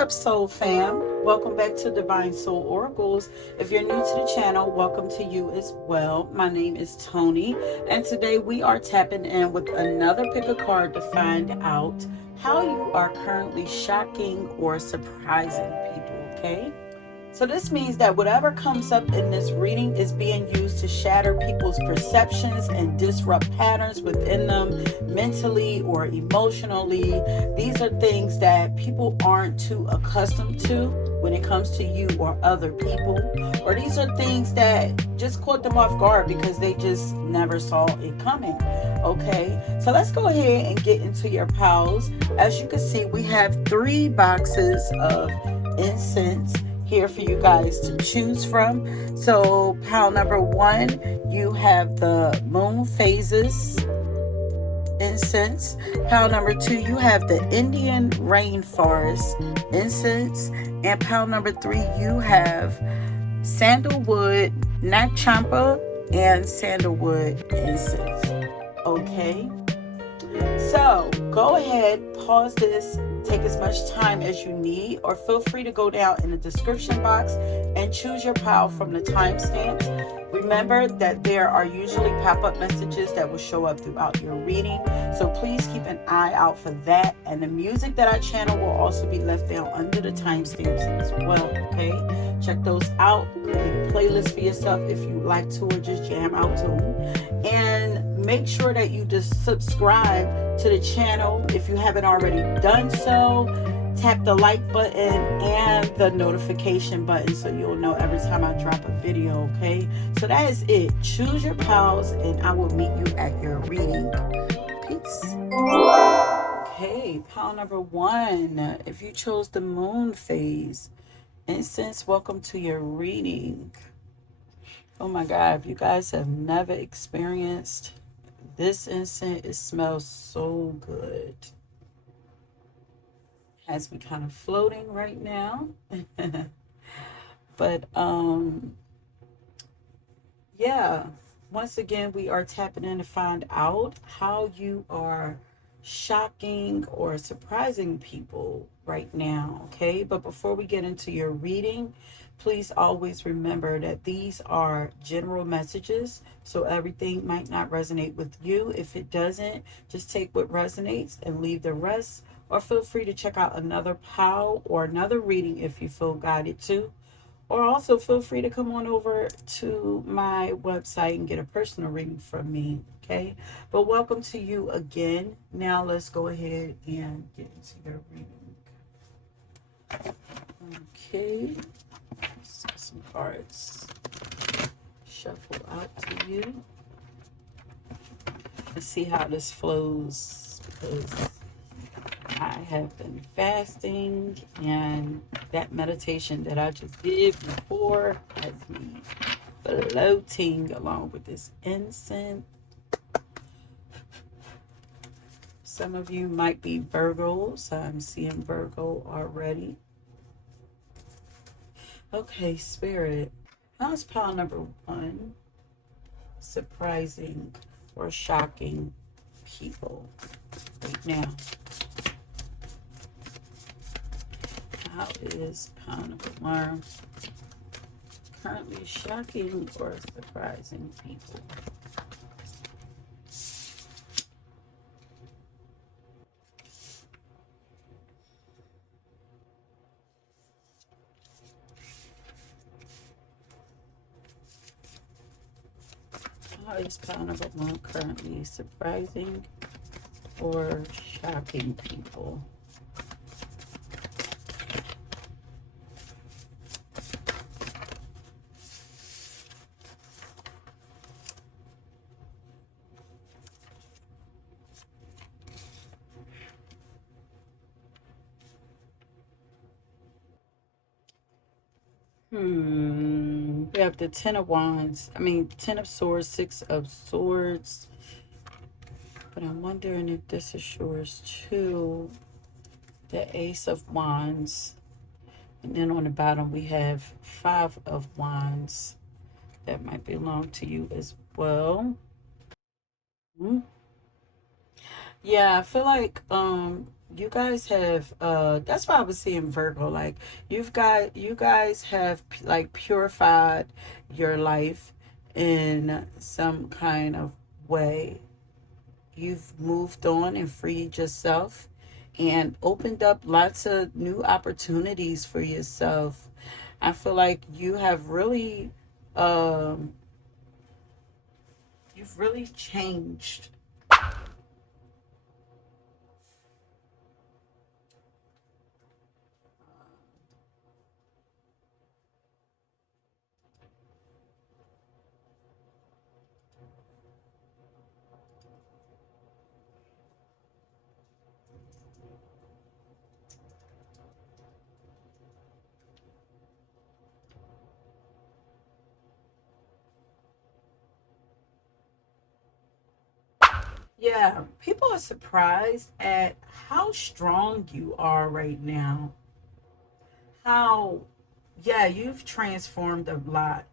up, soul fam? Welcome back to Divine Soul Oracles. If you're new to the channel, welcome to you as well. My name is Tony, and today we are tapping in with another pick a card to find out how you are currently shocking or surprising people, okay? So this means that whatever comes up in this reading is being used to shatter people's perceptions and disrupt patterns within them mentally or emotionally. These are things that people aren't too accustomed to when it comes to you or other people. Or these are things that just caught them off guard because they just never saw it coming. Okay, so let's go ahead and get into your piles. As you can see, we have 3 boxes of incense here for you guys to choose from. So pile number 1, you have the moon phases incense. Pile number 2, you have the Indian rainforest incense. And pile number 3, you have sandalwood, nag champa, and sandalwood incense. Okay, so go ahead, pause this, take as much time as you need, or feel free to go down in the description box and choose your pile from the timestamps. Remember that there are usually pop-up messages that will show up throughout your reading, so please keep an eye out for that. And the music that I channel will also be left down under the timestamps as well, okay? Check those out. Create a playlist for yourself if you like to, or just jam out to them. And make sure that you just subscribe to the channel if you haven't already done so. Tap the like button and the notification button so you'll know every time I drop a video, okay? So that is it. Choose your pals and I will meet you at your reading. Peace. Okay, pile number 1. If you chose the moon phase incense, welcome to your reading. Oh my God, if you guys have never experienced this incense, it smells so good. Has me kind of floating right now. But yeah, once again, we are tapping in to find out how you are shocking or surprising people right now, okay? But before we get into your reading, please always remember that these are general messages, so everything might not resonate with you. If it doesn't, just take what resonates and leave the rest, or feel free to check out another pile or another reading if you feel guided to. Or also feel free to come on over to my website and get a personal reading from me, okay? But welcome to you again. Now let's go ahead and get into your reading. Okay. Let's get some cards shuffle out to you. Let's see how this flows, because I have been fasting, and that meditation that I just did before has me floating along with this incense. Some of you might be Virgos. I'm seeing Virgo already. Okay, Spirit. How's pile number 1? Surprising or shocking people right now. How is pile number 1 currently shocking or surprising people? How is pile number 1 currently surprising or shocking people? We have the 10 of Wands. 10 of Swords, 6 of Swords. But I'm wondering if this is yours too. The Ace of Wands. And then on the bottom we have 5 of Wands. That might belong to you as well. Yeah, I feel like you guys have that's why I was seeing Virgo, like you guys have like purified your life in some kind of way. You've moved on and freed yourself and opened up lots of new opportunities for yourself. I feel like you have really um you've really changed. Yeah, people are surprised at how strong you are right now. How, yeah, you've transformed a lot.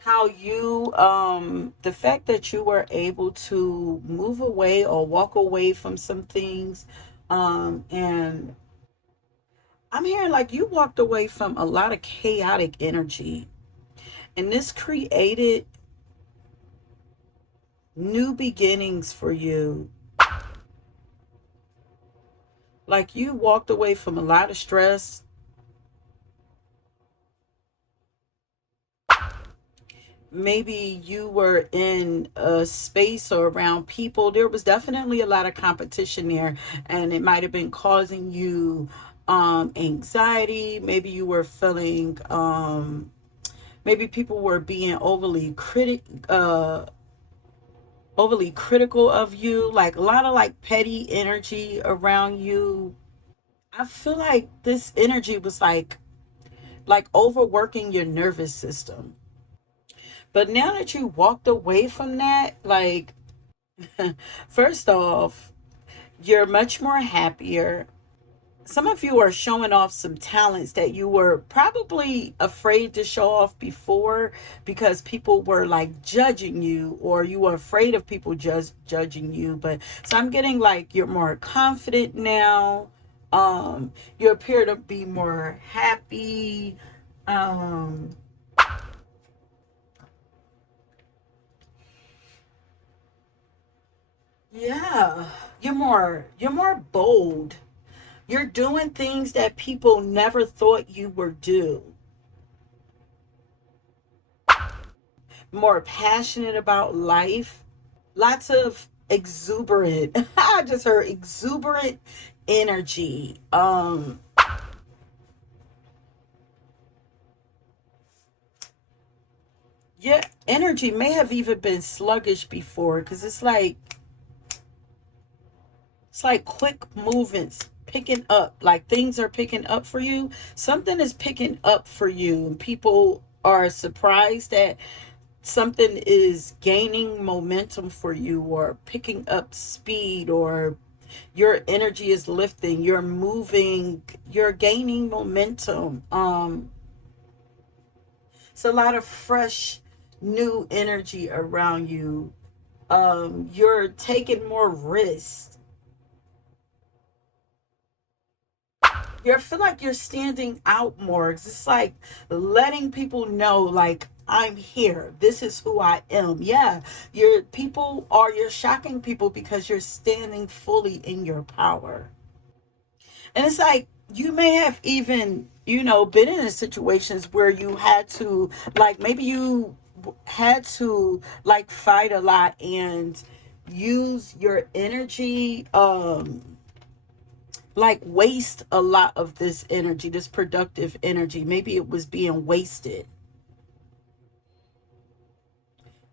How you, the fact that you were able to move away or walk away from some things, and I'm hearing like you walked away from a lot of chaotic energy, and this created new beginnings for you. Like you walked away from a lot of stress. Maybe you were in a space or around people, there was definitely a lot of competition there, and it might have been causing you anxiety. Maybe you were feeling maybe people were being overly critical of you, like a lot of like petty energy around you. I feel like this energy was like overworking your nervous system. But now that you walked away from that, like, first off, you're much more happier. Some of you are showing off some talents that you were probably afraid to show off before because people were like judging you, or you were afraid of people just judging you. But so I'm getting like you're more confident now. You appear to be more happy. Um, yeah, you're more bold. You're doing things that people never thought you would do. More passionate about life. Lots of exuberant. I just heard exuberant energy. Your energy may have even been sluggish before, because it's like quick movements picking up, like things are picking up for you. Something is picking up for you, and people are surprised that something is gaining momentum for you, or picking up speed, or your energy is lifting, you're moving, you're gaining momentum. It's a lot of fresh new energy around you. You're taking more risks. You feel like you're standing out more. It's like letting people know, like, I'm here, this is who I am. Yeah, you're shocking people because you're standing fully in your power. And it's like you may have even, been in situations where you had to, like, maybe you had to like fight a lot and use your energy, like waste a lot of this energy, this productive energy. Maybe it was being wasted.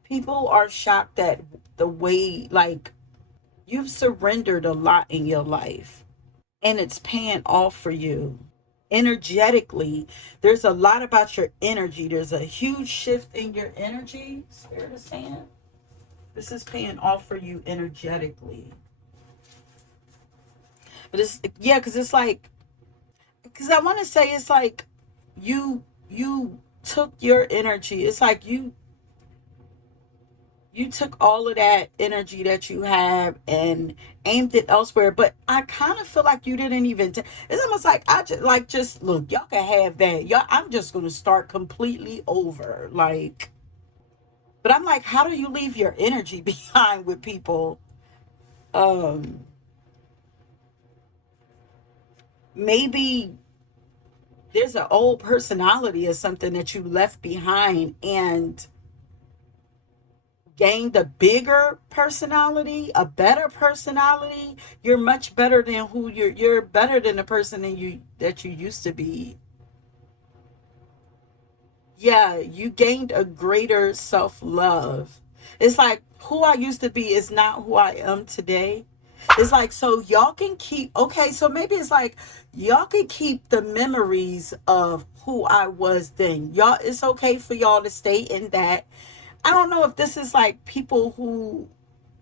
People are shocked at the way, like, you've surrendered a lot in your life, and it's paying off for you energetically. There's a lot about your energy. There's a huge shift in your energy. Spirit is saying this is paying off for you energetically. But it's, yeah, because it's like, because I want to say it's like you took your energy. It's like you took all of that energy that you have and aimed it elsewhere. But I kind of feel like you didn't even it's almost like I just like, just look, y'all can have that, y'all, I'm just gonna start completely over, like. But I'm like, how do you leave your energy behind with people? um Maybe there's an old personality or something that you left behind and gained a bigger personality, a better personality. You're much better than who you're better than the person that you used to be. Yeah, you gained a greater self-love. It's like who I used to be is not who I am today. It's like, so y'all can keep, okay, so maybe it's like y'all can keep the memories of who I was then. Y'all, it's okay for y'all to stay in that. I don't know if this is like people who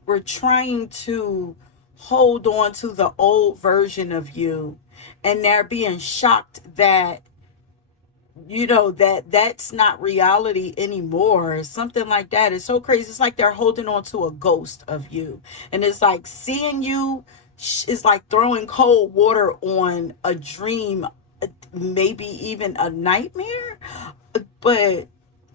were trying to hold on to the old version of you, and they're being shocked that, that that's not reality anymore, something like that. It's so crazy. It's like they're holding on to a ghost of you, and it's like seeing you is like throwing cold water on a dream, maybe even a nightmare. But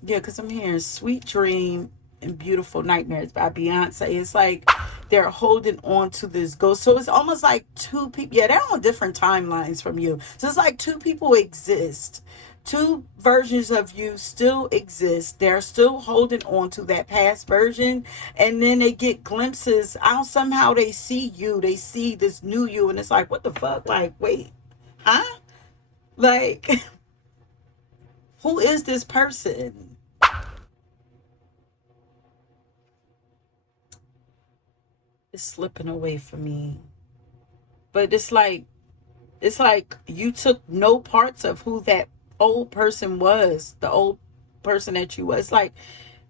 yeah, because I'm hearing Sweet Dream and Beautiful Nightmares by Beyonce. It's like they're holding on to this ghost. So it's almost like two people. Yeah, they're on different timelines from you. So it's like two people exist. Two versions of you still exist. They're still holding on to that past version. And then they get glimpses out. Somehow they see you. They see this new you. And it's like, what the fuck? Like, wait, huh? Like, who is this person? It's slipping away from me. But it's like you took no parts of who that old person was, the old person that you was. It's like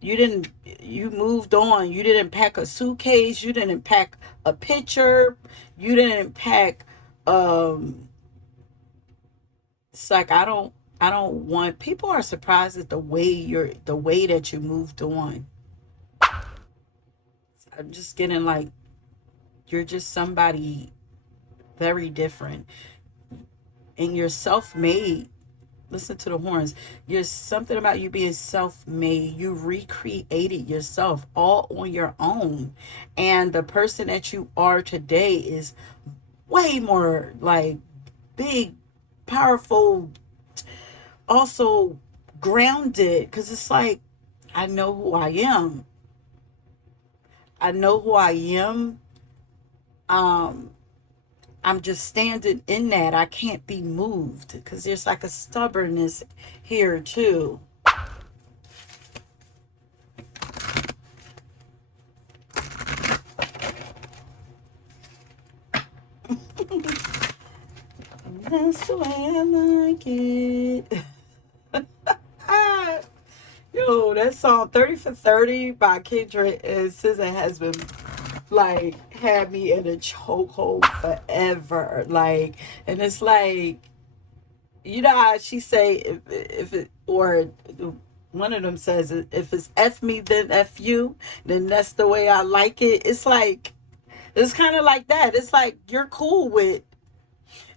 you moved on. You didn't pack a suitcase, you didn't pack a picture, you didn't pack um it's like I don't want people are surprised at the way that you moved on. I'm just getting like you're just somebody very different, and you're self-made. Listen to the horns. There's something about you being self-made. You recreated yourself all on your own, and the person that you are today is way more like big, powerful, also grounded, because it's like I know who I am. I know who I am. um I'm just standing in that. I can't be moved because there's like a stubbornness here too. That's the way I like it. Ah, yo, that song 30 for 30 by Kendrick and SZA has been like had me in a chokehold forever. Like, and it's like, you know how she say, if it, or one of them says, if it's F me then F you, then that's the way I like it. It's like, it's kind of like that. It's like you're cool with,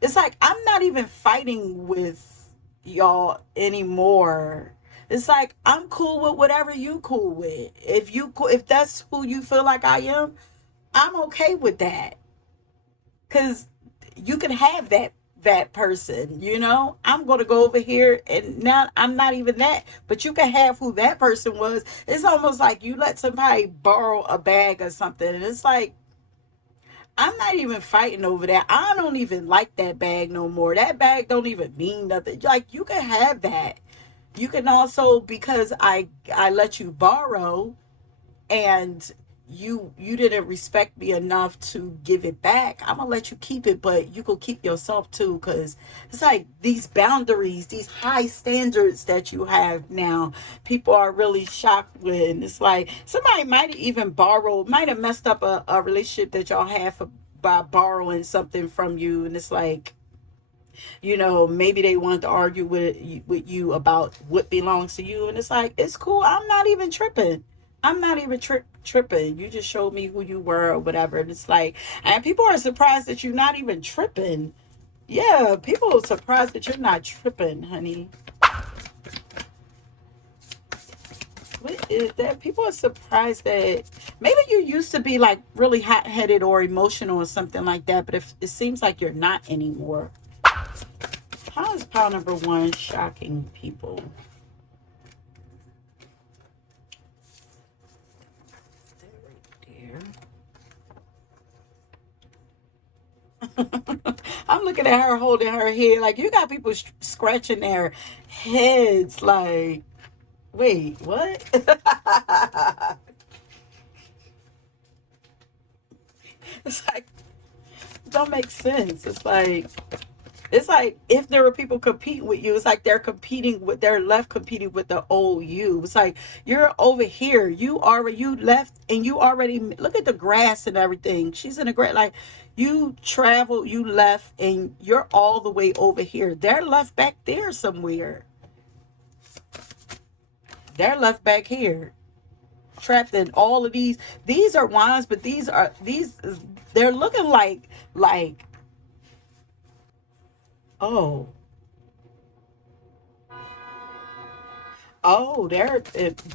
it's like I'm not even fighting with y'all anymore. It's like I'm cool with whatever you cool with. If that's who you feel like I am, I'm okay with that. Cause you can have that person, I'm gonna go over here, and now I'm not even that, but you can have who that person was. It's almost like you let somebody borrow a bag or something, and it's like I'm not even fighting over that. I don't even like that bag no more. That bag don't even mean nothing. Like, you can have that. You can also, because I let you borrow, and you didn't respect me enough to give it back, I'm gonna let you keep it, but you can keep yourself too, because it's like these boundaries, these high standards that you have now, people are really shocked with. And it's like somebody might have messed up a relationship that y'all have by borrowing something from you, and it's like, maybe they wanted to argue with you about what belongs to you, and it's like, it's cool, I'm not even tripping. I'm not even tripping. tripping. You just showed me who you were or whatever. And it's like, and people are surprised that you're not even tripping. Yeah, people are surprised that you're not tripping, honey. What is that? People are surprised that maybe you used to be like really hot headed or emotional or something like that, but if it seems like you're not anymore. How is pile number one shocking people? There, right. I'm looking at her holding her head like you got people scratching their heads like, wait, what? It's like, don't make sense. It's like if there were people competing with you, it's like they're left competing with the old you. It's like you're over here, you left, and you already look at the grass and everything. She's in the grass, like you traveled, you left, and you're all the way over here. They're left back there somewhere. They're left back here, trapped in all of these. These are wands, but these. They're looking like oh. Oh, they're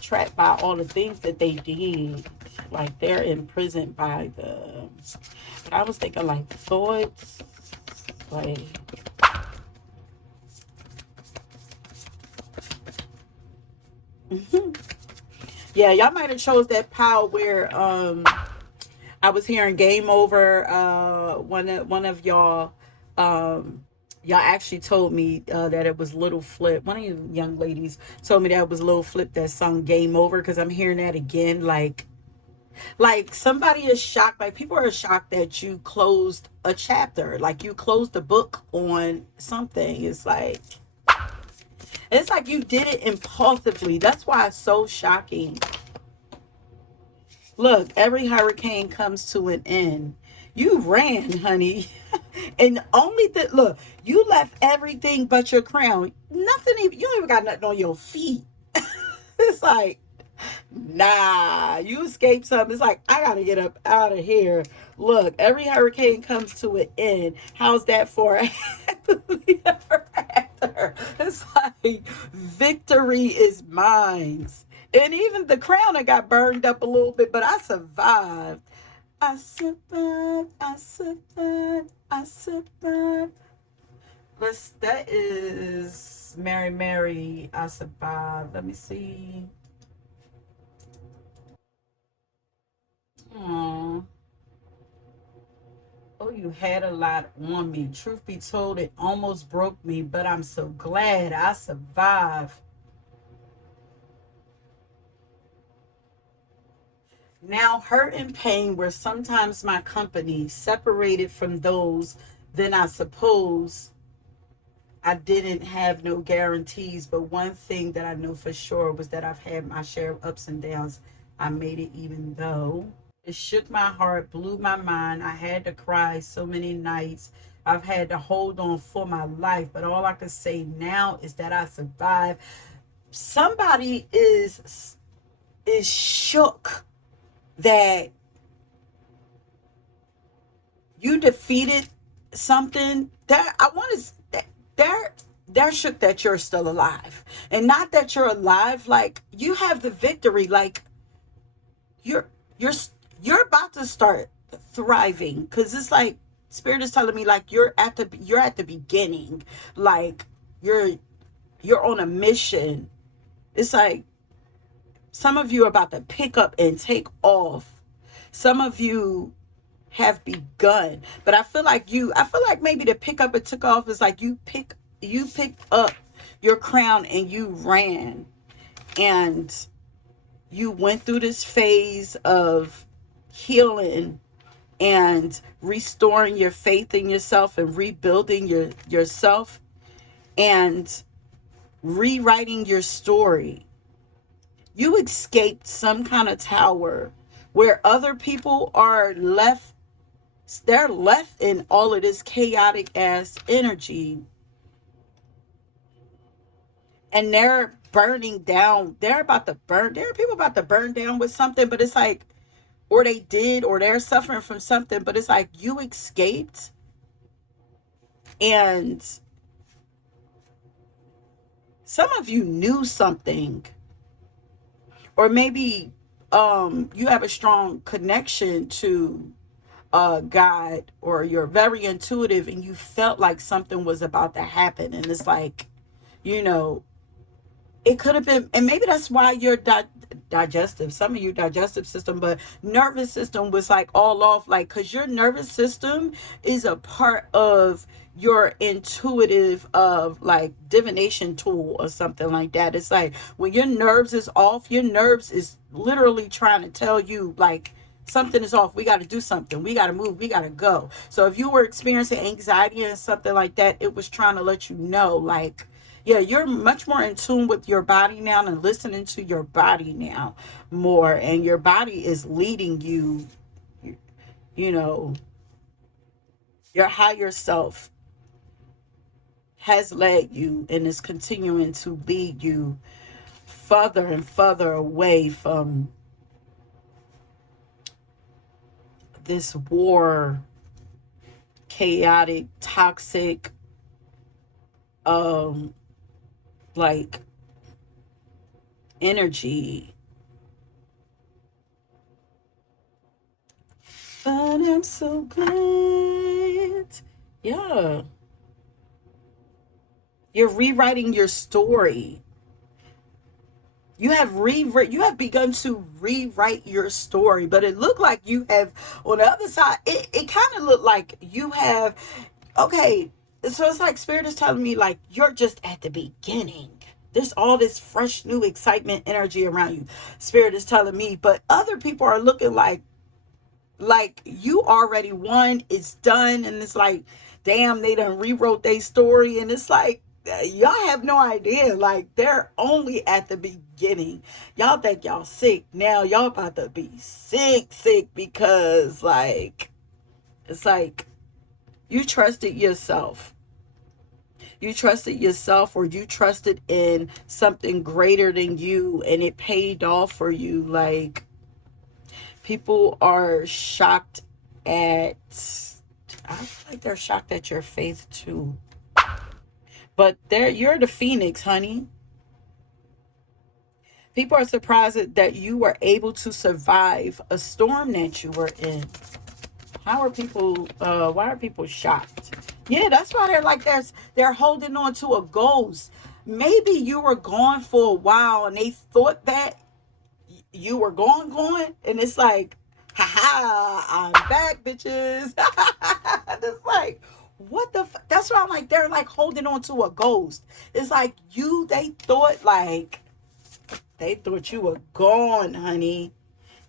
trapped by all the things that they did. Like they're imprisoned by the. But I was thinking like thoughts, like yeah, y'all might have chose that pile where I was hearing game over. One of y'all y'all actually told me that it was Little Flip. One of you young ladies told me that it was Little Flip that sung Game Over because I'm hearing that again. Like somebody is shocked. Like people are shocked that you closed a chapter. Like you closed the book on something. It's like you did it impulsively. That's why it's so shocking. Look, every hurricane comes to an end. You ran, honey. And only that, look, you left everything but your crown. Nothing even, you don't even got nothing on your feet. It's like, nah, you escaped something. It's like, I gotta get up out of here. Look, every hurricane comes to an end. How's that for a happily ever after? It's like, victory is mine. And even the crown that got burned up a little bit, but I survived. I survived. I survived. I survived. That is Mary Mary. I survived. Let me see. Aww. Oh, you had a lot on me. Truth be told, it almost broke me, but I'm so glad I survived. Now, hurt and pain were sometimes my company, separated from those, then I suppose I didn't have no guarantees. But one thing that I know for sure was that I've had my share of ups and downs. I made it even though. It shook my heart, blew my mind. I had to cry so many nights. I've had to hold on for my life. But all I can say now is that I survived. Somebody is shook that you defeated something. That I want to they're shook that you're still alive. And not that you're alive, like you have the victory, like you're you're you're about to start thriving because it's like spirit is telling me like you're at the beginning, like you're you're on a mission. It's like some of you are about to pick up and take off. Some of you have begun, but I feel like maybe the pick up and took off is like you picked up your crown and you ran, and you went through this phase of healing and restoring your faith in yourself and rebuilding yourself and rewriting your story. You escaped some kind of tower where other people are left. They're left in all of this chaotic ass energy, and they're burning down. They're about to burn. There are people about to burn down with something, but it's like or they did, or they're suffering from something, but it's like you escaped, and some of you knew something, or maybe you have a strong connection to God, or you're very intuitive and you felt like something was about to happen, and it's like, you know, it could have been, and maybe that's why your digestive, some of you digestive system, but nervous system was like all off, like, because your nervous system is a part of your intuitive of like divination tool or something like that. It's like when your nerves is off, your nerves is literally trying to tell you like something is off, we got to do something, we got to move, we got to go. So if you were experiencing anxiety and something like that, it was trying to let you know like, yeah, you're much more in tune with your body now and listening to your body now more. And your body is leading you, you know, your higher self has led you and is continuing to lead you further and further away from this war, chaotic, toxic, um, like energy. But I'm so glad. Yeah. You're rewriting your story. You have begun to rewrite your story, but it looked like you have on the other side, it kind of looked like you have, okay, so it's like spirit is telling me like you're just at the beginning. There's all this fresh new excitement energy around you. Spirit is telling me, but other people are looking like you already won, it's done, and it's like, damn, they done rewrote their story, and it's like, y'all have no idea, like they're only at the beginning. Y'all think y'all sick, now y'all about to be sick because like, it's like you trusted yourself, or you trusted in something greater than you, and it paid off for you. Like, people are shocked at, I feel like they're shocked at your faith too. But you're the phoenix, honey. People are surprised that you were able to survive a storm that you were in. How are people why are people shocked? Yeah, that's why they're like this. They're holding on to a ghost. Maybe you were gone for a while and they thought that you were going, and it's like, haha, I'm back, bitches. It's like, what the that's why I'm like, they're like holding on to a ghost. It's like they thought you were gone, honey.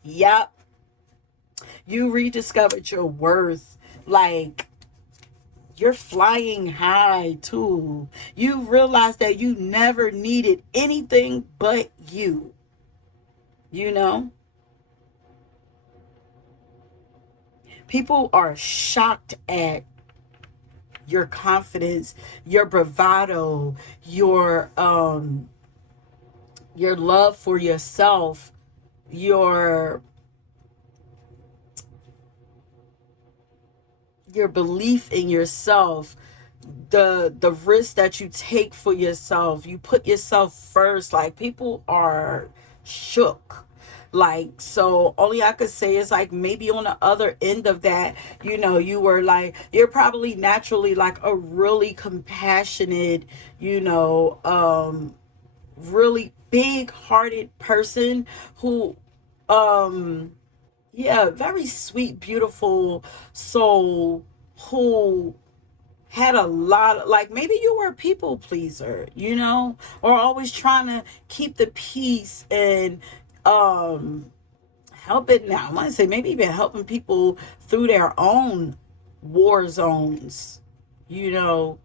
Yep. You rediscovered your worth. Like, you're flying high too. You realize that you never needed anything but you know people are shocked at your confidence, your bravado, your love for yourself, your your belief in yourself, the risk that you take for yourself. You put yourself first. Like, people are shook. Like, so only I could say is like, maybe on the other end of that, you were like, you're probably naturally like a really compassionate, really big hearted person who, yeah, very sweet, beautiful soul who had a lot of, like, maybe you were a people pleaser, or always trying to keep the peace and helping. Now I want to say maybe even helping people through their own war zones. You know,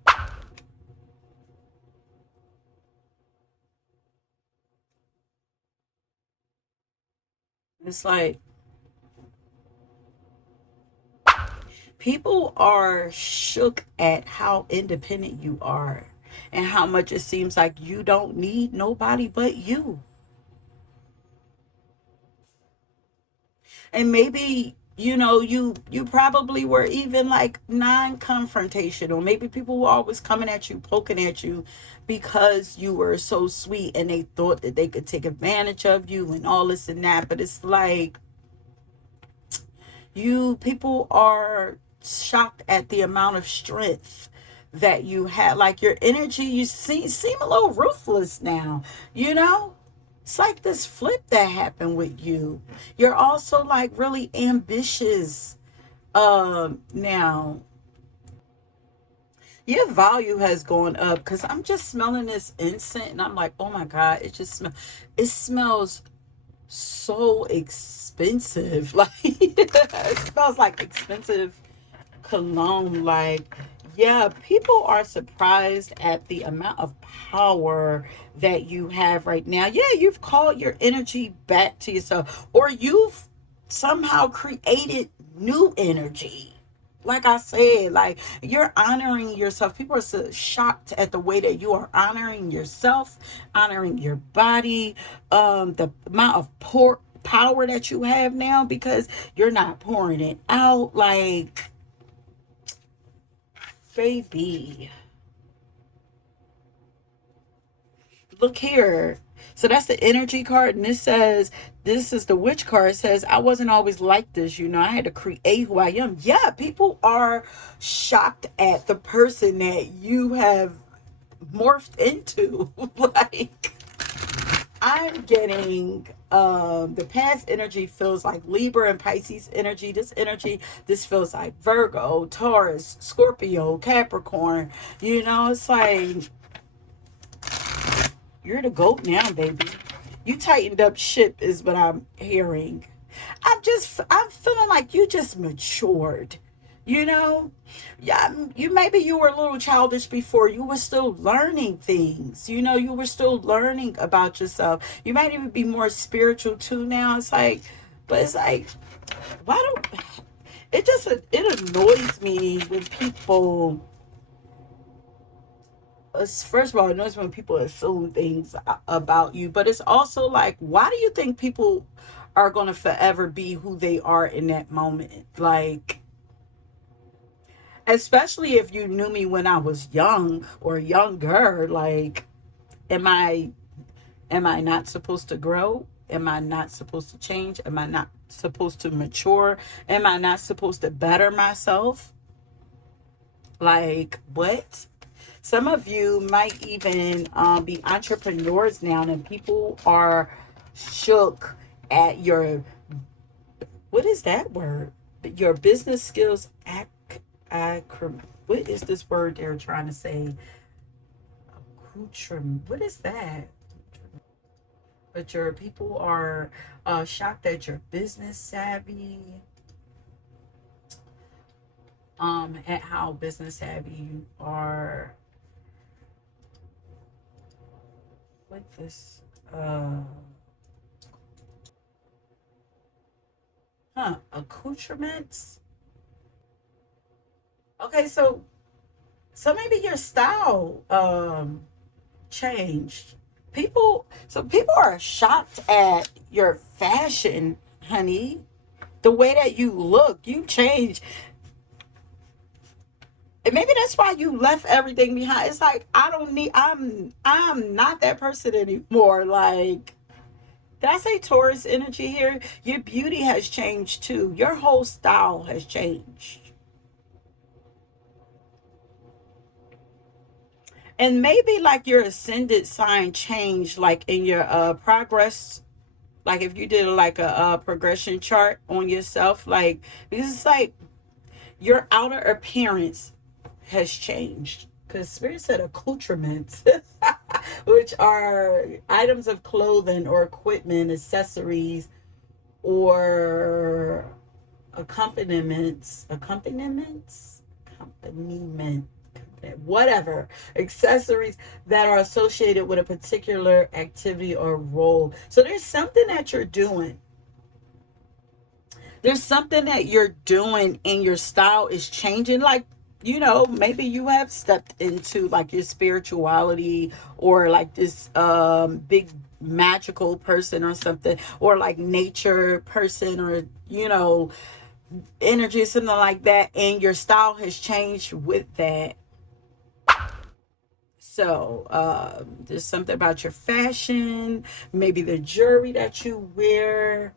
it's like people are shook at how independent you are and how much it seems like you don't need nobody but you. And maybe, you probably were even like non-confrontational. Maybe people were always coming at you, poking at you, because you were so sweet and they thought that they could take advantage of you and all this and that. But it's like, people are shocked at the amount of strength that you had. Like, your energy, you seem a little ruthless now, you know it's like this flip that happened with you. You're also like really ambitious now. Your value has gone up, because I'm just smelling this incense and I'm like, oh my god, it smells so expensive. Like, it smells like expensive cologne. Like, yeah, people are surprised at the amount of power that you have right now. Yeah, you've called your energy back to yourself, or you've somehow created new energy. Like I said, like, you're honoring yourself. People are so shocked at the way that you are honoring yourself, honoring your body, the amount of power that you have now, because you're not pouring it out. Like, baby, look here. So that's the energy card, and this is the witch card. It says, I wasn't always like this, I had to create who I am. Yeah, people are shocked at the person that you have morphed into. Like, I'm getting the past energy feels like Libra and Pisces energy. This feels like Virgo, Taurus, Scorpio, Capricorn. It's like, you're the goat now, baby. You tightened up ship is what I'm hearing. I'm feeling like you just matured. You know, yeah, maybe you were a little childish before. You were still learning things. You were still learning about yourself. You might even be more spiritual too now. But it's like, why don't it annoys me when people, first of all, it knows when people assume things about you, but it's also like, why do you think people are going to forever be who they are in that moment? Like, especially if you knew me when I was young or younger, like, am I not supposed to grow? Am I not supposed to change? Am I not supposed to mature? Am I not supposed to better myself? Like, what? Some of you might even be entrepreneurs now, and people are shook at your, what is that word? Your business skills. What is this word they're trying to say? Accoutrement. What is that? But your people are shocked at your business savvy, at how business savvy you are with this. Accoutrements. Okay, so maybe your style changed. People are shocked at your fashion, honey. The way that you look, you changed. And maybe that's why you left everything behind. It's like, I'm not that person anymore. Like, did I say Taurus energy here? Your beauty has changed too. Your whole style has changed. And maybe like your ascendant sign changed, like in your progress. Like, if you did like a progression chart on yourself, like, because it's like your outer appearance has changed. Because Spirit said accoutrements, which are items of clothing or equipment, accessories, or accompaniment, whatever, accessories that are associated with a particular activity or role. So there's something that you're doing. There's something that you're doing, and your style is changing. Like, maybe you have stepped into like your spirituality, or like this big magical person or something, or like nature person, or energy or something like that, and your style has changed with that. So there's something about your fashion, maybe the jewelry that you wear,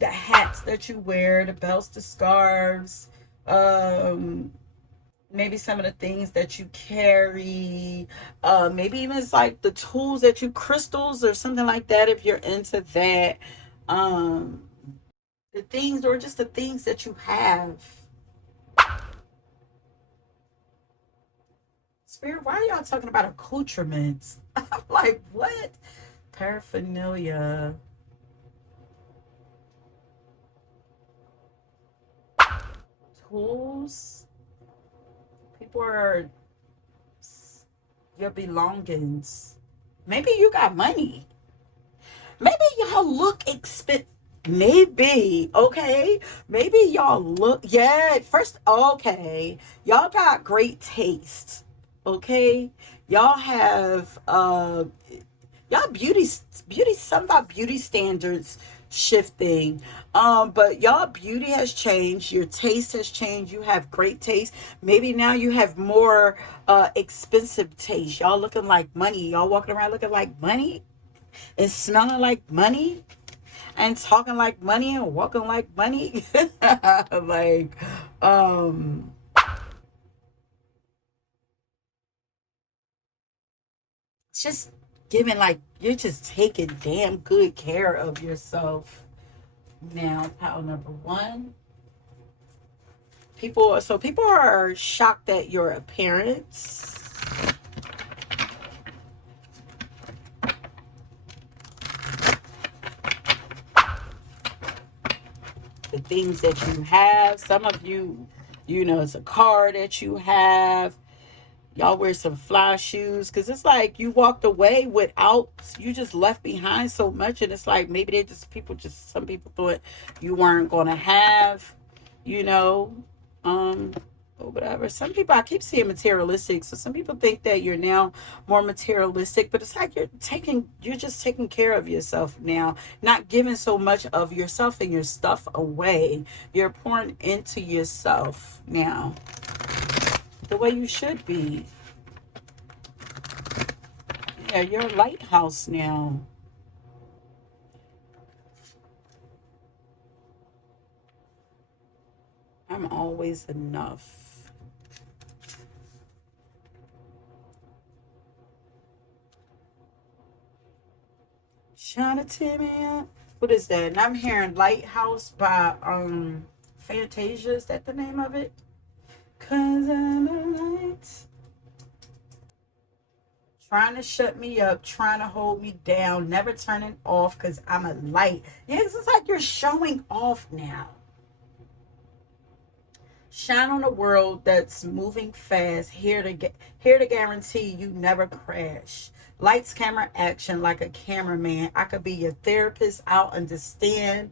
the hats that you wear, the belts, the scarves, um, maybe some of the things that you carry, maybe even it's like the tools that you, crystals or something like that, if you're into that. Um, the things, or just the things that you have. Spirit, why are y'all talking about accoutrements? I'm like, what? Paraphernalia. Tools. People are your belongings. Maybe you got money. Maybe y'all look expensive. Maybe, okay. Maybe y'all look, yeah. First, okay. Y'all got great taste, okay. Y'all have y'all beauty, something about beauty standards shifting, but y'all beauty has changed, your taste has changed, you have great taste. Maybe now you have more expensive taste. Y'all looking like money, y'all walking around looking like money and smelling like money and talking like money and walking like money. Like um just giving, like, you're just taking damn good care of yourself. Now, pile number one. People are shocked at your appearance, the things that you have. Some of you, it's a car that you have. Y'all wear some fly shoes, because it's like you walked away without, you just left behind so much, and it's like maybe they just, some people thought you weren't gonna have, you know um or whatever. Some people, I keep seeing materialistic, so some people think that you're now more materialistic, but it's like you're just taking care of yourself now, not giving so much of yourself and your stuff away. You're pouring into yourself now, the way you should be. Yeah, you're a lighthouse now. I'm always enough. Shine to me. What is that? And I'm hearing Lighthouse by Fantasia. Is that the name of it? Cause I'm a light. Trying to shut me up, trying to hold me down, never turning off because I'm a light. Yeah, it's like you're showing off now. Shine on a world that's moving fast, here to guarantee you never crash. Lights, camera, action, like a cameraman. I could be your therapist, I'll understand.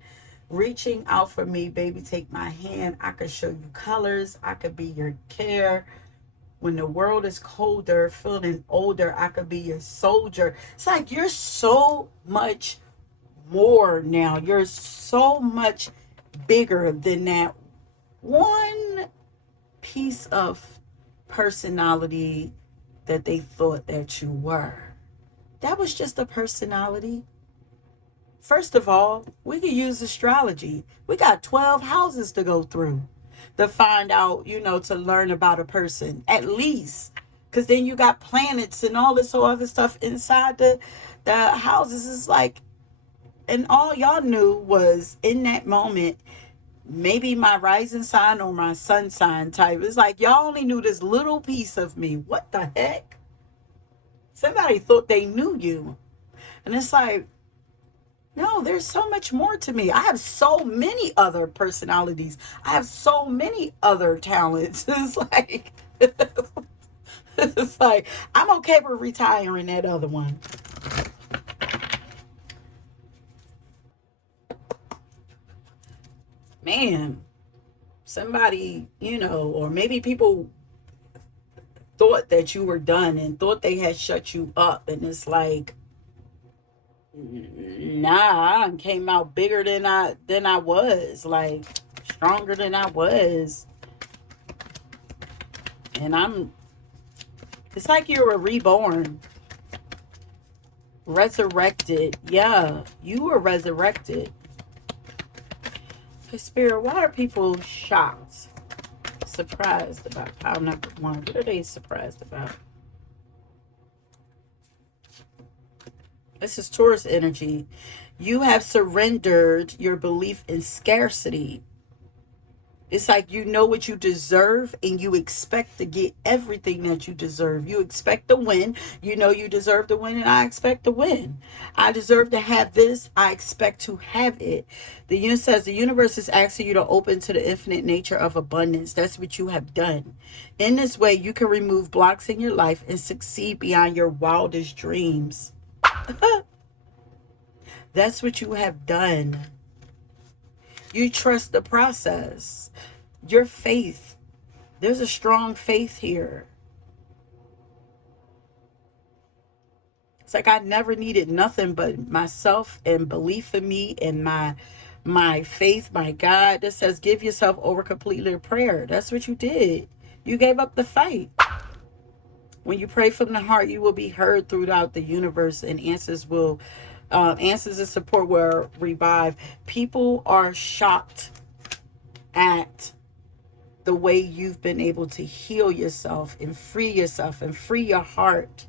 Reaching out for me, baby, take my hand. I could show you colors, I could be your care. When the world is colder, feeling older, I could be your soldier. It's like you're so much more now. You're so much bigger than that one piece of personality that they thought that you were. That was just a personality. First of all, we can use astrology. We got 12 houses to go through to find out, to learn about a person, at least. Because then you got planets and all this other stuff inside the houses. It's like, and all y'all knew was in that moment, maybe my rising sign or my sun sign type. It's like y'all only knew this little piece of me. What the heck? Somebody thought they knew you. And it's like, no, there's so much more to me. I have so many other personalities. I have so many other talents. It's like it's like I'm okay with retiring that other one. Man, somebody, or maybe people thought that you were done and thought they had shut you up, and it's like Nah, I came out bigger than I was, like stronger than I was. And it's like you were reborn, resurrected. Yeah, you were resurrected. Okay, Spirit, why are people shocked, surprised about pile number one? What are they surprised about? This is Taurus energy. You have surrendered your belief in scarcity. It's like you know what you deserve and you expect to get everything that you deserve. You expect to win. You know you deserve to win, and I expect to win. I deserve to have this. I expect to have it. The universe says the universe is asking you to open to the infinite nature of abundance. That's what you have done. In this way, you can remove blocks in your life and succeed beyond your wildest dreams. That's what you have done. You trust the process. Your faith. There's a strong faith here. It's like I never needed nothing but myself and belief in me and my faith, my God. That says give yourself over completely to prayer. That's what you did. You gave up the fight. When you pray from the heart, you will be heard throughout the universe, and answers and support will revive. People are shocked at the way you've been able to heal yourself and free your heart.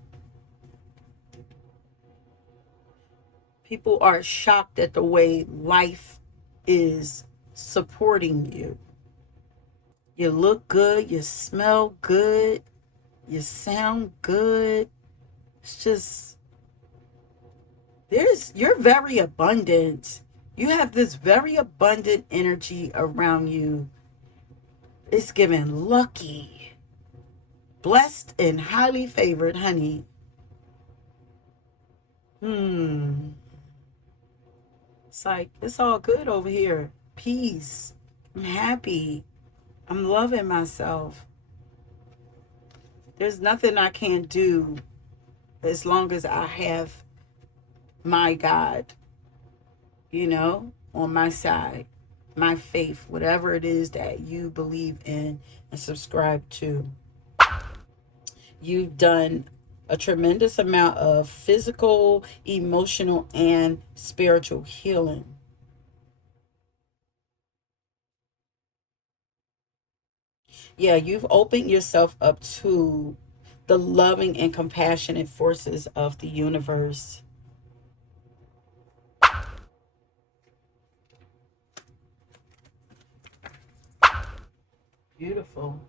People are shocked at the way life is supporting you. You look good, you smell good, you sound good. It's just, you're very abundant. You have this very abundant energy around you. It's giving lucky, blessed, and highly favored, honey. It's like, it's all good over here. Peace. I'm happy. I'm loving myself. There's nothing I can't do as long as I have my God, on my side, my faith, whatever it is that you believe in and subscribe to. You've done a tremendous amount of physical, emotional, and spiritual healing. Yeah, you've opened yourself up to the loving and compassionate forces of the universe. Beautiful.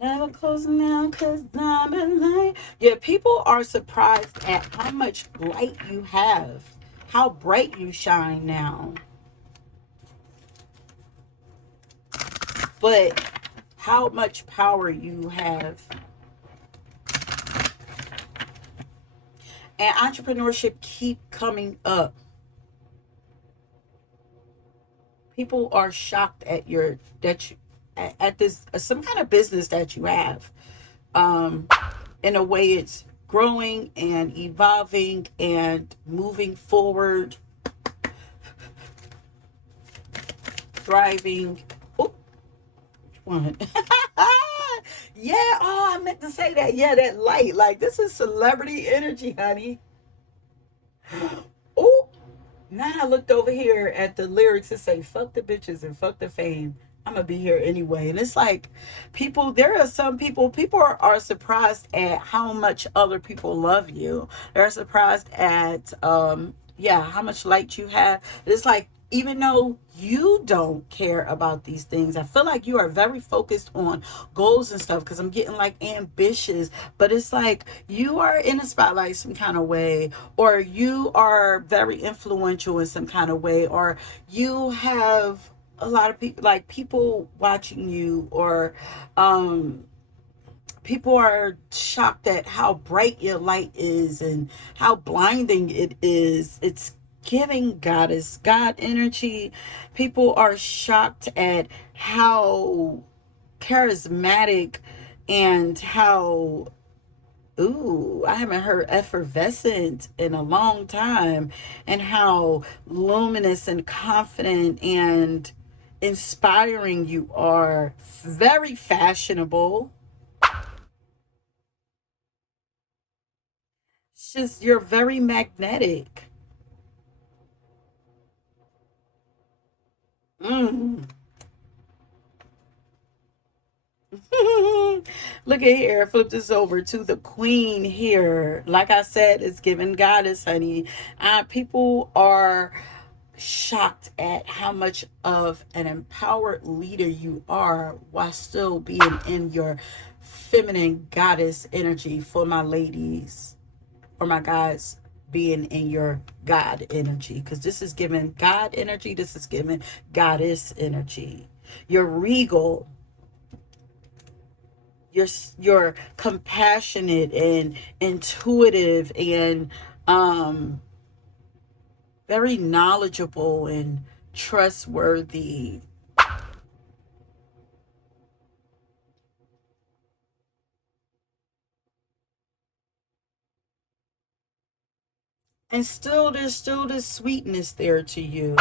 Never closing down because I'm in light. Yeah, people are surprised at how much light you have, how bright you shine now. But how much power you have. And entrepreneurship keep coming up. People are shocked at this some kind of business that you have. In a way, it's growing and evolving and moving forward, thriving. Oh, which one? Yeah. Oh, I meant to say that. Yeah, that light. Like, this is celebrity energy, honey. Oh, now I looked over here at the lyrics and say, fuck the bitches and fuck the fame. I'm gonna be here anyway. And it's like, there are some people are surprised at how much other people love you. They're surprised at yeah, how much light you have. It's like, even though you don't care about these things, I feel like you are very focused on goals and stuff, because I'm getting like ambitious, but it's like you are in a spotlight some kind of way, or you are very influential in some kind of way, or you have a lot of people, like people watching you, or people are shocked at how bright your light is and how blinding it is. It's giving God energy. People are shocked at how charismatic, and how, ooh, I haven't heard effervescent in a long time, and how luminous and confident and inspiring you are. Very fashionable. It's just, you're very magnetic. Mm. Look at here. Flip this over to the queen here. Like I said, it's giving goddess, honey. People are shocked at how much of an empowered leader you are while still being in your feminine goddess energy, for my ladies or my guys, being in your God energy, because this is giving God energy, this is giving goddess energy. You're regal, you're compassionate and intuitive and um very knowledgeable and trustworthy. And still, there's still this sweetness there to you.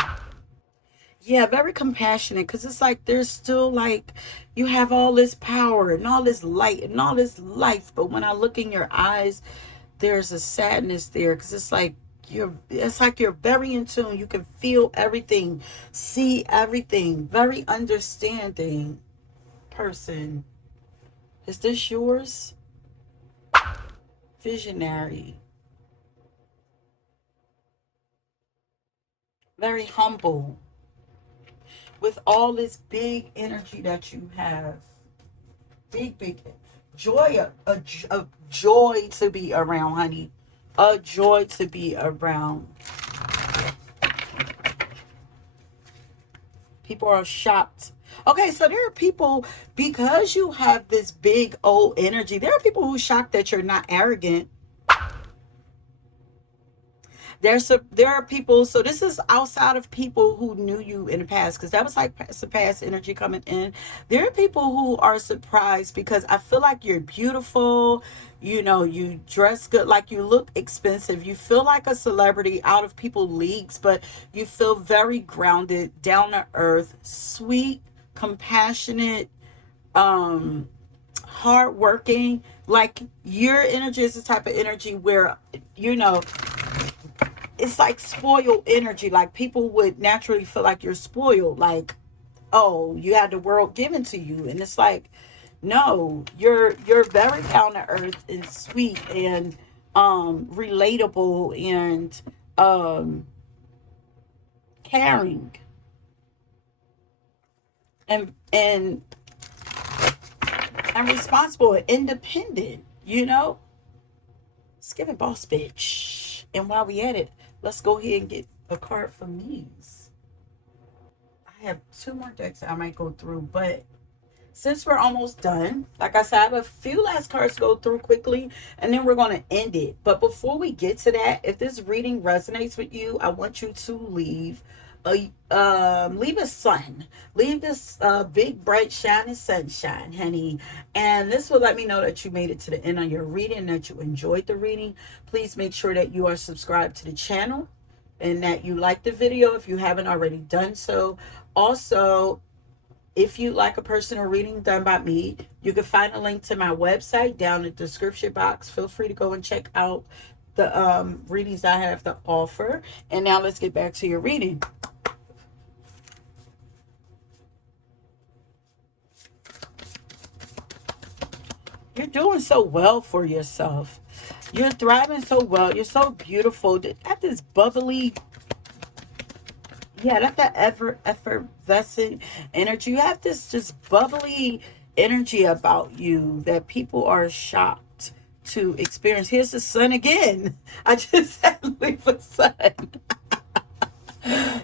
Yeah, very compassionate, because it's like there's still like you have all this power and all this light and all this life. But when I look in your eyes, there's a sadness there, because it's like you're very in tune. You can feel everything, see everything, very understanding person. Is this yours? Visionary, very humble, with all this big energy that you have. Big joy, a joy to be around, honey. A joy to be around. People are shocked. Okay, so there are people, because you have this big old energy, there are people who are shocked that you're not arrogant. There are people, so this is outside of people who knew you in the past, because that was like some past energy coming in. There are people who are surprised because I feel like you're beautiful, you dress good, like you look expensive, you feel like a celebrity out of people's leagues, but you feel very grounded, down to earth, sweet, compassionate, um hardworking. Like, your energy is the type of energy where, you know it's like spoiled energy. Like, people would naturally feel like you're spoiled. Like, oh, you had the world given to you. And it's like, no, you're very down to earth and sweet and relatable and um caring and and responsible and independent, Let's give it boss bitch. And while we at it, let's go ahead and get a card from these. I have two more decks I might go through, but since we're almost done, like I said, I have a few last cards to go through quickly, and then we're going to end it. But before we get to that, if this reading resonates with you, I want you to leave a sun, leave this big bright shining sunshine, honey, and this will let me know that you made it to the end of your reading, that you enjoyed the reading. Please make sure that you are subscribed to the channel and that you like the video if you haven't already done so. Also, if you like a personal reading done by me, you can find a link to my website down in the description box. Feel free to go and check out the readings I have to offer. And now let's get back to your reading. You're doing so well for yourself. You're thriving so well. You're so beautiful. At this bubbly, yeah, that's that effervescent energy. You have this just bubbly energy about you that people are shocked to experience. Here's the sun again. I just said leave a sun.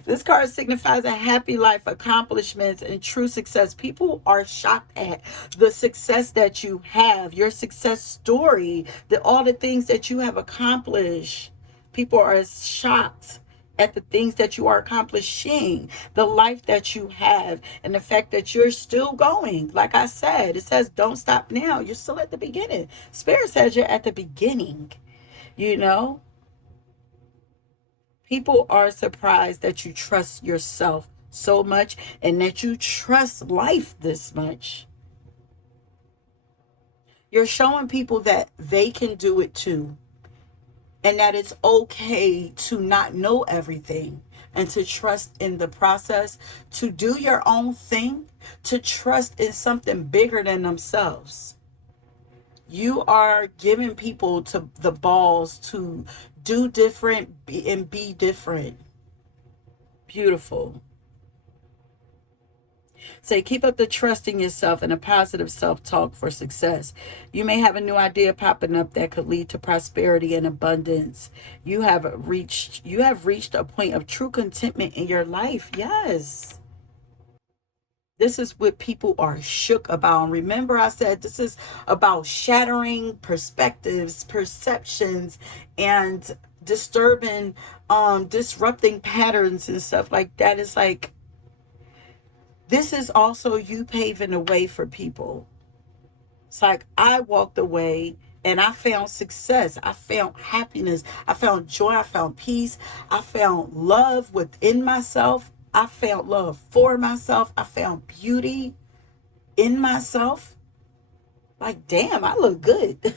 This card signifies a happy life, accomplishments, and true success. People are shocked at the success that you have, your success story, all the things that you have accomplished. People are shocked at the things that you are accomplishing, the life that you have, and the fact that you're still going. Like I said, it says don't stop now. You're still at the beginning. Spirit says you're at the beginning, you know? People are surprised that you trust yourself so much and that you trust life this much. You're showing people that they can do it too, and that it's okay to not know everything and to trust in the process, to do your own thing, to trust in something bigger than themselves. You are giving people to the balls to do different and be different. Beautiful. Say, keep up the trust in yourself and a positive self-talk for success. You may have a new idea popping up that could lead to prosperity and abundance. You have reached a point of true contentment in your life. Yes. This is what people are shook about. And remember, I said this is about shattering perspectives, perceptions, and disrupting patterns and stuff like that. It's like, this is also you paving the way for people. It's like I walked away and I found success. I found happiness. I found joy. I found peace. I found love within myself. I found love for myself. I found beauty in myself. Like, damn, I look good.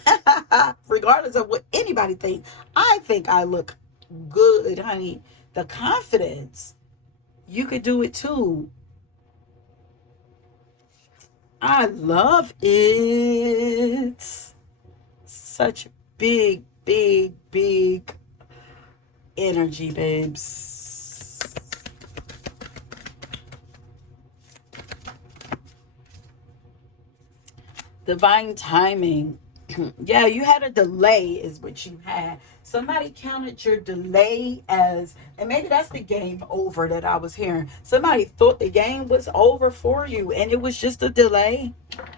Regardless of what anybody thinks. I think I look good, honey. The confidence. You could do it too. I love it. Such big, big, big energy, babes. Divine timing. Yeah, you had a delay, is what you had. Somebody counted your delay as, and maybe that's the game over that I was hearing. Somebody thought the game was over for you, and it was just a delay.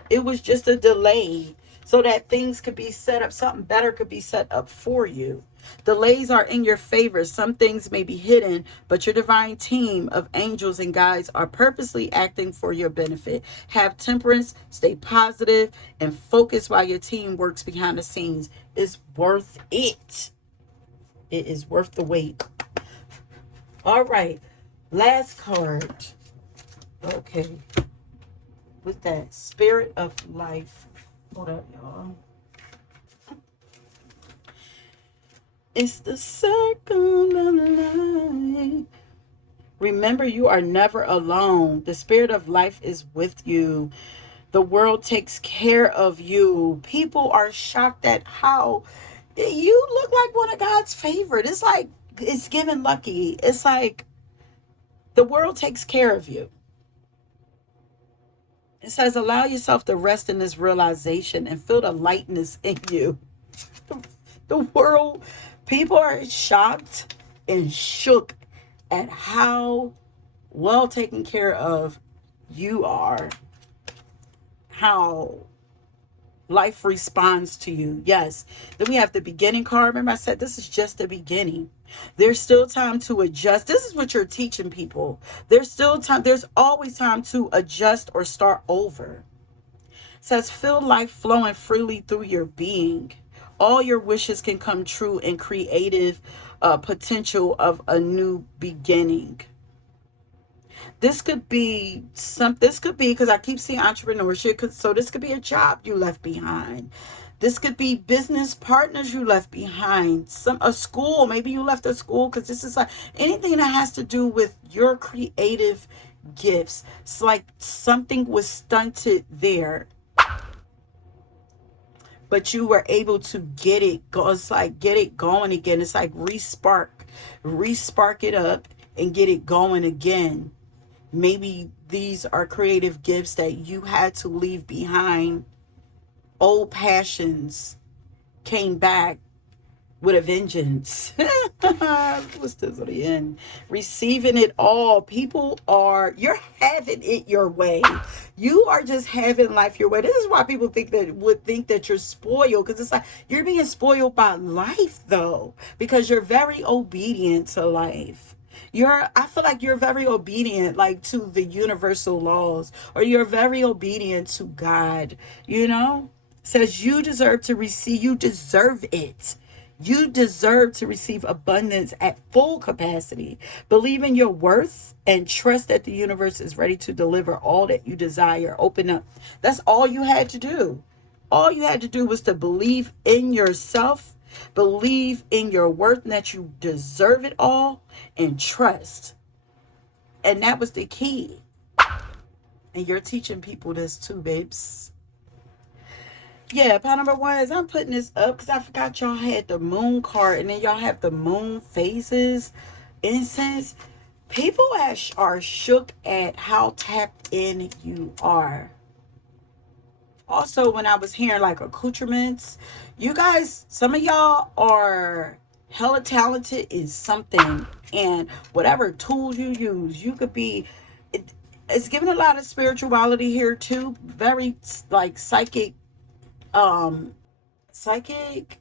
It was just a delay so that things could be set up, something better could be set up for you. Delays are in your favor. Some things may be hidden, but your divine team of angels and guides are purposely acting for your benefit. Have temperance, stay positive, and focus while your team works behind the scenes. It's worth it. It is worth the wait. All right. Last card. Okay. With that, spirit of life. Hold up, y'all. It's the circle of life. Remember, you are never alone. The spirit of life is with you. The world takes care of you. People are shocked at how you look like one of God's favorite. It's like, it's given lucky. It's like the world takes care of you. It says, allow yourself to rest in this realization and feel the lightness in you. The world, people are shocked and shook at how well taken care of you are, how life responds to you. Yes. Then we have the beginning card. Remember I said this is just the beginning. There's still time to adjust. This is what you're teaching people. There's still time. There's always time to adjust or start over. It says feel life flowing freely through your being. All your wishes can come true in creative potential of a new beginning. This could be this could be, because I keep seeing entrepreneurship, so this could be a job you left behind. This could be business partners you left behind. A school, maybe you left a school, because this is like anything that has to do with your creative gifts. It's like something was stunted there, but you were able to get it go. It's like get it going again. It's like respark it up and get it going again. Maybe these are creative gifts that you had to leave behind. Old passions came back with a vengeance. What's this on the end? Receiving it all. You're having it your way. You are just having life your way. This is why people would think that you're spoiled, because it's like you're being spoiled by life, though, because you're very obedient to life. I feel like you're very obedient, like, to the universal laws, or you're very obedient to God, says you deserve to receive. You deserve it. You deserve to receive abundance at full capacity. Believe in your worth and trust that the universe is ready to deliver all that you desire. Open up. That's all you had to do. All you had to do was to believe in yourself, believe in your worth, and that you deserve it all, and trust. And that was the key. And you're teaching people this too, babes. Yeah, pile number one is I'm putting this up because I forgot y'all had the moon card, and then y'all have the moon phases incense. People are shook at how tapped in you are. Also, when I was hearing like accoutrements, you guys, some of y'all are hella talented in something, and whatever tools you use, you could be. It's giving a lot of spirituality here too. Very like um, psychic,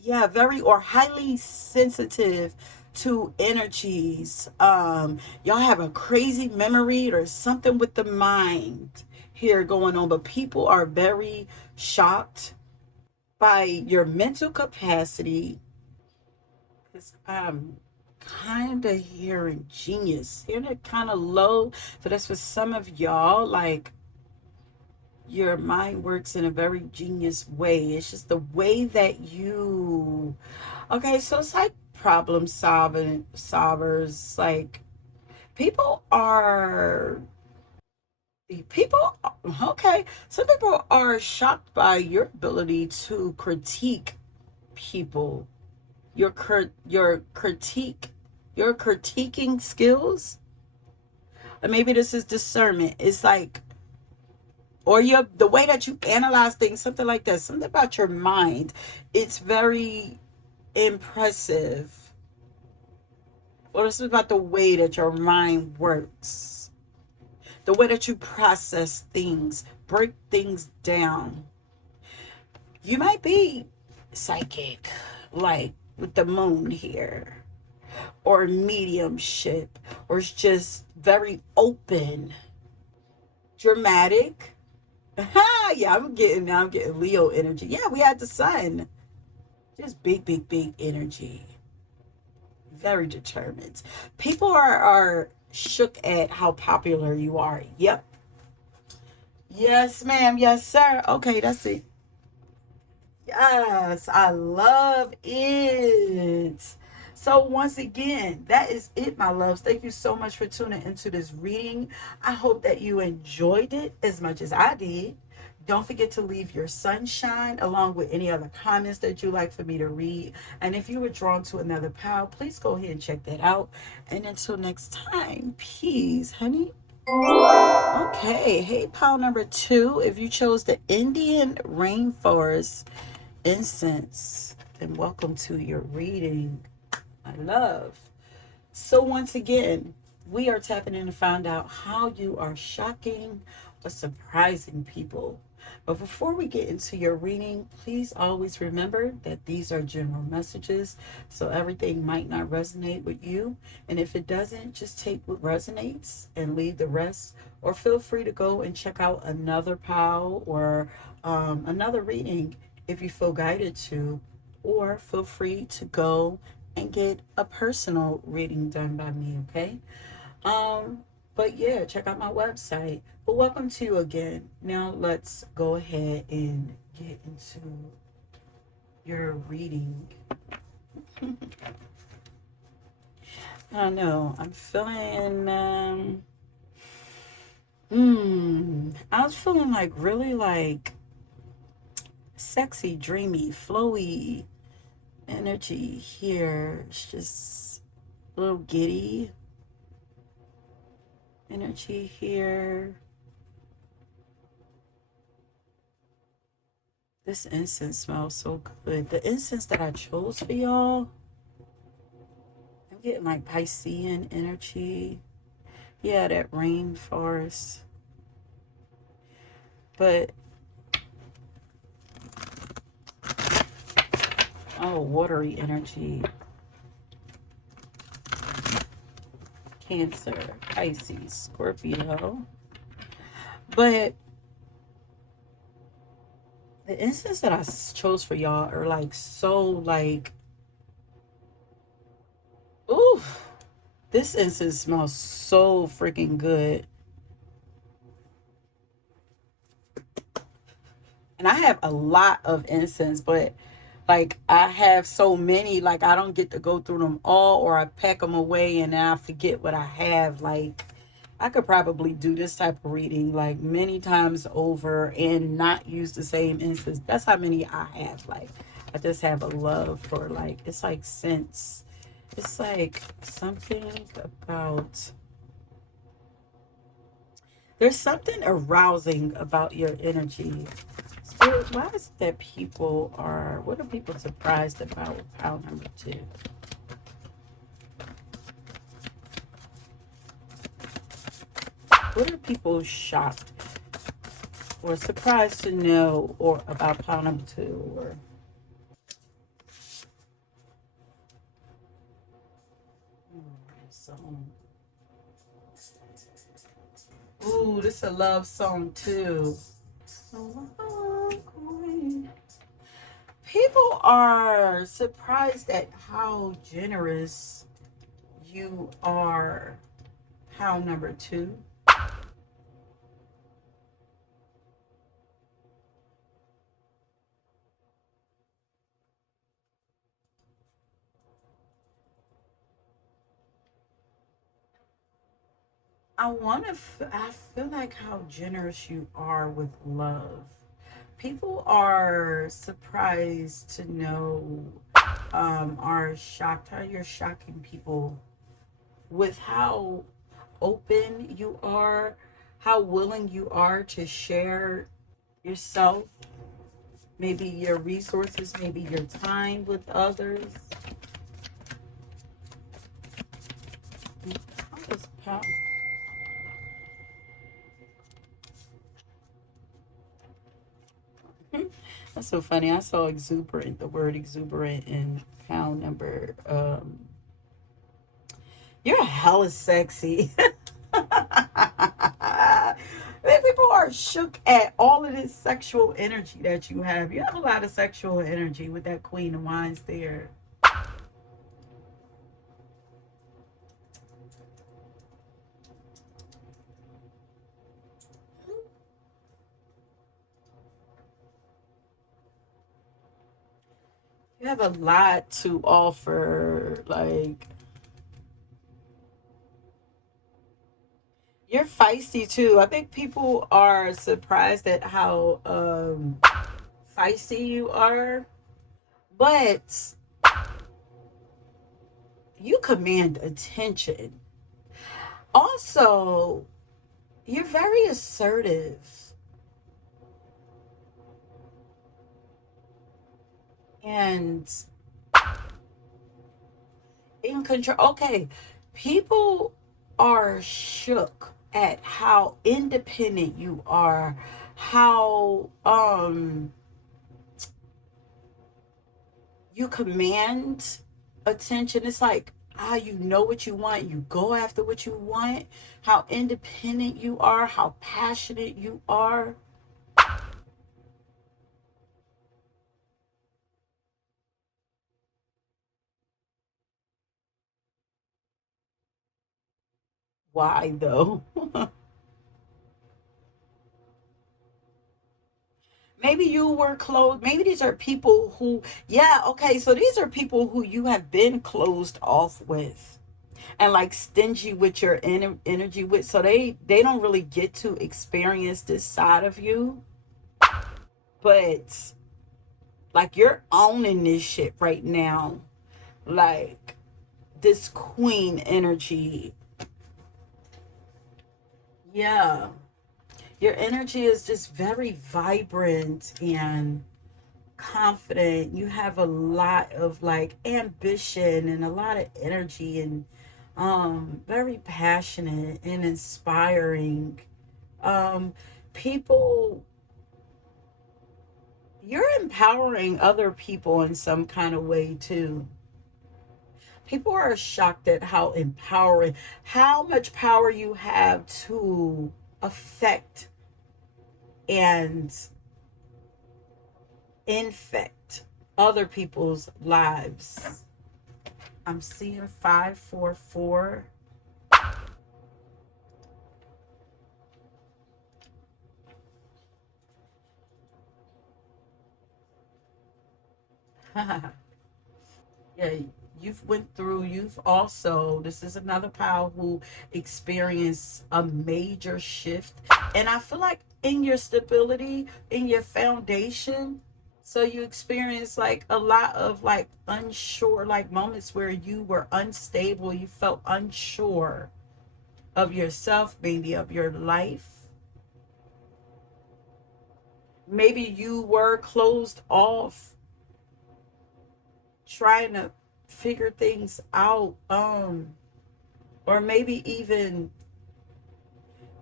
yeah, very or highly sensitive to energies. Y'all have a crazy memory or something with the mind here going on, but people are very shocked by your mental capacity. Because I'm kind of hearing genius, hearing it kind of low, but that's for some of y'all, like, your mind works in a very genius way. It's just the way that you, okay, so it's like problem solvers. Like, people are people okay, some people are shocked by your ability to critique people, your critique, your critiquing skills. Or maybe this is discernment. It's like, or the way that you analyze things, something like that, something about your mind. It's very impressive. Or it's about the way that your mind works, the way that you process things, break things down. You might be psychic, like with the moon here, or mediumship, or it's just very open, dramatic. Yeah, I'm getting Leo energy. Yeah, we had the sun. Just big, big, big energy. Very determined. People are shook at how popular you are. Yep. Yes, ma'am. Yes, sir. Okay, that's it. Yes, I love it. So once again, that is it, my loves. Thank you so much for tuning into this reading. I hope that you enjoyed it as much as I did. Don't forget to leave your sunshine along with any other comments that you like for me to read. And if you were drawn to another pile, please go ahead and check that out. And until next time, peace, honey. Okay, hey, pile number two. If you chose the Indian rainforest incense, then welcome to your reading, my love. So once again, we are tapping in to find out how you are shocking or surprising people. But before we get into your reading, please always remember that these are general messages, so everything might not resonate with you. And if it doesn't, just take what resonates and leave the rest. Or feel free to go and check out another pile or another reading if you feel guided to. Or feel free to go and get a personal reading done by me, okay? But yeah, check out my website. But welcome to you again. Now let's go ahead and get into your reading. I know, I'm feeling I was feeling like really like sexy, dreamy, flowy energy here. It's just a little giddy energy here. This incense smells so good. The incense that I chose for y'all, I'm getting like Piscean energy. Yeah, that rainforest. But, oh, watery energy. Cancer, Pisces, Scorpio. But the incense that I chose for y'all are like so like, ooh, this incense smells so freaking good. And I have a lot of incense, but like I have so many, like I don't get to go through them all, or I pack them away and then I forget what I have. Like I could probably do this type of reading like many times over and not use the same incense. That's how many I have. Like I just have a love for, like, it's like scents. It's like something about, there's something arousing about your energy. Spirit, why is it that people are, what are people surprised about with pile number two? What are people shocked or surprised to know or about pile number two? Or song. Ooh, this is a love song too. People are surprised at how generous you are. Pile number two. I feel like how generous you are with love. People are surprised to know, are shocked how you're shocking people with how open you are, how willing you are to share yourself, maybe your resources, maybe your time with others. How does That's so funny. I saw exuberant, the word exuberant in pound number. You're hella sexy. People are shook at all of this sexual energy that you have. You have a lot of sexual energy with that Queen of Wands there. You have a lot to offer. Like, you're feisty too. I think people are surprised at how feisty you are, but you command attention. Also, you're very assertive and in control. Okay, people are shook at how independent you are, how you command attention. It's like how you know what you want, you go after what you want, how independent you are, how passionate you are. Why though? Maybe you were closed. Maybe these are people who, yeah, okay, so these are people who you have been closed off with and like stingy with your energy with, so they don't really get to experience this side of you. But like you're owning this shit right now, like this queen energy. Yeah, your energy is just very vibrant and confident. You have a lot of like ambition and a lot of energy, and very passionate and inspiring. Um People, you're empowering other people in some kind of way too. People are shocked at how empowering, how much power you have to affect and infect other people's lives. I'm seeing 544. Yeah, you've also, this is another power who experienced a major shift. And I feel like in your stability, in your foundation, so you experience like a lot of like unsure, like moments where you were unstable, you felt unsure of yourself, maybe of your life. Maybe you were closed off, trying to figure things out. Or maybe even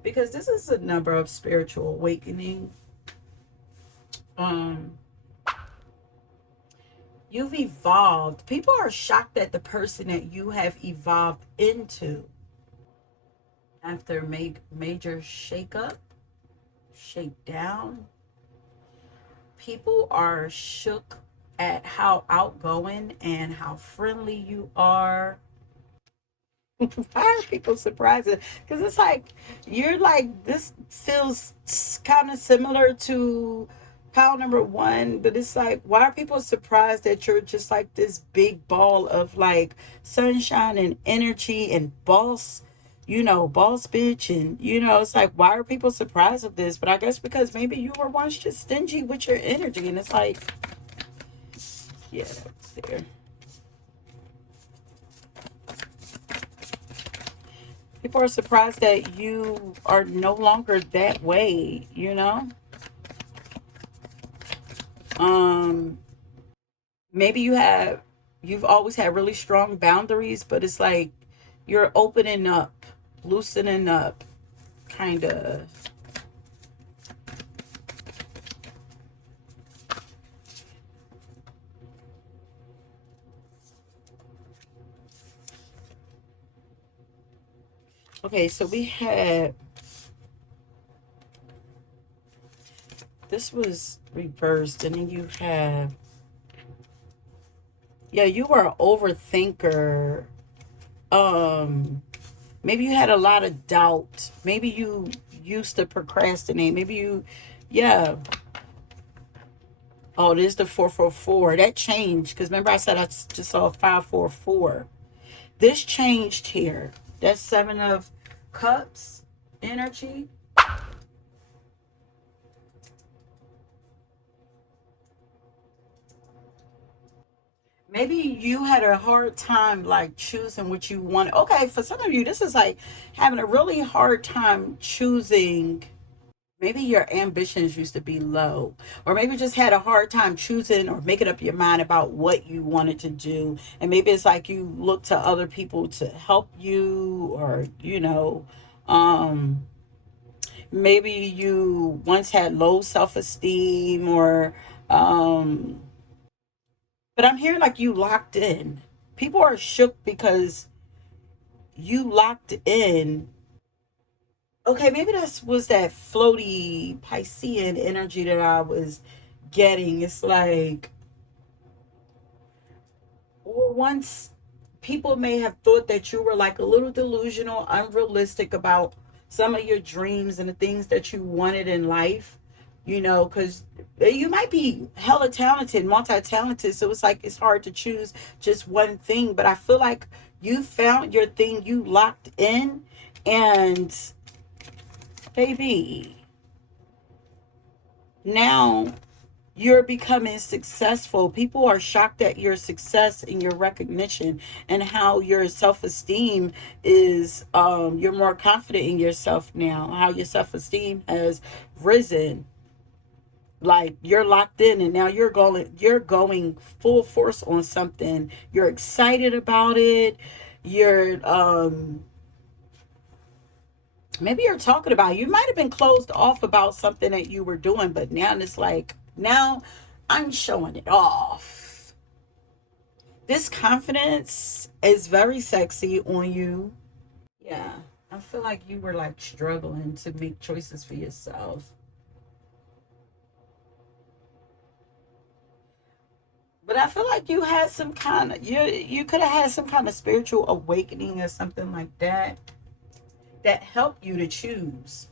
because this is a number of spiritual awakening. Um, you've evolved. People are shocked at the person that you have evolved into after major shakeup, shakedown. People are shook at how outgoing and how friendly you are. Why are people surprised? Because it's like you're like, this feels kind of similar to pile number one, but it's like, why are people surprised that you're just like this big ball of like sunshine and energy and boss, boss bitch, and it's like, why are people surprised of this? But I guess because maybe you were once just stingy with your energy, and it's like, yeah, it's there. People are surprised that you are no longer that way. um Maybe you've always had really strong boundaries, but it's like you're opening up, loosening up, kind of. Okay, so we had, this was reversed, and then you have, yeah, you were an overthinker. Maybe you had a lot of doubt. Maybe you used to procrastinate. Maybe you, yeah. Oh, there's the 444. That changed because remember I said I just saw 544. This changed here. That's Seven of Cups energy. Maybe you had a hard time like choosing what you want. Okay, for some of you, this is like having a really hard time choosing. Maybe your ambitions used to be low, or maybe just had a hard time choosing or making up your mind about what you wanted to do. And maybe it's like you look to other people to help you, or, maybe you once had low self esteem, or, but I'm hearing like you locked in. People are shook because you locked in. Okay, maybe that was that floaty Piscean energy that I was getting. It's like, or once people may have thought that you were like a little delusional, unrealistic about some of your dreams and the things that you wanted in life, because you might be hella talented, multi-talented. So it's like it's hard to choose just one thing. But I feel like you found your thing, you locked in, and baby, now you're becoming successful. People are shocked at your success and your recognition, and how your self-esteem is, you're more confident in yourself now, how your self-esteem has risen. Like you're locked in and now you're going full force on something. You're excited about it. You're maybe you're talking about, you might have been closed off about something that you were doing, but now it's like, now I'm showing it off. This confidence is very sexy on you. Yeah. I feel like you were like struggling to make choices for yourself. But I feel like you had some kind of, you could have had some kind of spiritual awakening or something like that that helped you to choose.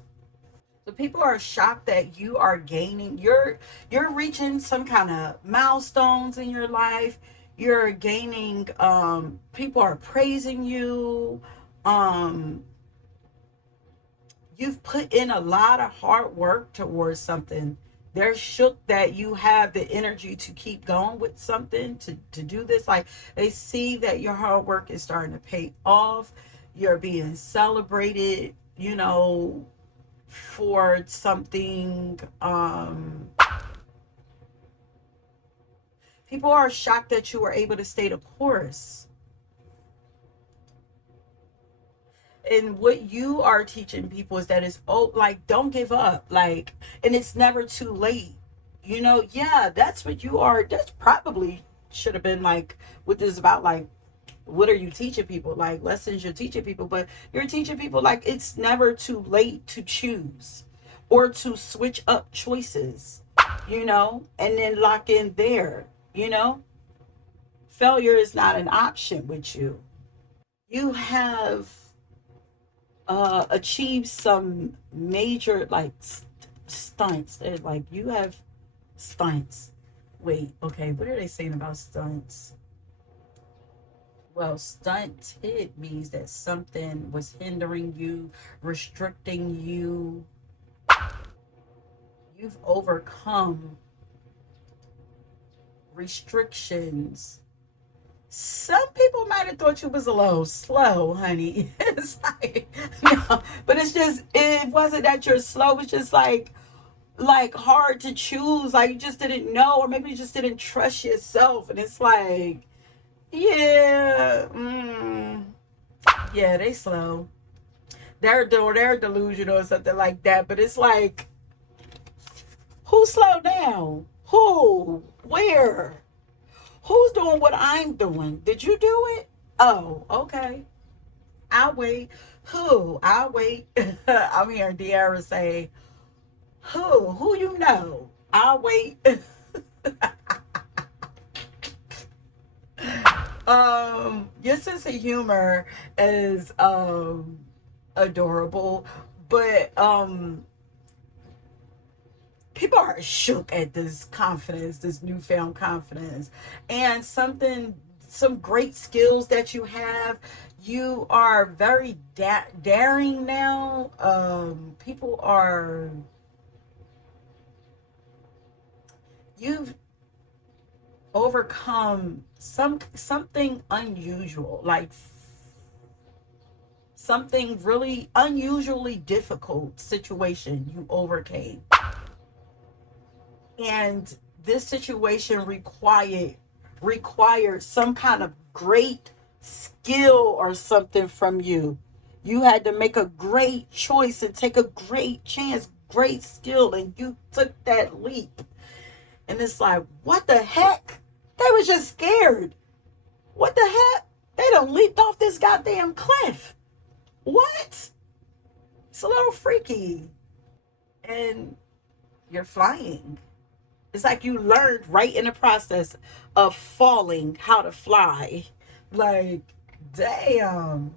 So people are shocked that you are gaining, you're reaching some kind of milestones in your life. You're gaining, people are praising you. Um you've put in a lot of hard work towards something. They're shook that you have the energy to keep going with something, to do this. Like they see that your hard work is starting to pay off. You're being celebrated, for something. People are shocked that you were able to stay the course. And what you are teaching people is that it's, oh, like, don't give up, like, and it's never too late. Yeah, that's what you are. That's probably should have been like what this is about. Like, what are you teaching people? Like, lessons you're teaching people, but you're teaching people like it's never too late to choose or to switch up choices, and then lock in there. Failure is not an option with you. You have achieved some major, like, stunts. Like, you have stunts. Wait, okay, what are they saying about stunts? Well, stunted means that something was hindering you, restricting you. You've overcome restrictions. Some people might have thought you was a little slow, honey. It's like, no, but it wasn't that you're slow. It's just like hard to choose. Like you just didn't know, or maybe you just didn't trust yourself. And it's like, yeah, yeah, they slow. They're delusional or something like that. But it's like, who slowed down? Who? Where? Who's doing what I'm doing? Did you do it? Oh, okay. I'll wait. Who? I'll wait. I'm hearing De'Ara say, who? Who you know? I'll wait. Your sense of humor is adorable, but people are shook at this confidence, this newfound confidence, and some great skills that you have. You are very daring now. People are, you've overcome something unusual, like something really unusually difficult situation you overcame. And this situation required some kind of great skill or something from you. You had to make a great choice and take a great chance, great skill, and you took that leap. And it's like, what the heck? They was just scared. What the heck? They done leaped off this goddamn cliff. What? It's a little freaky. And you're flying. It's like you learned right in the process of falling how to fly. Like, damn.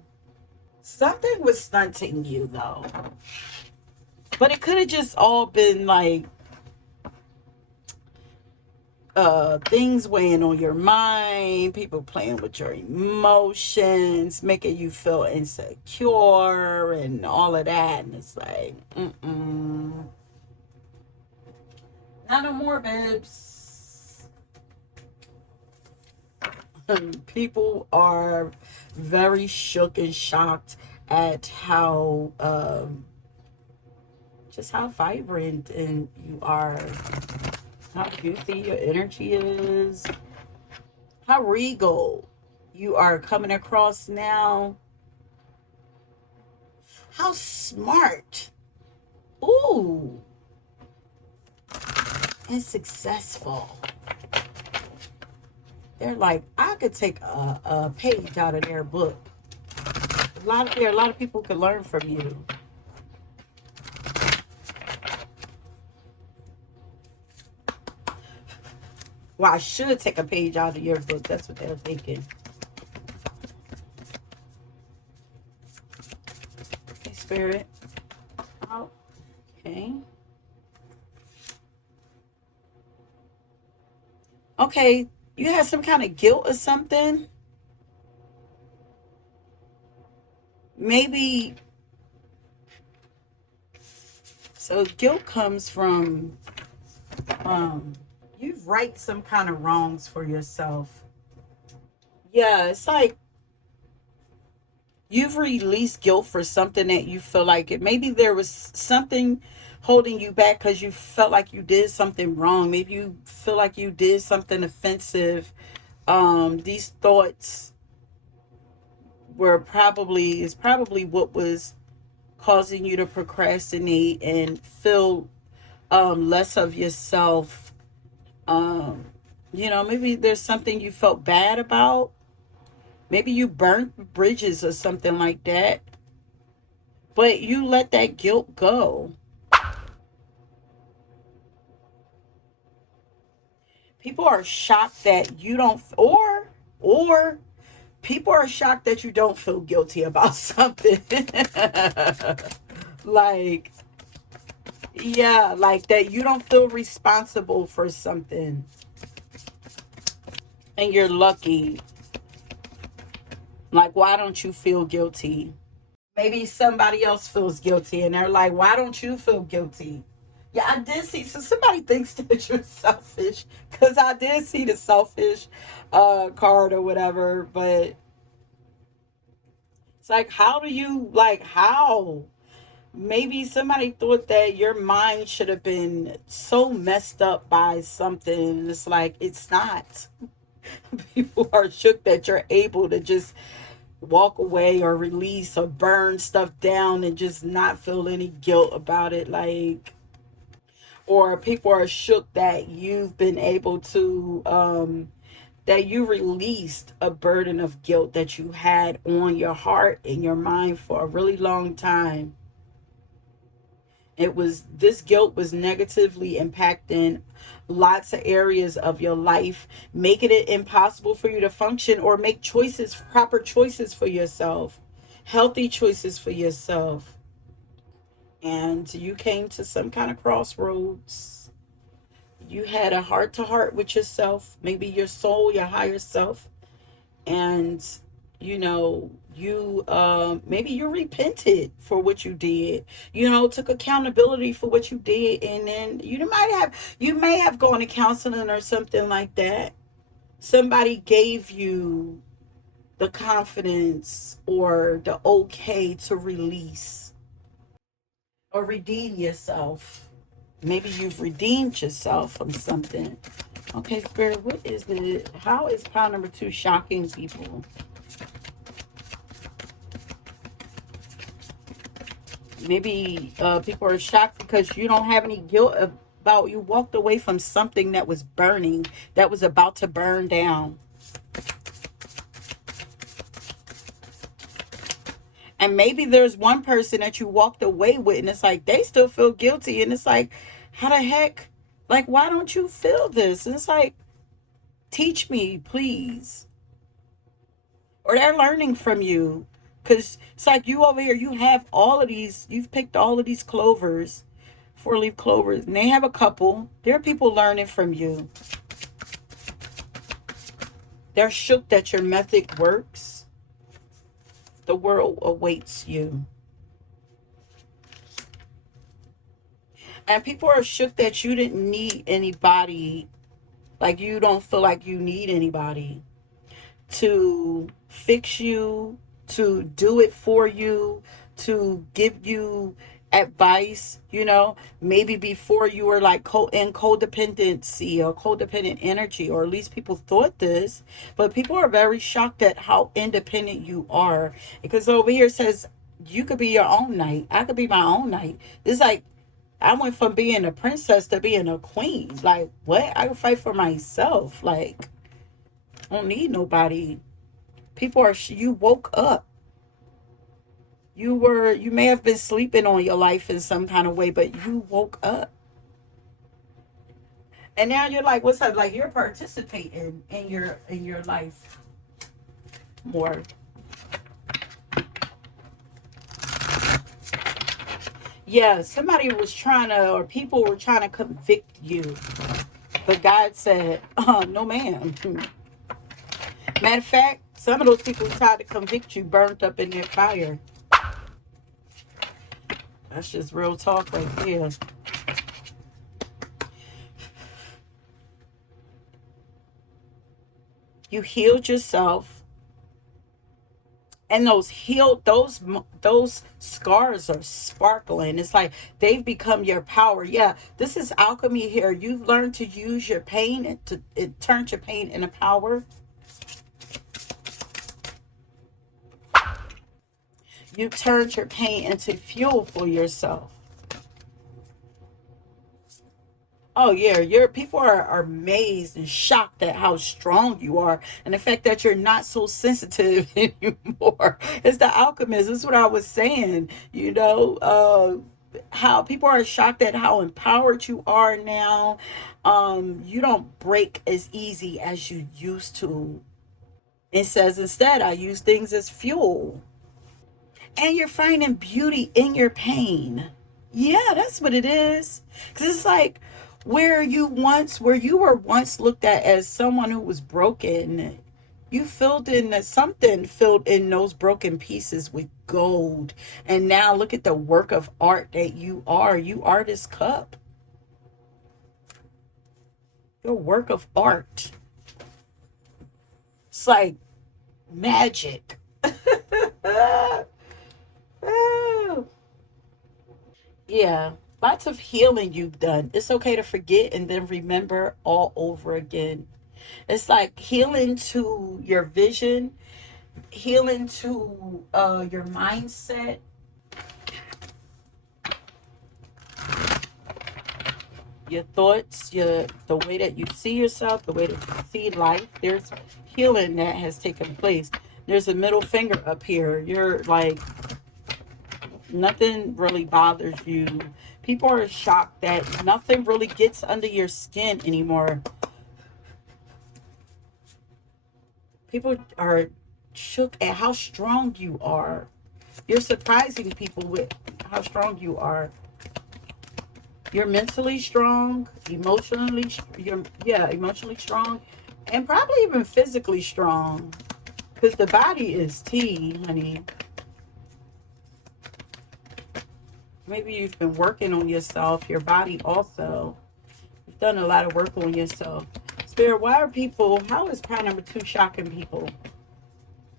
Something was stunting you, though. But it could have just all been like things weighing on your mind, people playing with your emotions, making you feel insecure and all of that. And it's like, not no more, babes. People are very shook and shocked at how just how vibrant and you are, how juicy your energy is, how regal you are coming across now, how smart, ooh, and successful. They're like, I could take a page out of their book. A lot of people could learn from you. Well, I should take a page out of your book. That's what they're thinking. Okay, Spirit. Oh, okay. Okay, you have some kind of guilt or something. Maybe. So guilt comes from um you've right some kind of wrongs for yourself. Yeah, it's like you've released guilt for something that you feel like it. Maybe there was something holding you back because you felt like you did something wrong. Maybe you feel like you did something offensive. These thoughts were probably is probably what was causing you to procrastinate and feel less of yourself. Um, maybe there's something you felt bad about. Maybe you burnt bridges or something like that. But you let that guilt go. People are shocked that you don't, or people are shocked that you don't feel guilty about something. Like, yeah, like that you don't feel responsible for something. And you're lucky. Like, why don't you feel guilty? Maybe somebody else feels guilty and they're like, why don't you feel guilty? Yeah, I did see. So somebody thinks that you're selfish because I did see the selfish card or whatever. But it's like, how do you, like, how? Maybe somebody thought that your mind should have been so messed up by something. And it's like, it's not. People are shook that you're able to just walk away or release or burn stuff down and just not feel any guilt about it. Like, or people are shook that you've been able to that you released a burden of guilt that you had on your heart and your mind for a really long time. It was, this guilt was negatively impacting lots of areas of your life, making it impossible for you to function or make choices, proper choices for yourself, healthy choices for yourself. And you came to some kind of crossroads. You had a heart to heart with yourself, maybe your soul, your higher self. And you maybe you repented for what you did, took accountability for what you did, and then you may have gone to counseling or something like that. Somebody gave you the confidence or the okay to release or redeem yourself. Maybe you've redeemed yourself from something. Okay, Spirit, what is it? How is pile number 2 shocking people? Maybe people are shocked because you don't have any guilt about you walked away from something that was burning, that was about to burn down. And maybe there's one person that you walked away with and it's like they still feel guilty. And it's like, how the heck? Like, why don't you feel this? And it's like, teach me, please. Or they're learning from you. Because it's like you over here, you have all of these, you've picked all of these clovers, 4-leaf clovers, and they have a couple. There are people learning from you. They're shook that your method works. The world awaits you. And people are shook that you didn't need anybody. Like, you don't feel like you need anybody to fix you, to do it for you, to give you advice, you know, maybe before you were like in codependency or codependent energy, or at least people thought this, but people are very shocked at how independent you are. Because over here it says you could be your own knight. I could be my own knight. It's like I went from being a princess to being a queen. Like, what? I can fight for myself. Like, I don't need nobody. People are, you woke up. You may have been sleeping on your life in some kind of way, but you woke up. And now you're like, what's up? Like, you're participating in your life more. Yeah, somebody was trying to, or people were trying to convict you. But God said, no, ma'am. Matter of fact, some of those people who tried to convict you burnt up in their fire. That's just real talk right there. You healed yourself, and those scars are sparkling. It's like they've become your power. Yeah, this is alchemy here. You've learned to use your pain, and it turns your pain into power. You turned your pain into fuel for yourself. Oh yeah, your people are amazed and shocked at how strong you are, and the fact that you're not so sensitive anymore. It's the alchemist. This is what I was saying. You know, how people are shocked at how empowered you are now. You don't break as easy as you used to. It says instead, I use things as fuel, and you're finding beauty in your pain. Yeah, that's what it is. Because it's like where you were once looked at as someone who was broken, you filled in something filled in those broken pieces with gold. And now look at the work of art that you are. You are this cup. Your work of art. It's like magic. Oh. Yeah, lots of healing you've done. It's okay to forget and then remember all over again. It's like healing to your vision, healing to your mindset, your thoughts, the way that you see yourself, the way that you see life. There's healing that has taken place. There's a middle finger up here. You're like nothing really bothers you. People are shocked that nothing really gets under your skin anymore. People are shook at how strong you are. You're surprising people with how strong you are. You're mentally strong, emotionally strong, and probably even physically strong. Because the body is tea, honey. Maybe you've been working on yourself, your body also. You've done a lot of work on yourself. Spirit, how is pie number 2 shocking people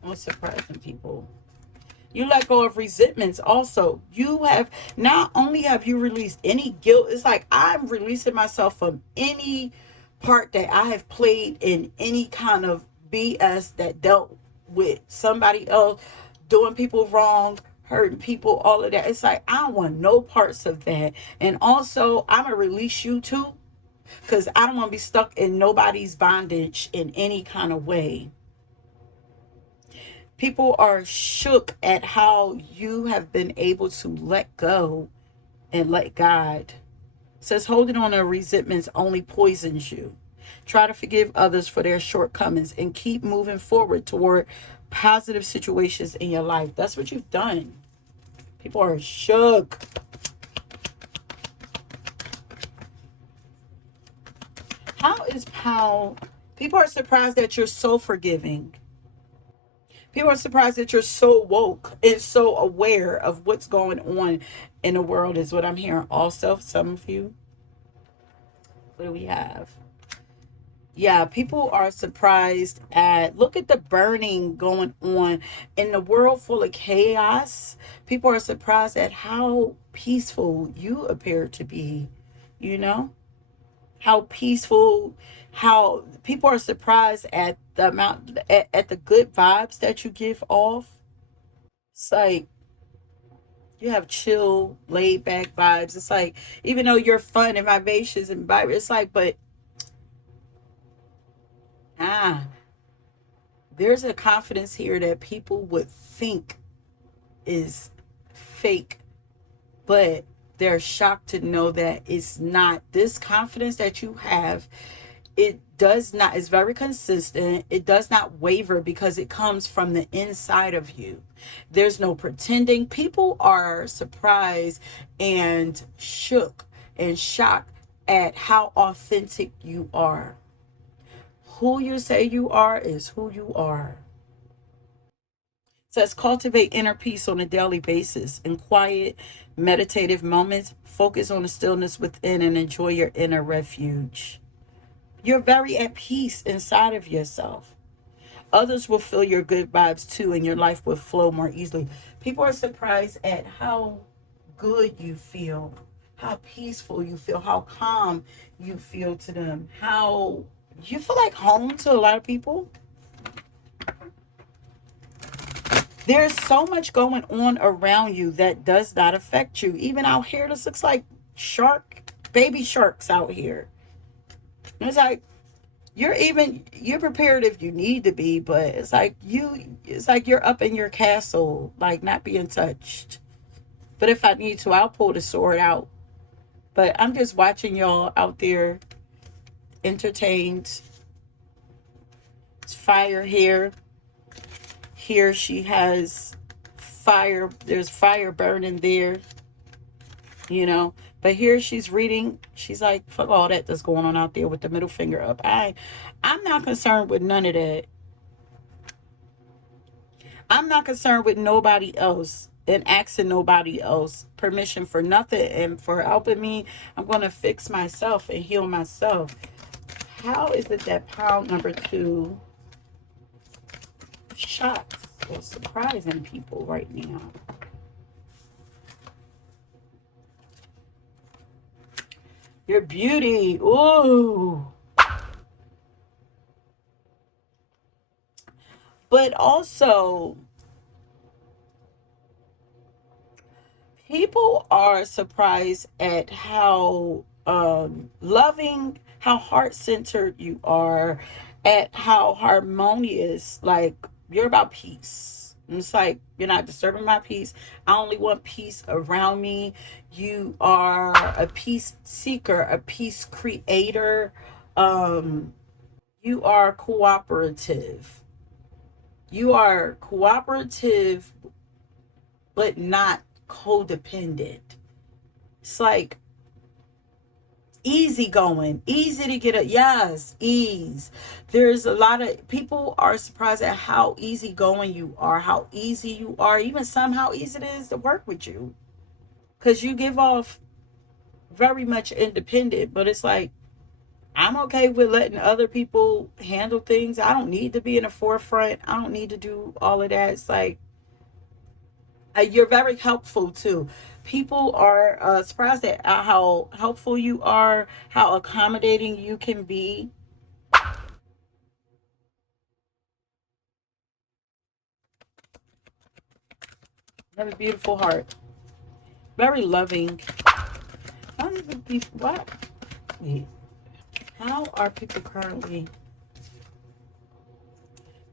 or surprising people? You let go of resentments also. You have, not only have you released any guilt, it's like I'm releasing myself from any part that I have played in any kind of BS that dealt with somebody else, doing people wrong, hurting people, all of that. It's like I don't want no parts of that. And also, I'm going to release you too, because I don't want to be stuck in nobody's bondage in any kind of way. People are shook at how you have been able to let go and let God. It says holding on to resentments only poisons you. Try to forgive others for their shortcomings and keep moving forward toward positive situations in your life. That's what you've done. People are shook. How people are surprised that you're so forgiving. People are surprised that you're so woke and so aware of what's going on in the world, is what I'm hearing. Also, some of you, what do we have? Yeah, people are surprised at, look at the burning going on in the world full of chaos. People are surprised at how peaceful you appear to be, you know? How peaceful, how people are surprised at the amount, at the good vibes that you give off. It's like you have chill, laid back vibes. It's like, even though you're fun and vivacious and vibrant, it's like, but ah, there's a confidence here that people would think is fake, but they're shocked to know that it's not. This confidence that you have, it does not, it's very consistent. It does not waver because it comes from the inside of you. There's no pretending. People are surprised and shook and shocked at how authentic you are. Who you say you are is who you are. Says cultivate inner peace on a daily basis. In quiet, meditative moments, focus on the stillness within and enjoy your inner refuge. You're very at peace inside of yourself. Others will feel your good vibes too, and your life will flow more easily. People are surprised at how good you feel, how peaceful you feel, how calm you feel to them, how you feel like home to a lot of people. There's so much going on around you that does not affect you. Even out here, this looks like baby sharks out here. And it's like you're prepared if you need to be, but it's like you're up in your castle, like not being touched. But if I need to, I'll pull the sword out. But I'm just watching y'all out there entertained. It's fire here. Here she has fire. There's fire burning there, you know. But here she's reading. She's like, fuck all that that's going on out there with the middle finger up. I'm not concerned with none of that. I'm not concerned with nobody else and asking nobody else permission for nothing and for helping me. I'm going to fix myself and heal myself. How is it that pile number 2 shocks or surprising people right now? Your beauty. Ooh. But also, people are surprised at how loving, how heart-centered you are, at how harmonious, like you're about peace. And it's like, you're not disturbing my peace. I only want peace around me. You are a peace seeker, a peace creator. You are cooperative. You are cooperative, but not codependent. It's like easy going, easy to get a yes, ease. There's a lot of people are surprised at how easy going you are, how easy you are, even somehow easy it is to work with you. Because you give off very much independent, but it's like I'm okay with letting other people handle things. I don't need to be in the forefront. I don't need to do all of that. It's like you're very helpful too. People are surprised at how helpful you are, how accommodating you can be. You have a beautiful heart, very loving. How do people? What? Wait. How are people currently?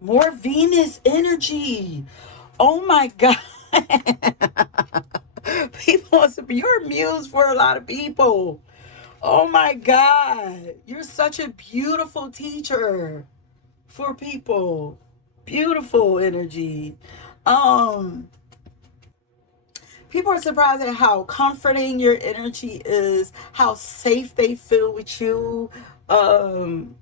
More Venus energy. Oh my God. People, you're a muse for a lot of people. Oh my God. You're such a beautiful teacher for people. Beautiful energy. Um, People are surprised at how comforting your energy is, how safe they feel with you, um,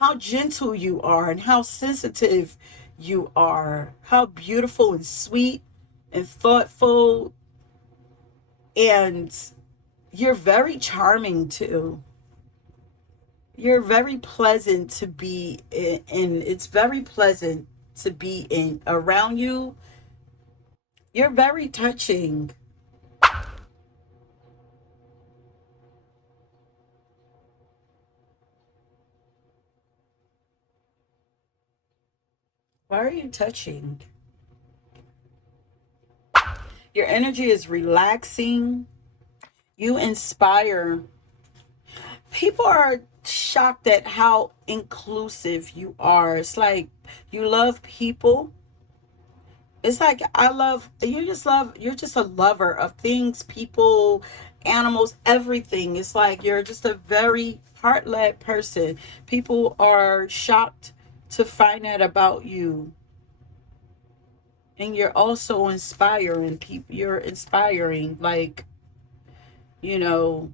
how gentle you are, and how sensitive you are, how beautiful and sweet and thoughtful, and you're very charming too. you're very pleasant to be in, and it's very pleasant to be in around you. You're very touching. Why are you touching? Your energy is relaxing. You inspire. People are shocked at how inclusive you are. It's like you love people. It's like I love you, just love, you're just a lover of things, people, animals, everything. It's like you're just a very heart-led person. People are shocked to find that about you. And you're also inspiring people. You're inspiring, like, you know,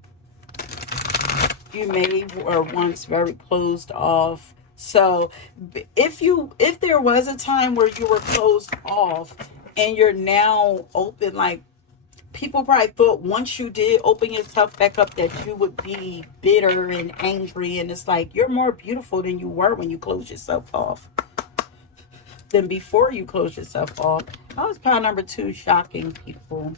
you may were once very closed off. So if there was a time where you were closed off and you're now open, like, people probably thought once you did open yourself back up that you would be bitter and angry, and it's like you're more beautiful than you were when you closed yourself off than before you closed yourself off. That was part number two, shocking people.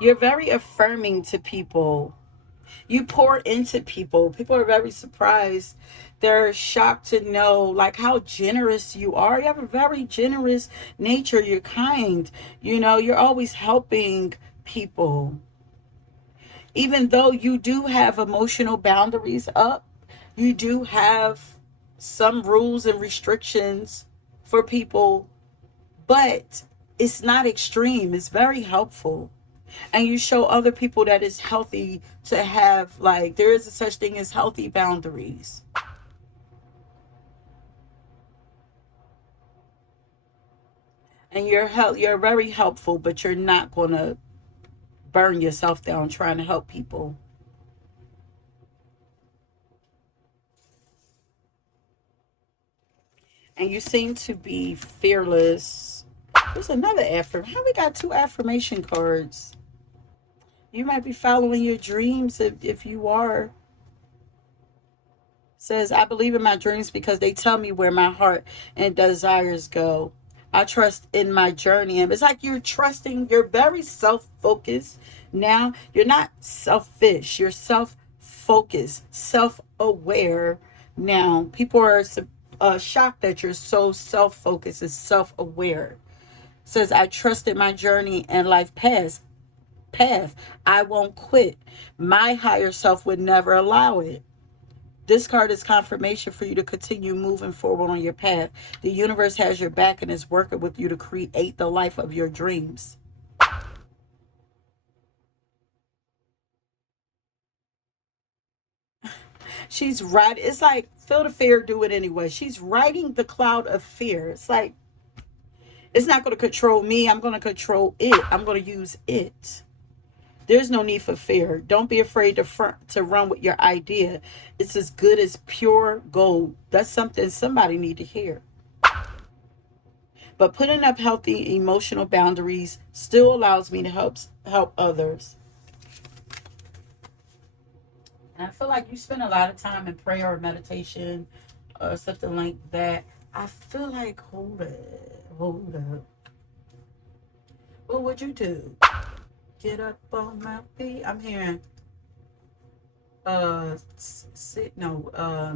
You're very affirming to people. You pour into people. People are very surprised. They're shocked to know, like, how generous you are. You have a very generous nature. You're kind. You're always helping people. Even though you do have emotional boundaries up, you do have some rules and restrictions for people, but it's not extreme. It's very helpful. And you show other people that it's healthy to have, like, there is a such thing as healthy boundaries. And you're very helpful, but you're not going to burn yourself down trying to help people. And you seem to be fearless. There's another affirmation. How we got two affirmation cards? You might be following your dreams if you are. Says, I believe in my dreams because they tell me where my heart and desires go. I trust in my journey. And it's like you're trusting, you're very self focused now. You're not selfish, you're self focused, self aware now. People are shocked that you're so self focused and self aware. Says, I trust in my journey and life path. I won't quit. My higher self would never allow it. This card is confirmation for you to continue moving forward on your path. The universe has your back and is working with you to create the life of your dreams. She's right. It's like, feel the fear, do it anyway. She's riding the cloud of fear. It's like, it's not going to control me. I'm going to control it. I'm going to use it. There's no need for fear. Don't be afraid to run with your idea. It's as good as pure gold. That's something somebody need to hear. But putting up healthy emotional boundaries still allows me to help others. And I feel like you spend a lot of time in prayer or meditation or something like that. I feel like, hold up. What would you do? Get up on my feet. I'm hearing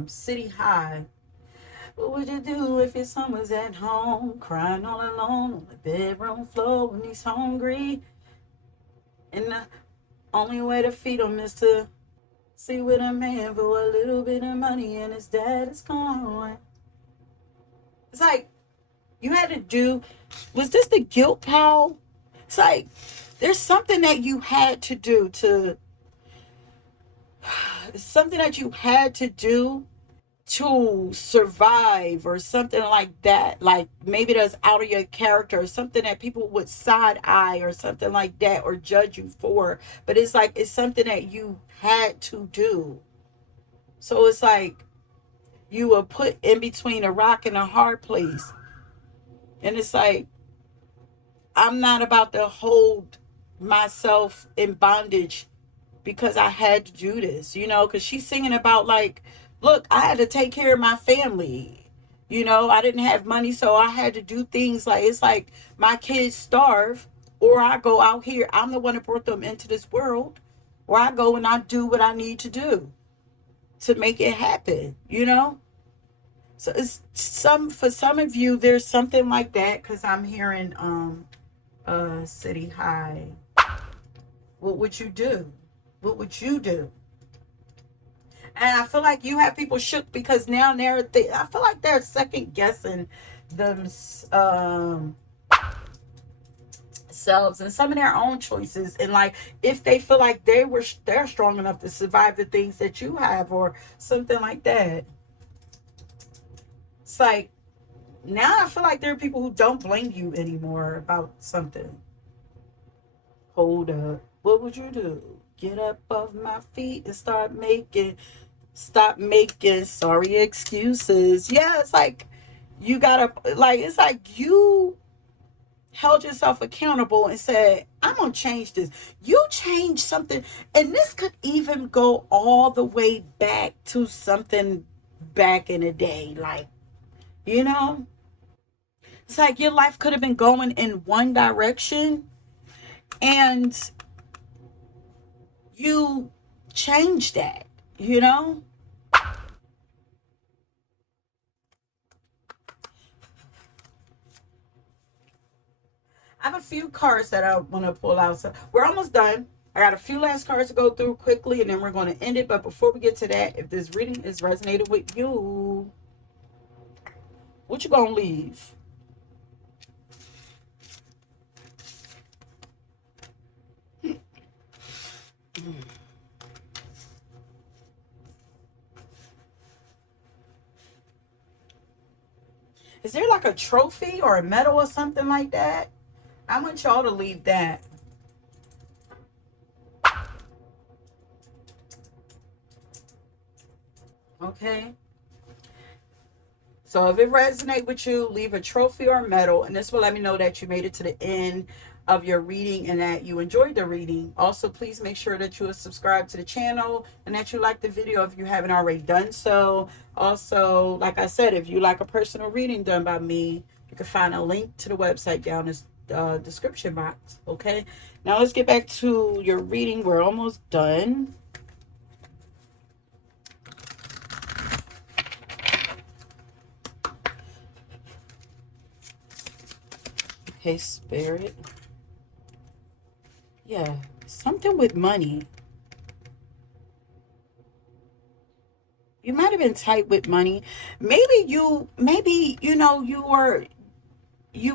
city high. What would you do if your son was at home crying all alone on the bedroom floor when he's hungry? And the only way to feed him is to see what a man for a little bit of money and his dad is gone. It's like you had to do. Was this the guilt pal? It's like there's something that you had to do to. Something that you had to survive or something like that. Like maybe that's out of your character or something that people would side eye or something like that or judge you for. But it's like it's something that you had to do. So it's like you were put in between a rock and a hard place. And it's like I'm not about to hold myself in bondage because I had to do this, because she's singing about, like, look, I had to take care of my family. I didn't have money, so I had to do things like, it's like my kids starve, or I go out here. I'm the one that brought them into this world, or I go and I do what I need to do to make it happen. So it's for some of you, there's something like that, because I'm hearing City High. What would you do? What would you do? And I feel like you have people shook because now I feel like they're second guessing them selves and some of their own choices, and like if they feel like they're strong enough to survive the things that you have or something like that. It's like now I feel like there are people who don't blame you anymore about something. Hold up. What would you do? Get up off my feet and stop making sorry excuses. Yeah, it's like you gotta, like, it's like you held yourself accountable and said, I'm gonna change this. You change something, and this could even go all the way back to something back in the day. Like, you know, it's like your life could have been going in one direction and you changed that. I have a few cards that I want to pull out. So we're almost done. I got a few last cards to go through quickly, and then we're going to end it. But before we get to that, if this reading is resonated with you, what you gonna leave? Is there like a trophy or a medal or something like that? I want y'all to leave that. Okay. So if it resonates with you, leave a trophy or a medal, and this will let me know that you made it to the end of your reading and that you enjoyed the reading. Also, please make sure that you are subscribed to the channel and that you like the video if you haven't already done so. Also, like I said, if you like a personal reading done by me, you can find a link to the website down in the description box. Okay, now let's get back to your reading. We're almost done. Okay, Spirit. Yeah, something with money. You might have been tight with money. Maybe you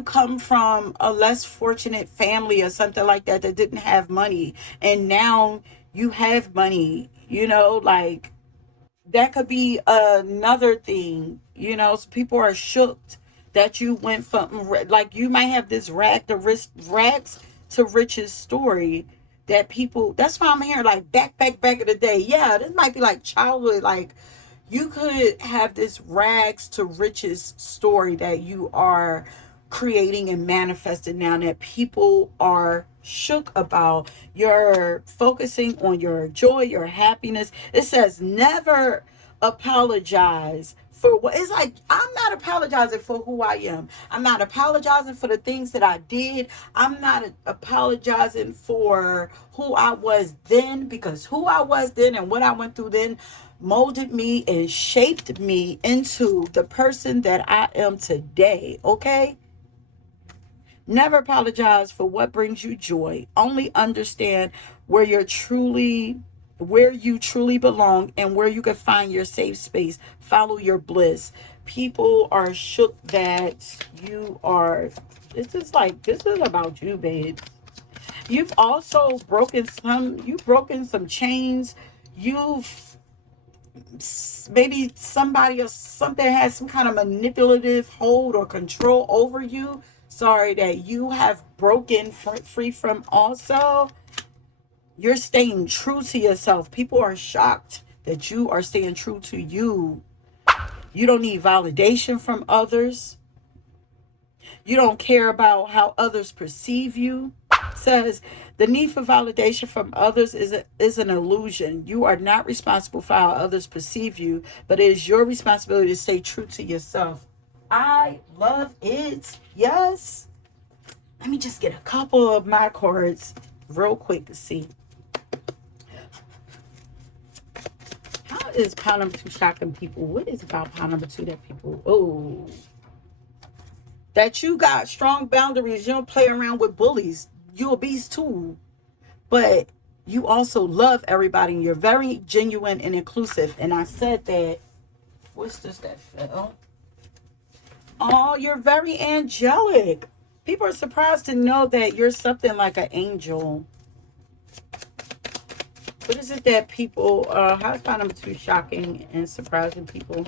come from a less fortunate family or something like that that didn't have money, and now you have money. Like, that could be another thing. So people are shook that you went from, like, you might have this rags to riches story that people. That's why I'm here, like, back in the day. Yeah, this might be like childhood. Like, you could have this rags to riches story that you are creating and manifesting now that people are shook about. You're focusing on your joy, your happiness. It says never apologize for what. It's like, I'm not apologizing for who I am. I'm not apologizing for the things that I did. I'm not apologizing for who I was then, because who I was then and what I went through then molded me and shaped me into the person that I am today. Okay? Never apologize for what brings you joy. Only understand where you truly belong and where you can find your safe space. Follow your bliss. People are shook that you are. This is about you, babe. You've broken some chains. You've maybe somebody or something has some kind of manipulative hold or control over you. Sorry, that you have broken free from. Also, you're staying true to yourself. People are shocked that you are staying true to you. You don't need validation from others. You don't care about how others perceive you. Says the need for validation from others is an illusion. You are not responsible for how others perceive you, but it is your responsibility to stay true to yourself. I love it. Yes. Let me just get a couple of my cards real quick to see. How is pile number 2 shocking people? What is about pile number 2 that people... Oh. That you got strong boundaries. You don't play around with bullies. You're a beast too. But you also love everybody. And you're very genuine and inclusive. And I said that... What's this that fell? Oh, you're very angelic. People are surprised to know that you're something like an angel. What is it that people... how is pile number 2 shocking and surprising people?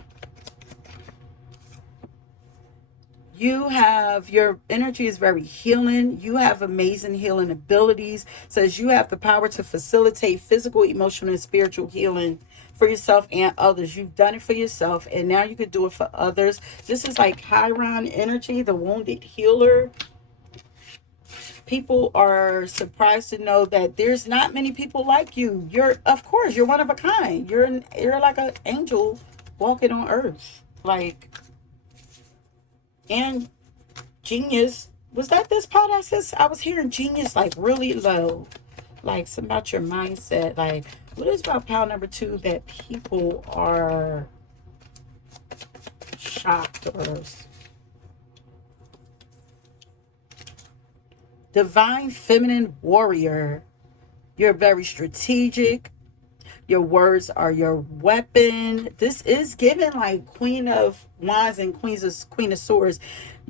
You have, your energy is very healing. You have amazing healing abilities. Says you have the power to facilitate physical, emotional, and spiritual healing for yourself and others. You've done it for yourself, and now you can do it for others. This is like Chiron energy, the wounded healer. People are surprised to know that there's not many people like you. You're, of course, you're one of a kind. You're like an angel walking on earth. Like, and genius. Was that this part I said? I was hearing genius like really low. Like something about your mindset. Like, what is about pile number 2 that people are shocked or... Divine feminine warrior. You're very strategic. Your words are your weapon. This is given like Queen of Wands and Queen of Swords.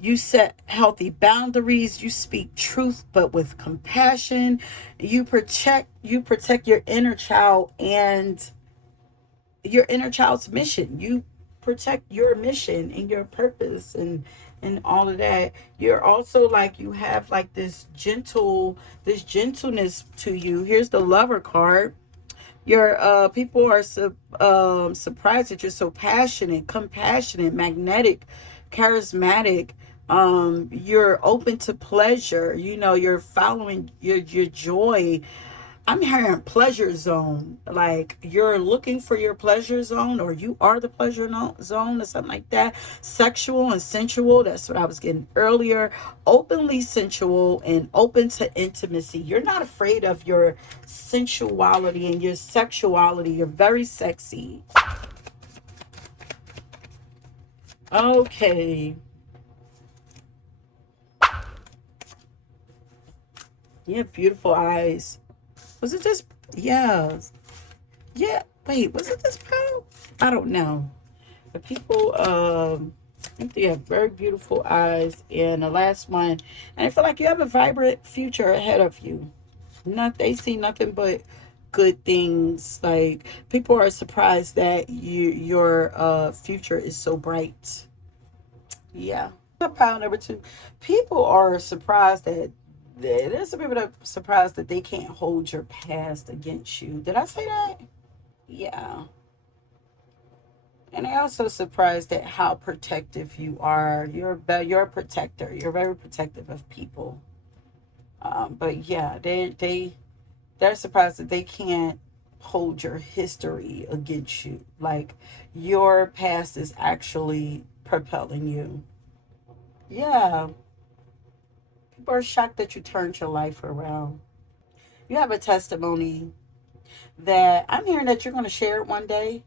You set healthy boundaries. You speak truth, but with compassion. You protect your inner child and your inner child's mission. You protect your mission and your purpose and all of that. You're also like, you have like this gentleness to you. Here's the Lover card. Your people are surprised that you're so passionate, compassionate, magnetic, charismatic. You're open to pleasure. You know, you're following your joy. I'm hearing pleasure zone. Like you're looking for your pleasure zone, or you are the pleasure zone, or something like that. Sexual and sensual. That's what I was getting earlier. Openly sensual and open to intimacy. You're not afraid of your sensuality and your sexuality. You're very sexy. Okay. You have beautiful eyes. Was it this? Yeah. Yeah. Wait, was it this pearl? I don't know. But people, I think they have very beautiful eyes. And the last one, and I feel like you have a vibrant future ahead of you. They see nothing but good things. Like people are surprised that your future is so bright. Yeah. Pile number 2. People are surprised that there's some people that are surprised that they can't hold your past against you. Did I say that? Yeah. And they're also surprised at how protective you are. You're a protector. You're very protective of people. But yeah, they're surprised that they can't hold your history against you. Like your past is actually propelling you. Yeah. People are shocked that you turned your life around. You have a testimony that I'm hearing that you're going to share it one day.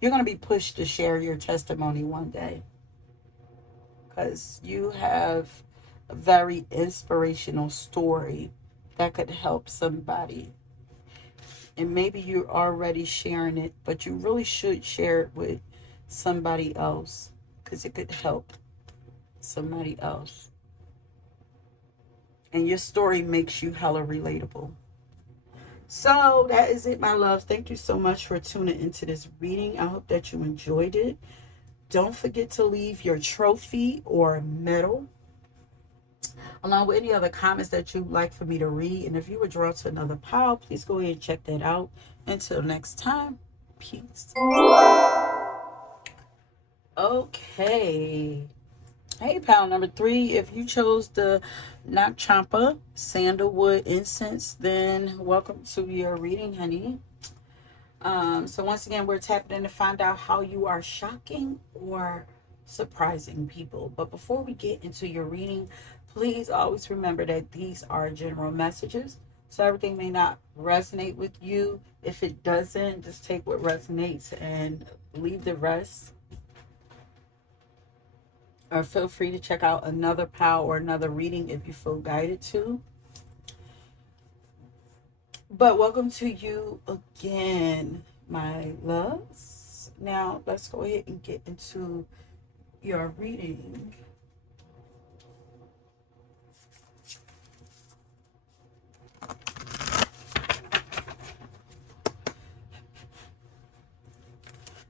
You're going to be pushed to share your testimony one day because you have a very inspirational story that could help somebody. And maybe you're already sharing it, but you really should share it with somebody else because it could help somebody else. And your story makes you hella relatable. So that is it, my loves. Thank you so much for tuning into this reading. I hope that you enjoyed it. Don't forget to leave your trophy or medal along with any other comments that you'd like for me to read. And if you were drawn to another pile, please go ahead and check that out. Until next time, peace. Okay. Hey, pal number 3. If you chose the Nakchampa sandalwood incense, then welcome to your reading, honey. So once again, we're tapping in to find out how you are shocking or surprising people. But before we get into your reading, please always remember that these are general messages. So everything may not resonate with you. If it doesn't, just take what resonates and leave the rest. Or feel free to check out another POW or another reading if you feel guided to. But welcome to you again, my loves. Now let's go ahead and get into your reading.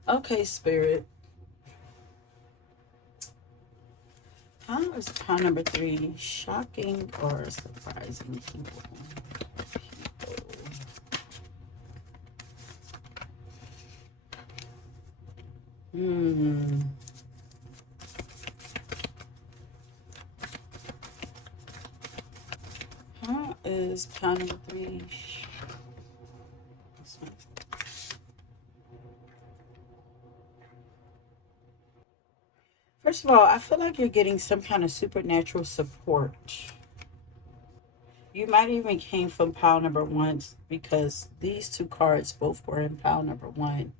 Okay, Spirit. How is POW number 3 shocking or surprising people? Hmm. How is POW number 3? First of all, I feel like you're getting some kind of supernatural support. You might even came from pile number 1 because these two cards both were in pile number 1.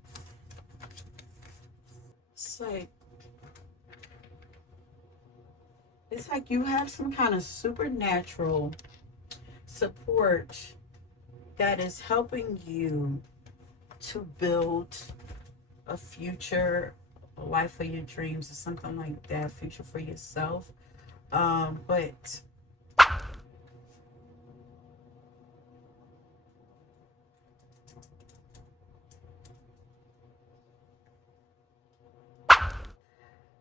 It's like you have some kind of supernatural support that is helping you to build a future, a life of your dreams, or something like that, future for yourself. But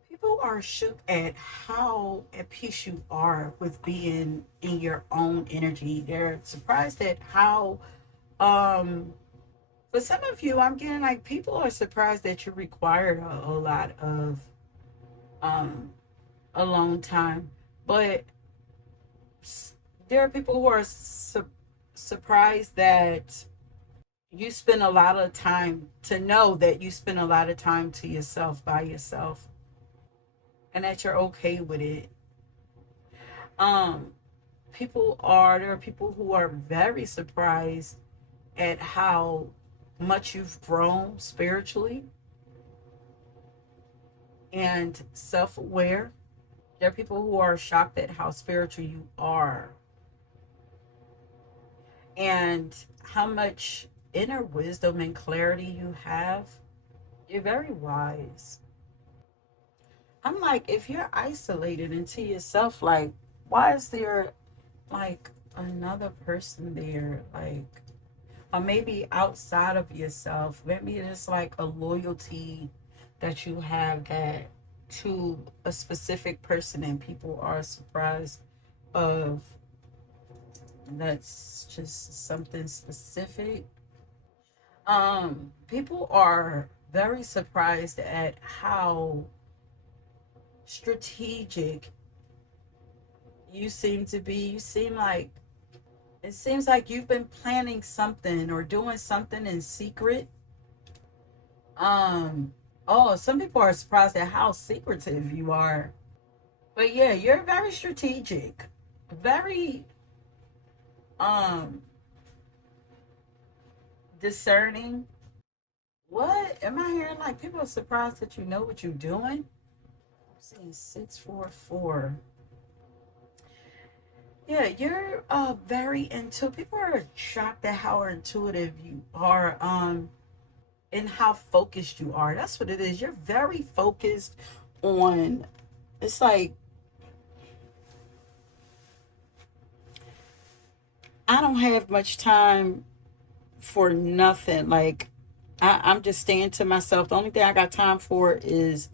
people are shook at how at peace you are with being in your own energy. They're surprised at how for some of you, I'm getting like people are surprised that you require a lot of um alone time. But there are people who are surprised that you spend a lot of time, to know that you spend a lot of time to yourself, by yourself, and that you're okay with it. um there are people who are very surprised at how much you've grown spiritually and self-aware. There are people who are shocked at how spiritual you are and how much inner wisdom and clarity you have. You're very wise. I'm like, if you're isolated into yourself, like, why is there like another person there? Like, or maybe outside of yourself, maybe it's like a loyalty that you have that to a specific person, and people are surprised of that's just something specific. People are very surprised at how strategic you seem to be. You seem like it seems like you've been planning something or doing something in secret. Oh, some people are surprised at how secretive you are. But yeah, you're very strategic. Very um discerning. What? Am I hearing like people are surprised that you know what you're doing? I'm seeing 644. Yeah, you're very into people are shocked at how intuitive you are, and how focused you are. That's what it is. You're very focused on, it's like I don't have much time for nothing. Like I'm just staying to myself. The only thing I got time for is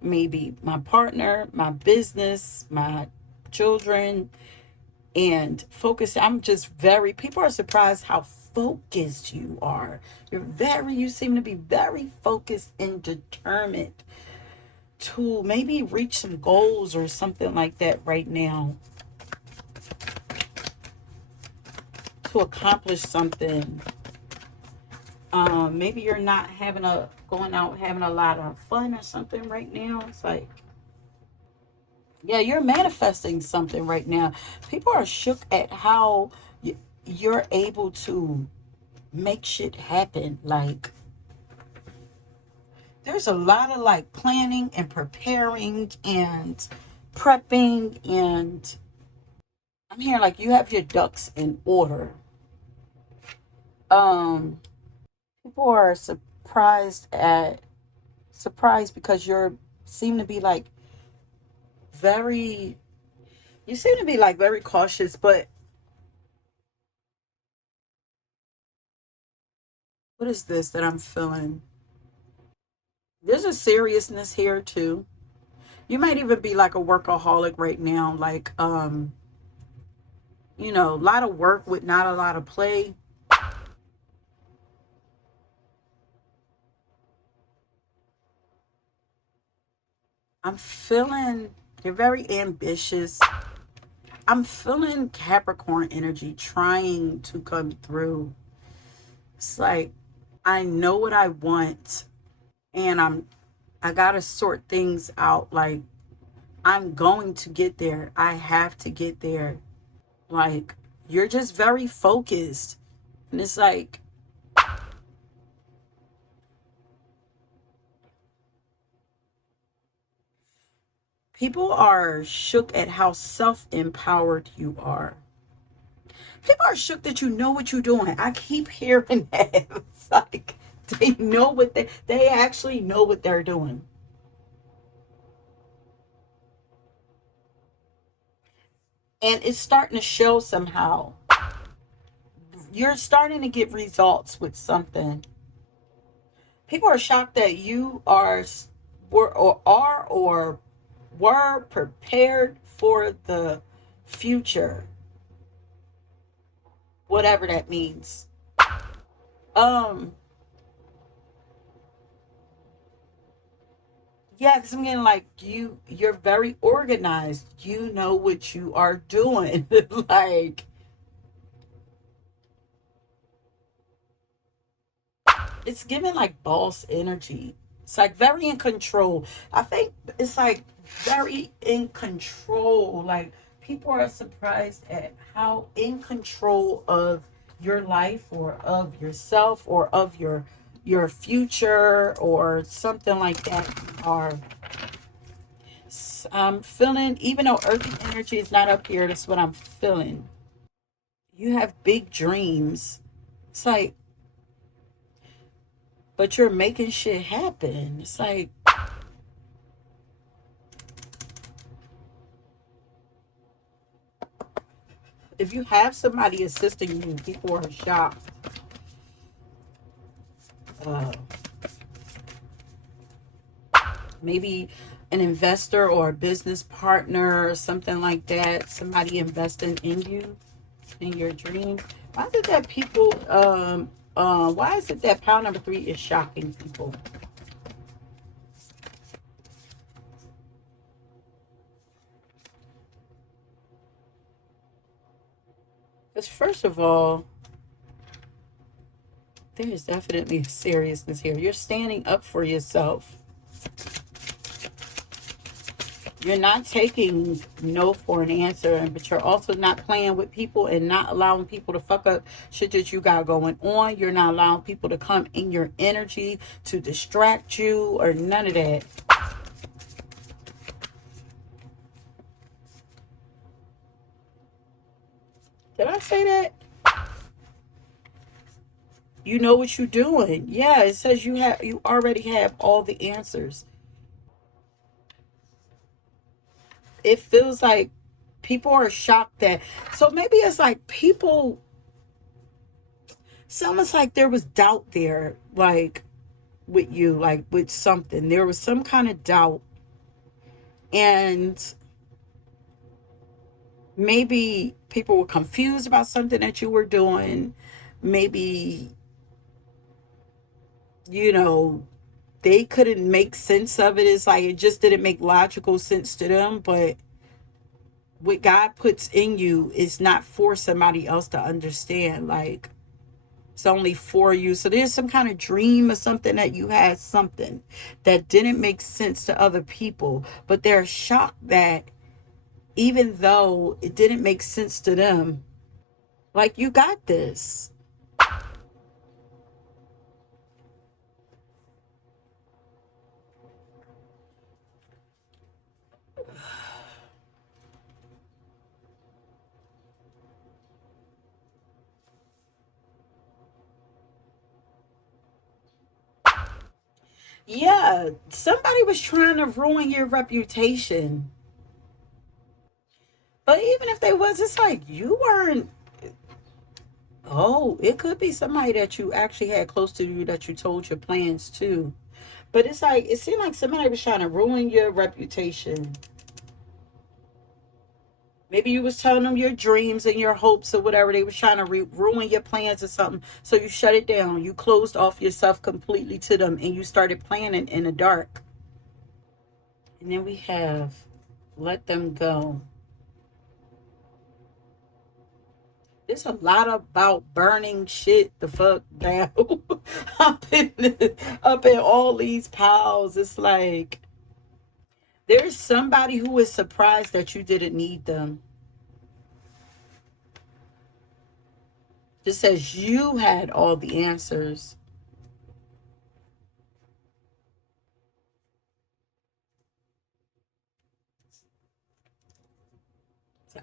maybe my partner, my business, my children, and focus. I'm just very, people are surprised how focused you are. You seem to be very focused and determined to maybe reach some goals or something like that right now, to accomplish something. Maybe you're not going out having a lot of fun or something right now. It's like, yeah, you're manifesting something right now. People are shook at how you're able to make shit happen. Like, there's a lot of like planning and preparing and prepping, and I'm hearing like you have your ducks in order. Um, People are surprised because you're seem to be like very you seem to be like very cautious, but what is this that I'm feeling? There's a seriousness here too. You might even be like a workaholic right now, like a lot of work with not a lot of play. I'm feeling you're very ambitious. I'm feeling Capricorn energy trying to come through. It's like I know what I want, and I gotta sort things out. Like, I'm going to get there. I have to get there. Like, you're just very focused. And it's like people are shook at how self-empowered you are. People are shook that you know what you're doing. I keep hearing that. It's like they know they actually know what they're doing. And it's starting to show somehow. You're starting to get results with something. People are shocked that you were prepared for the future, whatever that means. Um, yeah, because I'm getting like you're very organized. You know what you are doing. Like, it's giving like boss energy. It's like very in control. I think it's like very in control. Like, people are surprised at how in control of your life or of yourself or of your future or something like that you are. I'm feeling, even though earthly energy is not up here, that's what I'm feeling. You have big dreams. It's like, but you're making shit happen. It's like, if you have somebody assisting you, people are shocked. Uh, Maybe an investor or a business partner or something like that. Somebody investing in you, in your dream. Why is it that why is it that pound number 3 is shocking people? Because first of all, there is definitely a seriousness here. You're standing up for yourself. You're not taking no for an answer, but you're also not playing with people and not allowing people to fuck up shit that you got going on. You're not allowing people to come in your energy to distract you or none of that. Did I say that? You know what you're doing. Yeah, it says you already have all the answers. It feels like people are shocked that, so maybe it's like people, it's almost like there was doubt there, like with you, like with something. There was some kind of doubt, and maybe people were confused about something that you were doing. Maybe, you know, they couldn't make sense of it. It's like it just didn't make logical sense to them. But what God puts in you is not for somebody else to understand. Like, it's only for you. So there's some kind of dream or something that you had, something that didn't make sense to other people, but they're shocked that even though it didn't make sense to them, like, you got this. Yeah, somebody was trying to ruin your reputation. But even if they was, it's like you weren't. Oh, it could be somebody that you actually had close to you that you told your plans to. But it's like, it seemed like somebody was trying to ruin your reputation. Maybe you was telling them your dreams and your hopes or whatever. They was trying to ruin your plans or something. So you shut it down. You closed off yourself completely to them and you started planning in the dark. And then we have let them go. There's a lot about burning shit the fuck down up in all these piles. It's like there's somebody who is surprised that you didn't need them. Just says you had all the answers.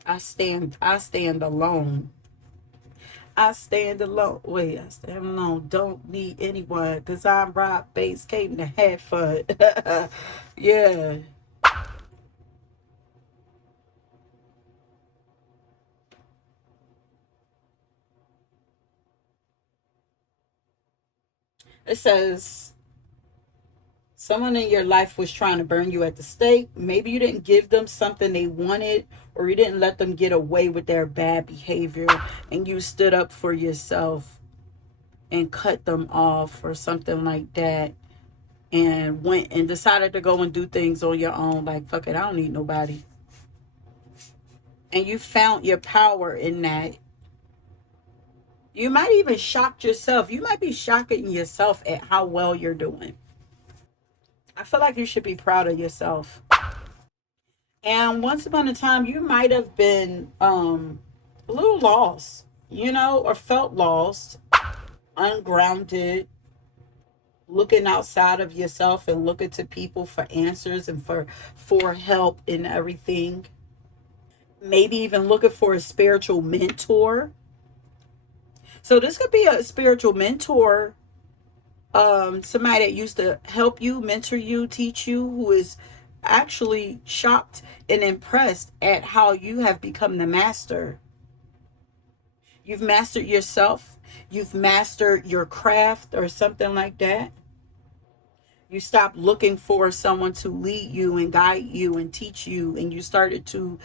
I stand alone. I stand alone. Wait, I stand alone. Don't need anyone because I'm Rob Bates, came to have fun. Yeah. It says someone in your life was trying to burn you at the stake. Maybe you didn't give them something they wanted, or you didn't let them get away with their bad behavior, and you stood up for yourself and cut them off or something like that, and went and decided to go and do things on your own. Like, fuck it, I don't need nobody. And you found your power in that. You might even shock yourself. You might be shocking yourself at how well you're doing. I feel like you should be proud of yourself. And once upon a time, you might have been a little lost, or felt lost, ungrounded, looking outside of yourself and looking to people for answers and for help in everything. Maybe even looking for a spiritual mentor. So this could be a spiritual mentor, somebody that used to help you, mentor you, teach you, who is actually shocked and impressed at how you have become the master. You've mastered yourself. You've mastered your craft or something like that. You stopped looking for someone to lead you and guide you and teach you, and you started to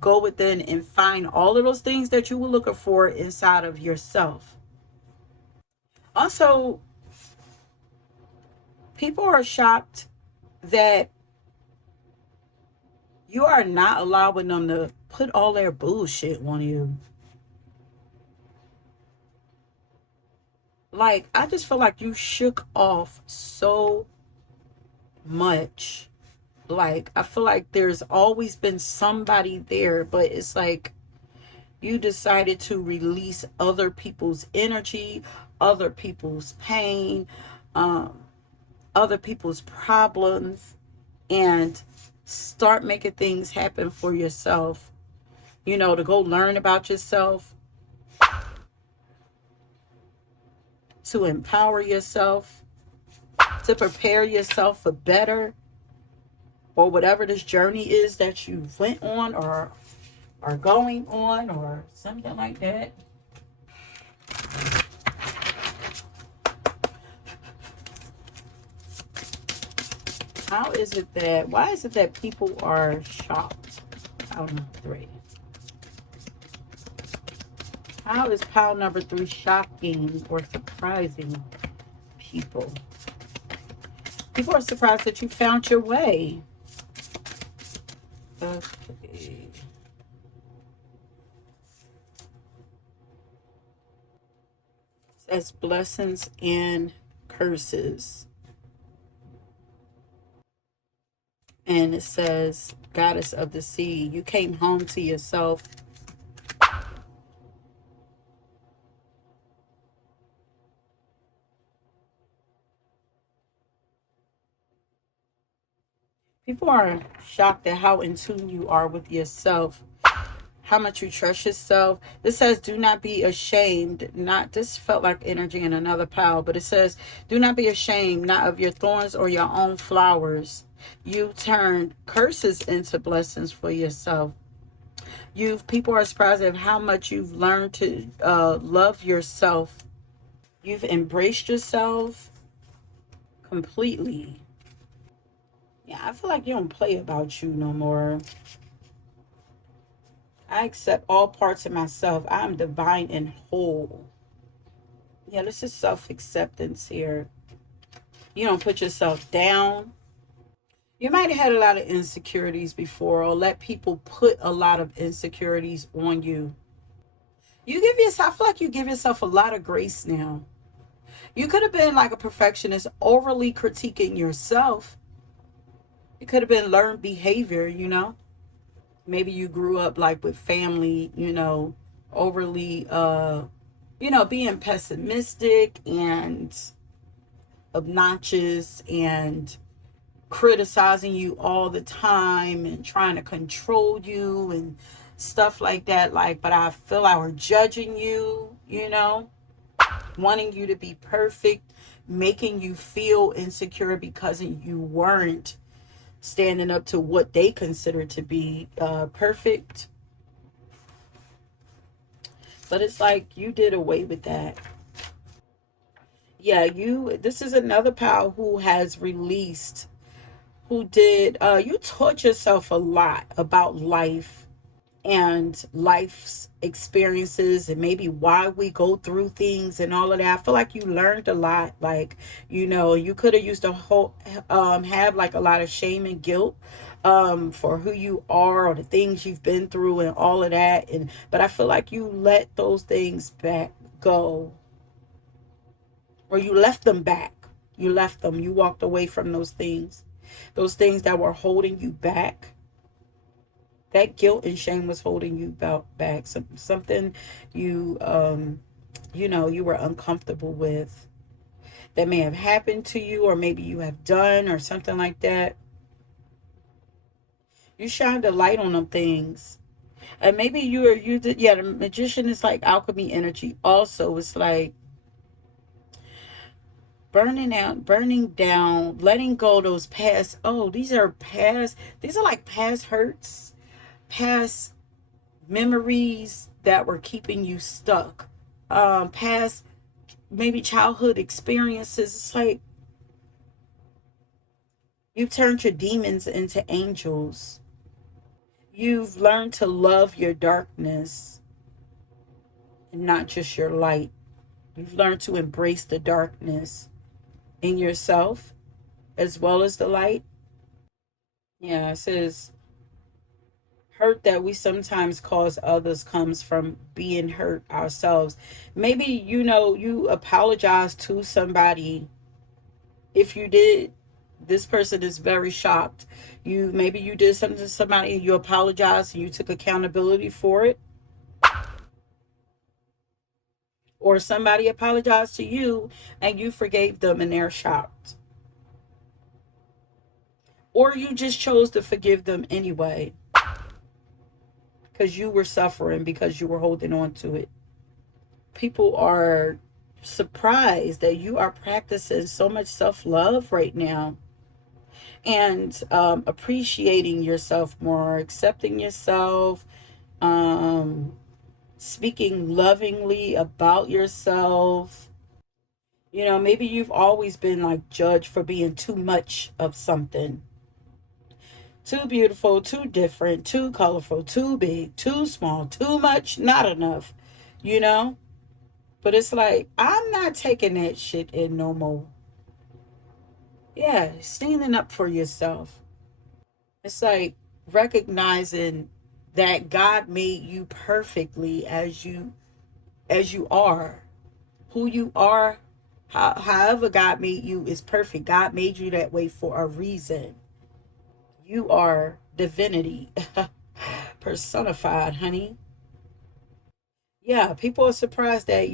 go within and find all of those things that you were looking for inside of yourself. Also, people are shocked that you are not allowing them to put all their bullshit on you. Like, I just feel like you shook off so much. Like, I feel like there's always been somebody there, but it's like you decided to release other people's energy, other people's pain, um, other people's problems, and start making things happen for yourself. To go learn about yourself, to empower yourself, to prepare yourself for better, or whatever this journey is that you went on or are going on or something like that. Why is it that people are shocked? Pile number 3. How is pile number 3 shocking or surprising people? People are surprised that you found your way. Okay. As blessings and curses. And it says, Goddess of the Sea, you came home to yourself. People are shocked at how in tune you are with yourself, how much you trust yourself. This says, do not be ashamed. Not, this felt like energy in another pile, but it says, do not be ashamed, not of your thorns or your own flowers. You turned curses into blessings for yourself. People are surprised at how much you've learned to love yourself. You've embraced yourself completely. Yeah, I feel like you don't play about you no more. I accept all parts of myself. I am divine and whole. Yeah, this is self-acceptance here. You don't put yourself down. You might have had a lot of insecurities before, or let people put a lot of insecurities on you. You give yourself, I feel like you give yourself a lot of grace now. You could have been like a perfectionist, overly critiquing yourself. It could have been learned behavior, you know. Maybe you grew up like with family, you know, overly being pessimistic and obnoxious and criticizing you all the time and trying to control you and stuff like that. Like, but I feel like we're judging you, you know, wanting you to be perfect, making you feel insecure because you weren't standing up to what they consider to be perfect. But it's like you did away with that. Yeah, this is another pal who has released, who did, you taught yourself a lot about life and life's experiences and maybe why we go through things and all of that. I feel like you learned a lot. Like, you know, you could have used to have like a lot of shame and guilt for who you are or the things you've been through and all of that. And but I feel like you let those things back go, or you left them back. You left them. You walked away from those things that were holding you back. That guilt and shame was holding you back. Something you, you were uncomfortable with that may have happened to you, or maybe you have done, or something like that. You shined a light on them things. And maybe you did. Yeah, the magician is like alchemy energy. Also, it's like burning out, burning down, letting go those past. Oh, these are like past hurts, past memories that were keeping you stuck, past maybe childhood experiences. It's like you've turned your demons into angels. You've learned to love your darkness and not just your light. You've learned to embrace the darkness in yourself as well as the light. Yeah, it says hurt that we sometimes cause others comes from being hurt ourselves. Maybe, you apologize to somebody. If you did, this person is very shocked. Maybe you did something to somebody and you apologized and you took accountability for it, or somebody apologized to you and you forgave them and they're shocked, or you just chose to forgive them anyway because you were suffering, because you were holding on to it. People are surprised that you are practicing so much self-love right now, and appreciating yourself more, accepting yourself, um, speaking lovingly about yourself. Maybe you've always been like judged for being too much of something. Too beautiful, too different, too colorful, too big, too small, too much, not enough, you know? But it's like, I'm not taking that shit in no more. Yeah, standing up for yourself. It's like recognizing that God made you perfectly as you are. Who you are, however God made you is perfect. God made you that way for a reason. You are divinity personified, honey. Yeah, people are surprised that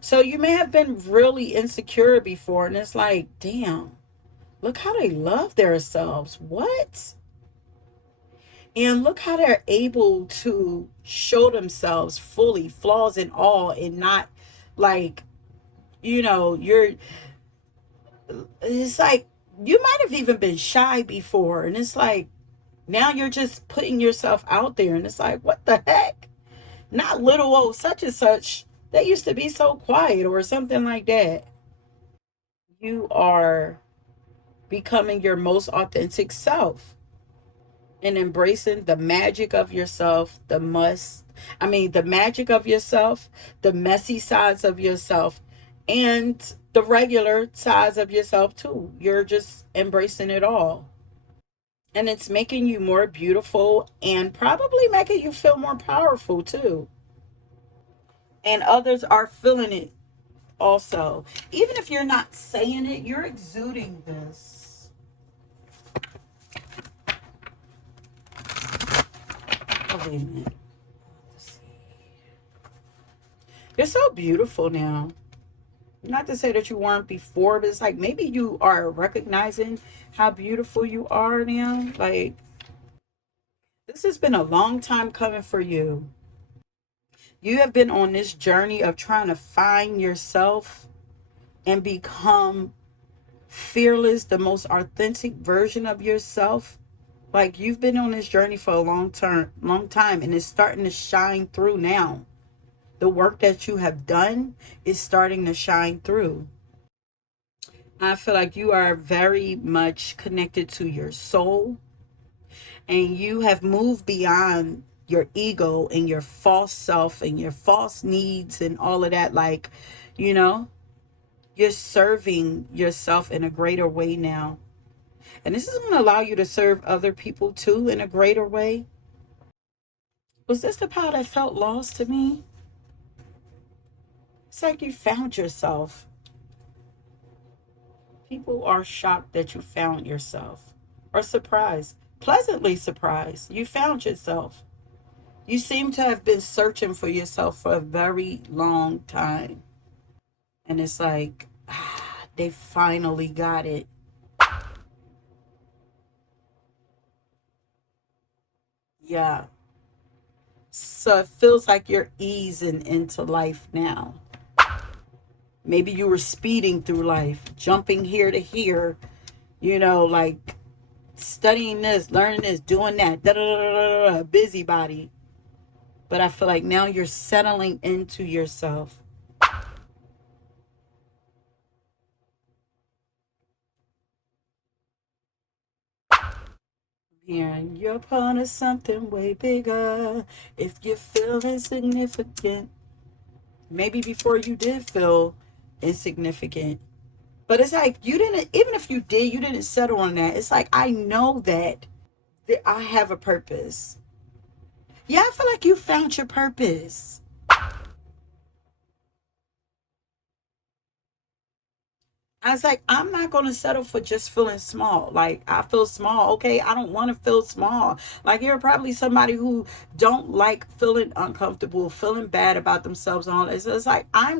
so you may have been really insecure before, and it's like, damn, look how they love themselves. What? And look how they're able to show themselves fully, flaws and all, and not like, it's like you might have even been shy before. And it's like now you're just putting yourself out there. And it's like, what the heck? Not little old such and such. They used to be so quiet or something like that. You are becoming your most authentic self and embracing the magic of yourself, the magic of yourself, the messy sides of yourself, and the regular sides of yourself too. You're just embracing it all. And it's making you more beautiful and probably making you feel more powerful too. And others are feeling it also. Even if you're not saying it, you're exuding this. Oh, wait a minute. You're so beautiful now. Not to say that you weren't before, but it's like maybe you are recognizing how beautiful you are now. Like, this has been a long time coming for you. You have been on this journey of trying to find yourself and become fearless, the most authentic version of yourself. Like, you've been on this journey for a long time, and it's starting to shine through now. The work that you have done is starting to shine through. I feel like you are very much connected to your soul, and you have moved beyond your ego and your false self and your false needs and all of that. Like, you know, you're serving yourself in a greater way now. And this is going to allow you to serve other people too in a greater way. Was this the part that felt lost to me? It's like you found yourself. People are shocked that you found yourself, or surprised, pleasantly surprised. You found yourself. You seem to have been searching for yourself for a very long time. And it's like, they finally got it. Yeah. So it feels like you're easing into life now. Maybe you were speeding through life, jumping here to here, like studying this, learning this, doing that, da da da da da, busybody. But I feel like now you're settling into yourself. Hearing you're part of something way bigger. If you're feeling significant, maybe before you did feel insignificant. But it's like you didn't, even if you did, you didn't settle on that. It's like, I know that I have a purpose. Yeah, I feel like you found your purpose. I was like, I'm not going to settle for just feeling small. Like, I feel small. Okay, I don't want to feel small. Like, you're probably somebody who don't like feeling uncomfortable, feeling bad about themselves and all that. So it's like, I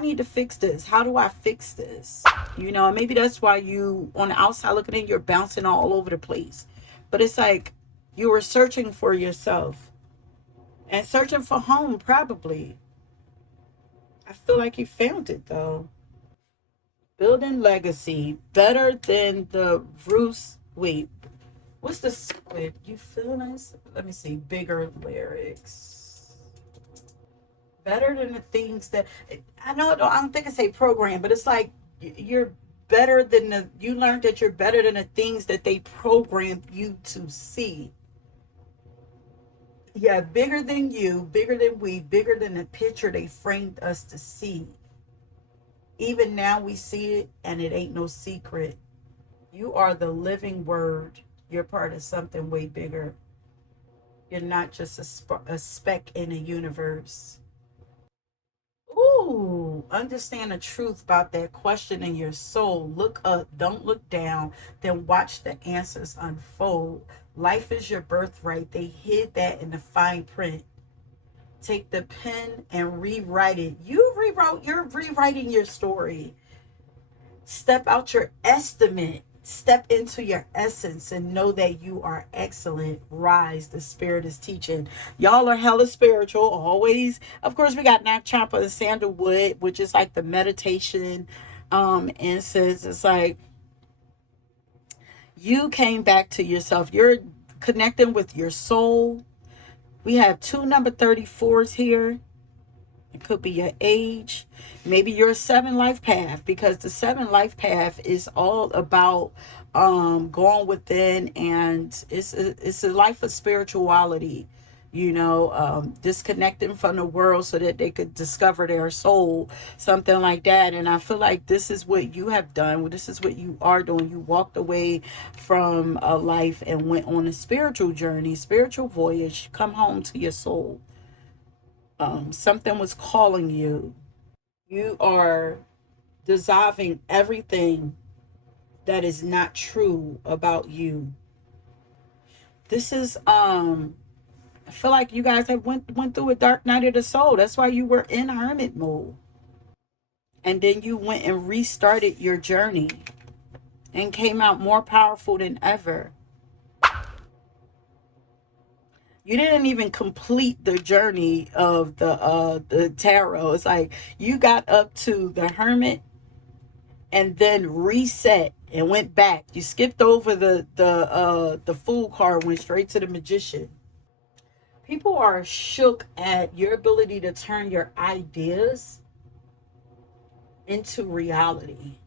need to fix this. How do I fix this? And maybe that's why you, on the outside looking in, you're bouncing all over the place. But it's like you were searching for yourself and searching for home, probably. I feel like you found it, though. Building legacy better than the Bruce. Wait, what's the squid? You feel nice? Let me see. Bigger lyrics. Better than the things that I know. I don't think it's a program, but it's like you're better than you learned that you're better than the things that they programmed you to see. Yeah, bigger than you, bigger than we, bigger than the picture they framed us to see. Even now we see it, and it ain't no secret. You are the living word. You're part of something way bigger. You're not just a speck in a universe. Ooh, understand the truth about that question in your soul. Look up, don't look down, then watch the answers unfold. Life is your birthright. They hid that in the fine print. Take the pen and rewrite it. You're rewriting your story. Step out your estimate. Step into your essence and know that you are excellent. Rise, the spirit is teaching. Y'all are hella spiritual, always. Of course, we got Nag Champa and Sandalwood, which is like the meditation incense. It's like you came back to yourself. You're connecting with your soul. We have two number 34s here. It could be your age, maybe your seven life path, because the seven life path is all about going within, and it's a life of spirituality, disconnecting from the world so that they could discover their soul, something like that. And I feel like this is what you have done. This is what you are doing. You walked away from a life and went on a spiritual journey, spiritual voyage. Come home to your soul. Something was calling you. You are dissolving everything that is not true about you. This is I feel like you guys have went through a dark night of the soul. That's why you were in hermit mode. And then you went and restarted your journey and came out more powerful than ever. You didn't even complete the journey of the tarot. It's like you got up to the hermit and then reset and went back. You skipped over the fool card, went straight to the magician. People are shook at your ability to turn your ideas into reality.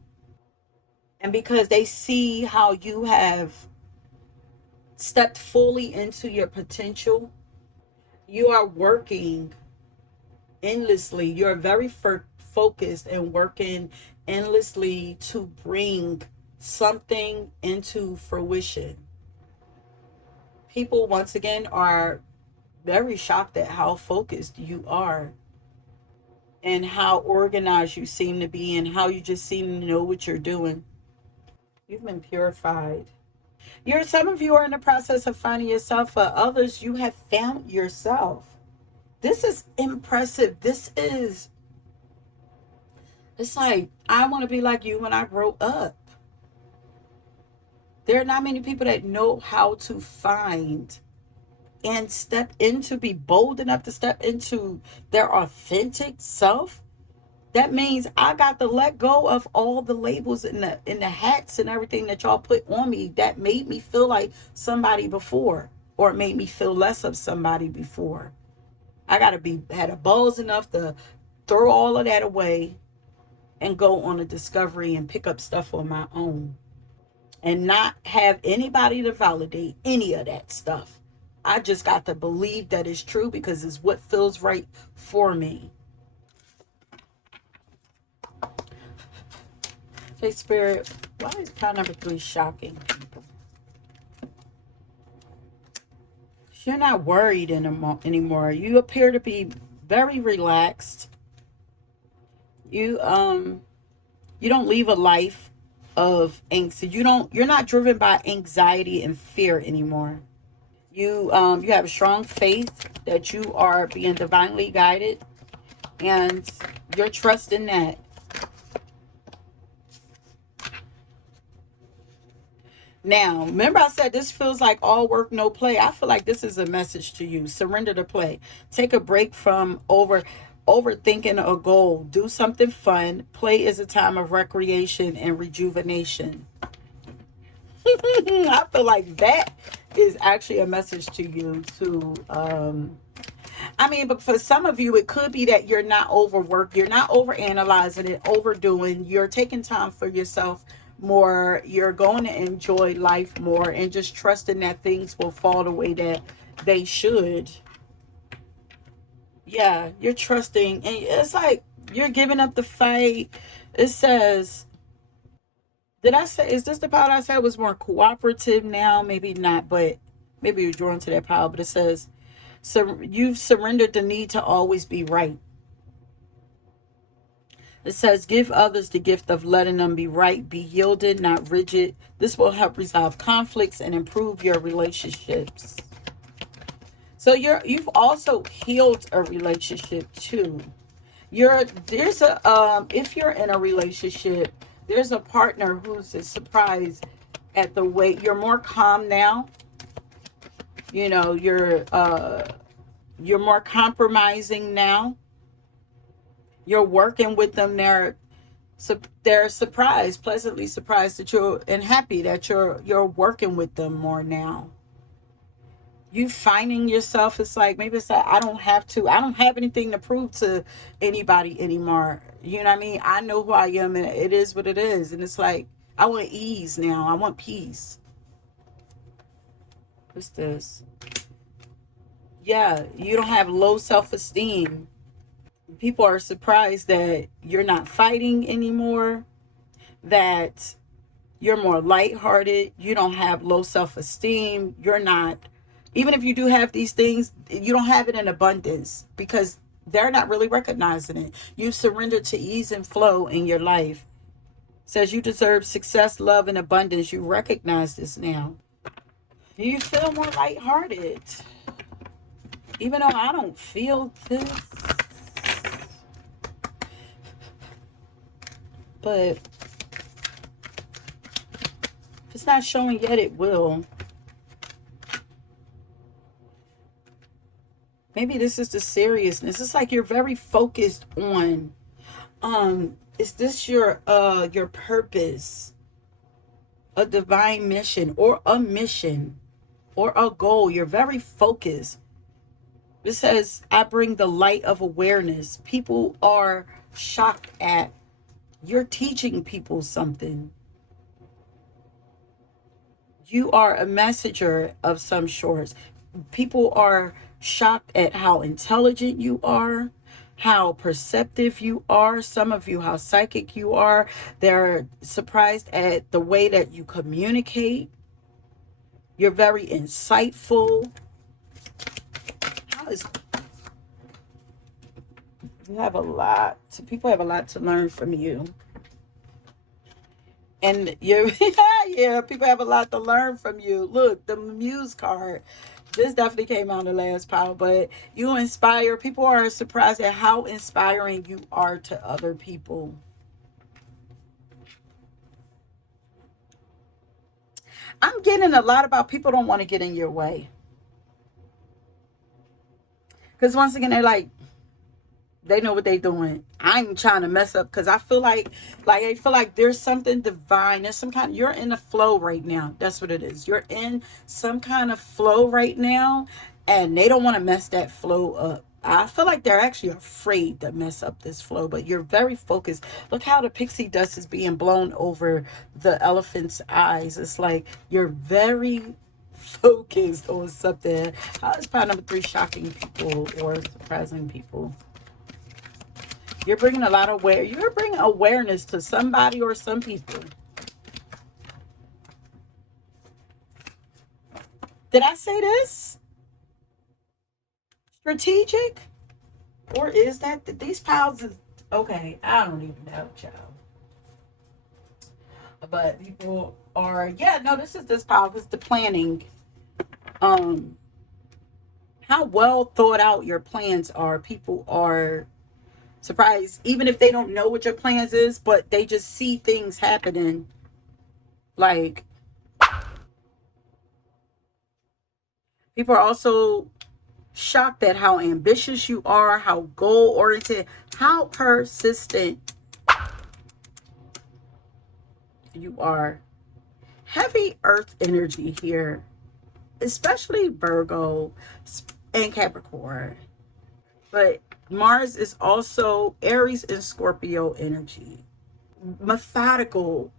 And because they see how you have stepped fully into your potential, you are working endlessly. You're very focused and working endlessly to bring something into fruition. People, once again, are very shocked at how focused you are and how organized you seem to be and how you just seem to know what you're doing. You've been purified. Some of you are in the process of finding yourself. For others, you have found yourself. This is impressive. It's like, I want to be like you when I grow up. There are not many people that know how to find and be bold enough to step into their authentic self. That means I got to let go of all the labels and the hats and everything that y'all put on me that made me feel like somebody before, or it made me feel less of somebody before. I got to had a balls enough to throw all of that away and go on a discovery and pick up stuff on my own and not have anybody to validate any of that stuff. I just got to believe that it's true because it's what feels right for me. Okay, Spirit, why is pile number 3 shocking people? You're not worried anymore. You appear to be very relaxed. You don't leave a life of anxiety. You're not driven by anxiety and fear anymore. You have a strong faith that you are being divinely guided, and you're trusting that. Now, remember I said this feels like all work, no play. I feel like this is a message to you. Surrender to play. Take a break from overthinking a goal. Do something fun. Play is a time of recreation and rejuvenation. I feel like that is actually a message to you to but for some of you, it could be that you're not overworked, you're not overanalyzing it, overdoing, you're taking time for yourself more, you're going to enjoy life more, and just trusting that things will fall the way that they should. Yeah, you're trusting, and it's like you're giving up the fight. It says, did I say, is this the pile I said was more cooperative now? Maybe not, but maybe you're drawn to that pile. But it says, so you've surrendered the need to always be right. It says, give others the gift of letting them be right, be yielded, not rigid. This will help resolve conflicts and improve your relationships. So you've also healed a relationship too. There's a if you're in a relationship, there's a partner who's surprised at the way you're more calm now. You know, you're more compromising now. You're working with them. They're surprised, pleasantly surprised that you're and happy that you're working with them more now. You finding yourself, it's like, maybe it's like, I don't have anything to prove to anybody anymore. You know what I mean? I know who I am, and it is what it is. And it's like, I want ease now. I want peace. What's this? Yeah, you don't have low self-esteem. People are surprised that you're not fighting anymore, that you're more lighthearted, you don't have low self-esteem, you're not, even if you do have these things, you don't have it in abundance because they're not really recognizing it. You've surrendered to ease and flow in your life. It says you deserve success, love, and abundance. You recognize this now. You feel more lighthearted. Even though I don't feel this, but if it's not showing yet, it will. Maybe this is the seriousness. It's like you're very focused on, is this your purpose, a divine mission or a mission or a goal? You're very focused. It says, I bring the light of awareness. People are shocked at you're teaching people something. You are a messenger of some sorts. People are shocked at how intelligent you are, how perceptive you are, some of you how psychic you are. They're surprised at the way that you communicate. You're very insightful. How is you have a lot to people have a lot to learn from you. And you yeah, people have a lot to learn from you. Look, the Muse card. This definitely came out in the last pile, but you inspire. People are surprised at how inspiring you are to other people. I'm getting a lot about people don't want to get in your way. Because once again, they're like, they know what they're doing. I'm trying to mess up because I feel like there's something divine. There's some kind, you're in a flow right now. That's what it is. You're in some kind of flow right now, and they don't want to mess that flow up. I feel like they're actually afraid to mess up this flow, but you're very focused. Look how the pixie dust is being blown over the elephant's eyes. It's like you're very focused on something. How is pile number 3 shocking people or surprising people? You're bringing a lot of you're bringing awareness to somebody or some people. Did I say this? Strategic? Or is that these piles is okay? I don't even know, child. But people are, yeah, no, this pile. This is the planning. Um, how well thought out your plans are. People are surprised, even if they don't know what your plans is, but they just see things happening. Like, people are also shocked at how ambitious you are, how goal oriented, how persistent you are. Heavy earth energy here, especially Virgo and Capricorn. But Mars is also Aries and Scorpio energy. Methodical.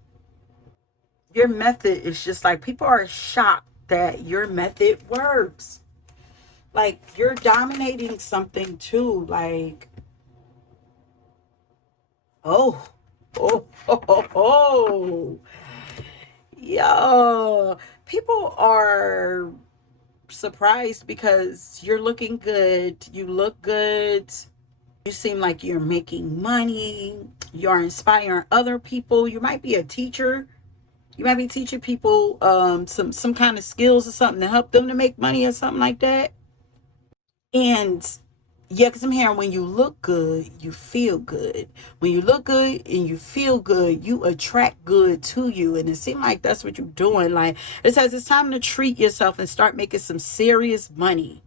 Your method is just like, people are shocked that your method works. Like, you're dominating something too. Like, oh. Oh, oh, oh, oh. Yo, people are surprised because you're looking good. You look good. You seem like you're making money. You're inspiring other people. You might be a teacher. You might be teaching people some kind of skills or something to help them to make money or something like that. And yeah, because I'm hearing when you look good, you feel good. When you look good and you feel good, you attract good to you. And it seems like that's what you're doing. Like it says it's time to treat yourself and start making some serious money.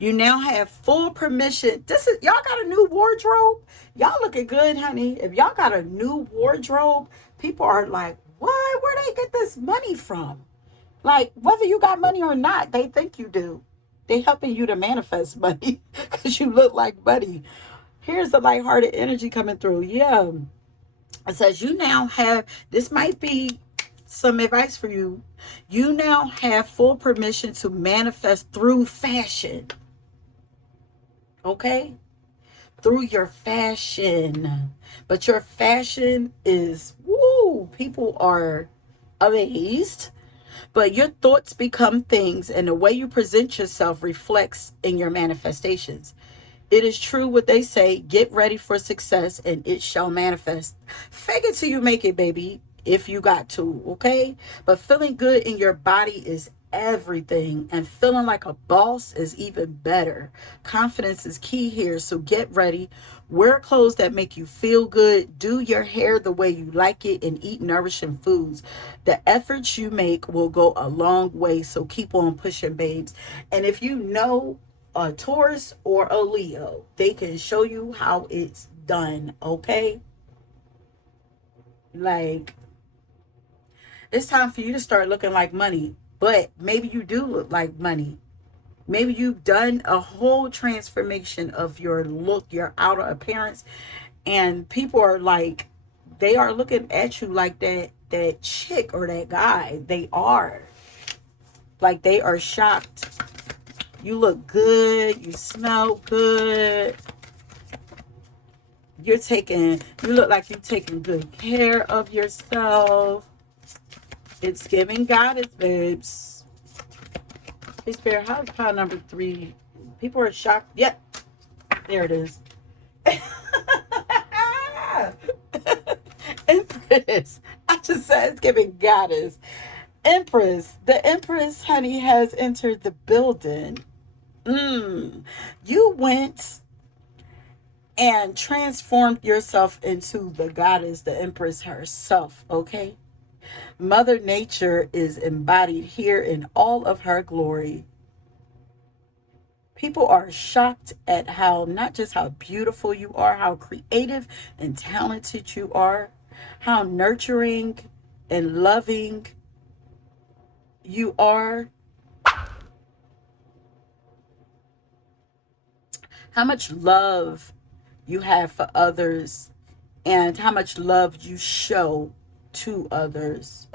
You now have full permission. This is y'all got a new wardrobe. Y'all looking good, honey. If y'all got a new wardrobe, people are like, what? Where they get this money from? Like, whether you got money or not, they think you do. They helping you to manifest money because you look like money. Here's the lighthearted energy coming through. Yeah. It says you now have, this might be some advice for you. You now have full permission to manifest through fashion. Okay? Through your fashion. But your fashion is, woo, people are amazed. But your thoughts become things, and the way you present yourself reflects in your manifestations. It is true what they say, get ready for success and it shall manifest. Fake it till you make it, baby, if you got to, okay? But feeling good in your body is everything, and feeling like a boss is even better. Confidence is key here, so get ready. Wear clothes that make you feel good. Do your hair the way you like it and eat nourishing foods. The efforts you make will go a long way, so keep on pushing, babes. And if you know a Taurus or a Leo, they can show you how it's done, okay? Like, it's time for you to start looking like money, but maybe you do look like money. Maybe you've done a whole transformation of your look, your outer appearance, and people are like, they are looking at you like that chick or that guy. They are. Like, they are shocked. You look good, you smell good. You look like you're taking good care of yourself. It's giving goddess, babes. Hey, Spirit, how's pile number 3? People are shocked. Yep, there it is. Empress. I just said it's giving goddess. Empress. The Empress, honey, has entered the building. You went and transformed yourself into the goddess, the Empress herself, okay? Mother Nature is embodied here in all of her glory. People are shocked at how, not just how beautiful you are, how creative and talented you are, how nurturing and loving you are, how much love you have for others, and how much love you show to others.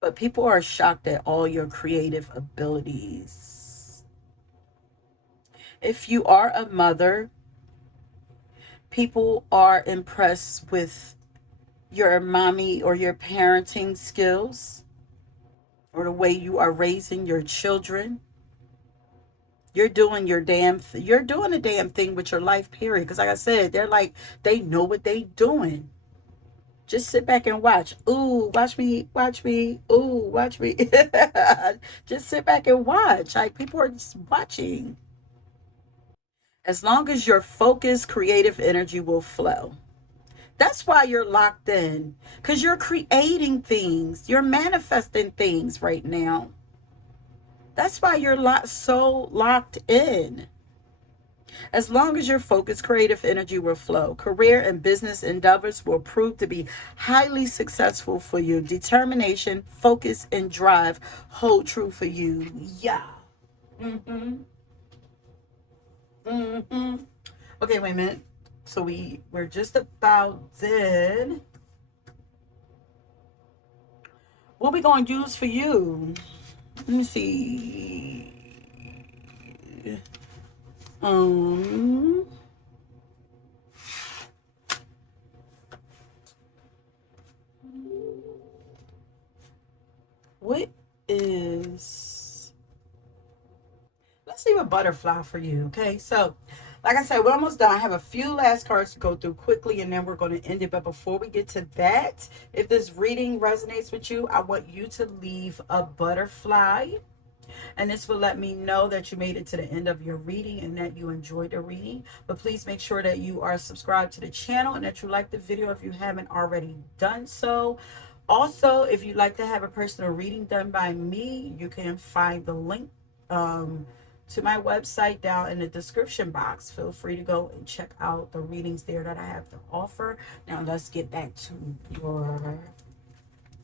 But people are shocked at all your creative abilities. If you are a mother, people are impressed with your mommy or your parenting skills or the way you are raising your children. You're doing a damn thing with your life, period. Because like I said, they're like, they know what they doing. Just sit back and watch. Ooh, watch me, watch me. Ooh, watch me. Just sit back and watch. Like, people are just watching. As long as your focused, creative energy will flow. That's why you're locked in, because you're creating things, you're manifesting things right now. That's why you're so locked in. As long as your focused, creative energy will flow, career and business endeavors will prove to be highly successful for you. Determination, focus, and drive hold true for you. Yeah. Mm-hmm. Mm-hmm. Okay, wait a minute. So we're just about done. What we gonna use for you? Let me see. Um, What is... Let's leave a butterfly for you, okay? So, like I said, we're almost done. I have a few last cards to go through quickly, and then we're going to end it. But before we get to that, if this reading resonates with you, I want you to leave a butterfly. And this will let me know that you made it to the end of your reading and that you enjoyed the reading. But please make sure that you are subscribed to the channel and that you like the video if you haven't already done so. Also, if you'd like to have a personal reading done by me, you can find the link to my website down in the description box. Feel free to go and check out the readings there that I have to offer. Now let's get back to your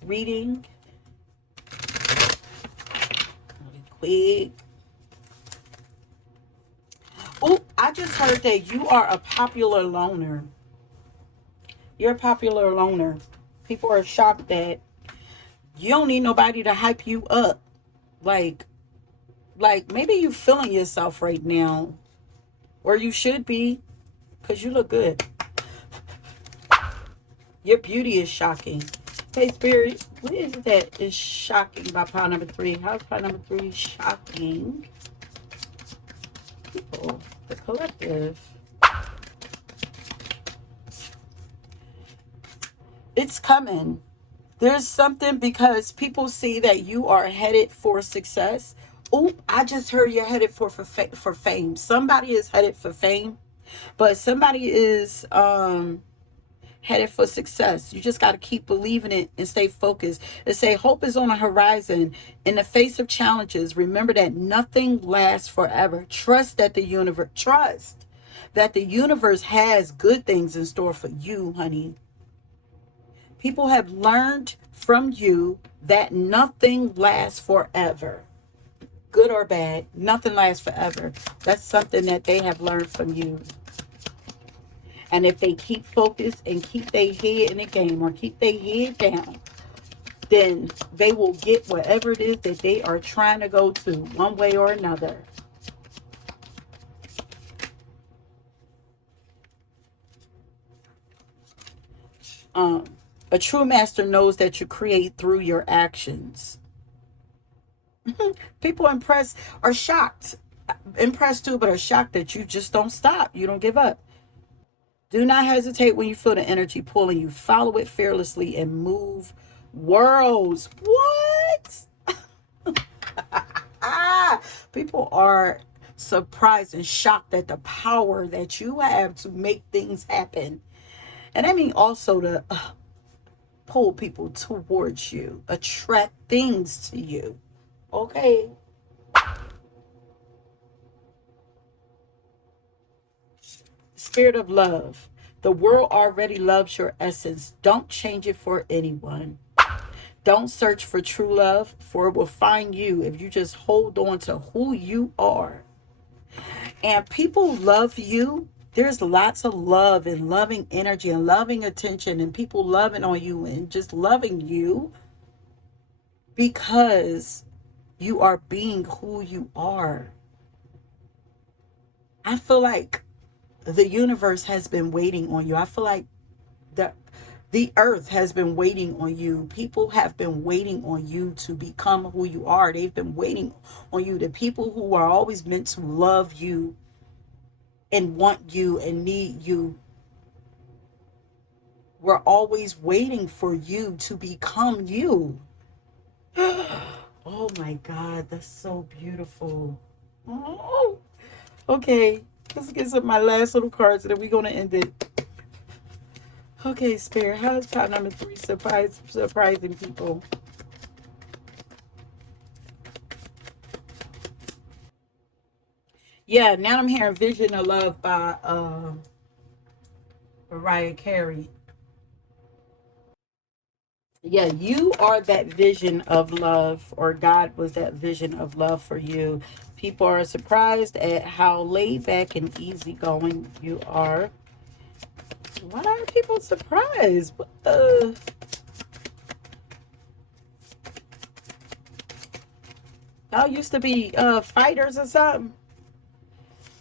reading really quick. Oh, I just heard that you are a popular loner. You're a popular loner. People are shocked that you don't need nobody to hype you up. Like maybe you feeling yourself right now, or you should be, because you look good. Your beauty is shocking. Hey, Spirit, what is it that is shocking about pile number 3? How's pile number 3 shocking people, the collective? It's coming. There's something, because people see that you are headed for success. Oh, I just heard you're headed for fame. Somebody is headed for fame, but somebody is headed for success. You just got to keep believing it and stay focused. They say hope is on the horizon. In the face of challenges, remember that nothing lasts forever. Trust that the universe has good things in store for you, honey. People have learned from you that nothing lasts forever. Good or bad, nothing lasts forever. That's something that they have learned from you. And if they keep focused and keep their head in the game, or keep their head down, then they will get whatever it is that they are trying to go to, one way or another. A true master knows that you create through your actions. People impressed are shocked. Impressed too, but are shocked that you just don't stop. You don't give up. Do not hesitate when you feel the energy pulling you. Follow it fearlessly and move worlds. What? People are surprised and shocked at the power that you have to make things happen. And I mean also to pull people towards you, attract things to you. Okay. Spirit of love. The world already loves your essence. Don't change it for anyone. Don't search for true love, for it will find you if you just hold on to who you are. And people love you. There's lots of love and loving energy and loving attention and people loving on you and just loving you because you are being who you are. I feel like the universe has been waiting on you. I feel like the the earth has been waiting on you. People have been waiting on you to become who you are. They've been waiting on you. The people who are always meant to love you and want you and need you were always waiting for you to become you. Oh my God, that's so beautiful. Oh, okay, let's get some of my last little cards and then we're going to end it. Okay, Spirit, how is part number 3 surprising people? Yeah, now I'm hearing Vision of Love by Mariah Carey. Yeah, you are that vision of love, or God was that vision of love for you. People are surprised at how laid back and easygoing you are. Why are people surprised? What the? Y'all used to be fighters or something?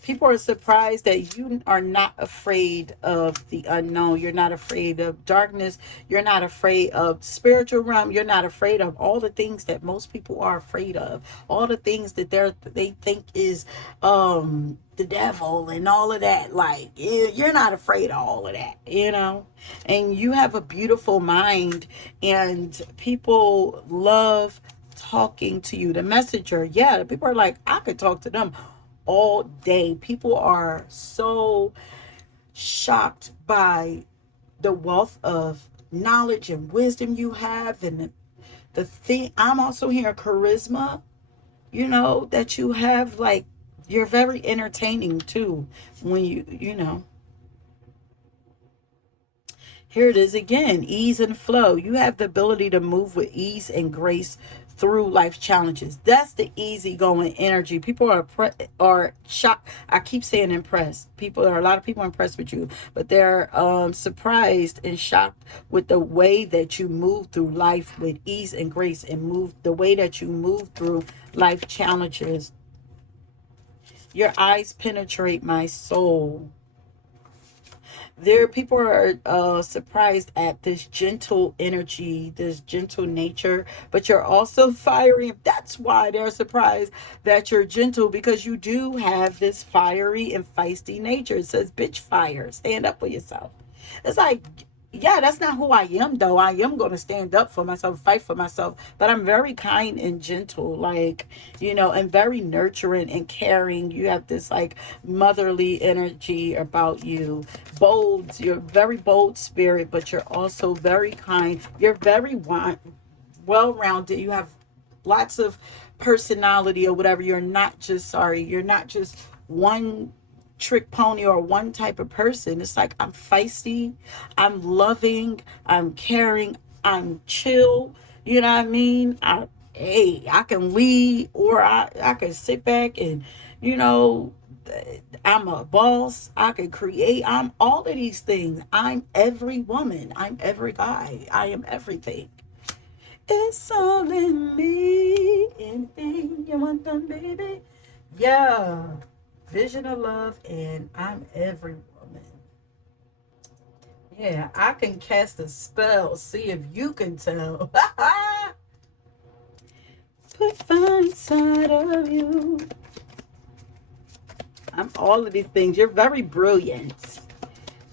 People are surprised that you are not afraid of the unknown. You're not afraid of darkness. You're not afraid of spiritual realm. You're not afraid of all the things that most people are afraid of. All the things that they think is the devil and all of that. Like, you're not afraid of all of that, you know? And you have a beautiful mind, and people love talking to you. The messenger, yeah, people are like, I could talk to them all day. People are so shocked by the wealth of knowledge and wisdom you have. And the thing, I'm also hearing charisma, you know, that you have. Like, you're very entertaining too when you know. Here it is again, ease and flow. You have the ability to move with ease and grace through life challenges. That's the easygoing energy. People are shocked. I keep saying impressed. There are a lot of people impressed with you, but they're surprised and shocked with the way that you move through life with ease and grace, and the way that you move through life challenges. Your eyes penetrate my soul. There, people are surprised at this gentle energy, this gentle nature, but you're also fiery. That's why they're surprised that you're gentle, because you do have this fiery and feisty nature. It says, bitch, fire, stand up for yourself. It's like, yeah, that's not who I am, though. I am going to stand up for myself, fight for myself, but I'm very kind and gentle, like, you know, and very nurturing and caring. You have this like motherly energy about you. Bold, you're very bold spirit, but you're also very kind. You're very well-rounded. You have lots of personality or whatever. You're not just one trick pony or one type of person. It's like, I'm feisty, I'm loving, I'm caring, I'm chill. You know what I mean? I can lead, or I can sit back and, you know, I'm a boss. I can create. I'm all of these things. I'm every woman. I'm every guy. I am everything. It's all in me. Anything you want done, baby. Yeah. Vision of love, and I'm every woman. Yeah, I can cast a spell. See if you can tell. Put fire inside of you. I'm all of these things. You're very brilliant.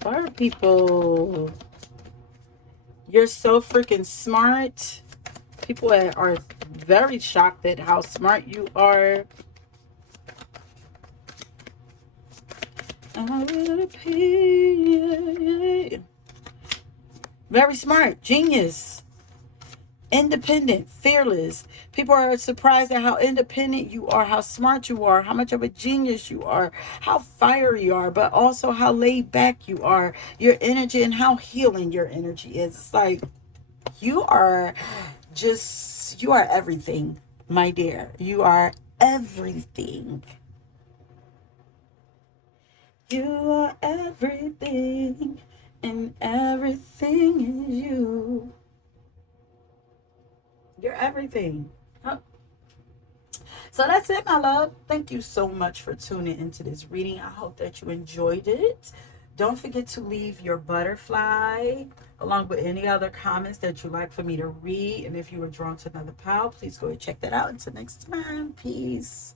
Why are people... You're so freaking smart. People are very shocked at how smart you are. Very smart, genius, independent, fearless. People are surprised at how independent you are, how smart you are, how much of a genius you are, how fiery you are, but also how laid back you are, your energy, and how healing your energy is. It's like, you are you are everything, my dear. You are everything. You are everything, and everything is you. You're everything. Huh. So that's it, my love. Thank you so much for tuning into this reading. I hope that you enjoyed it. Don't forget to leave your butterfly along with any other comments that you'd like for me to read. And if you were drawn to another pile, please go and check that out. Until next time, peace.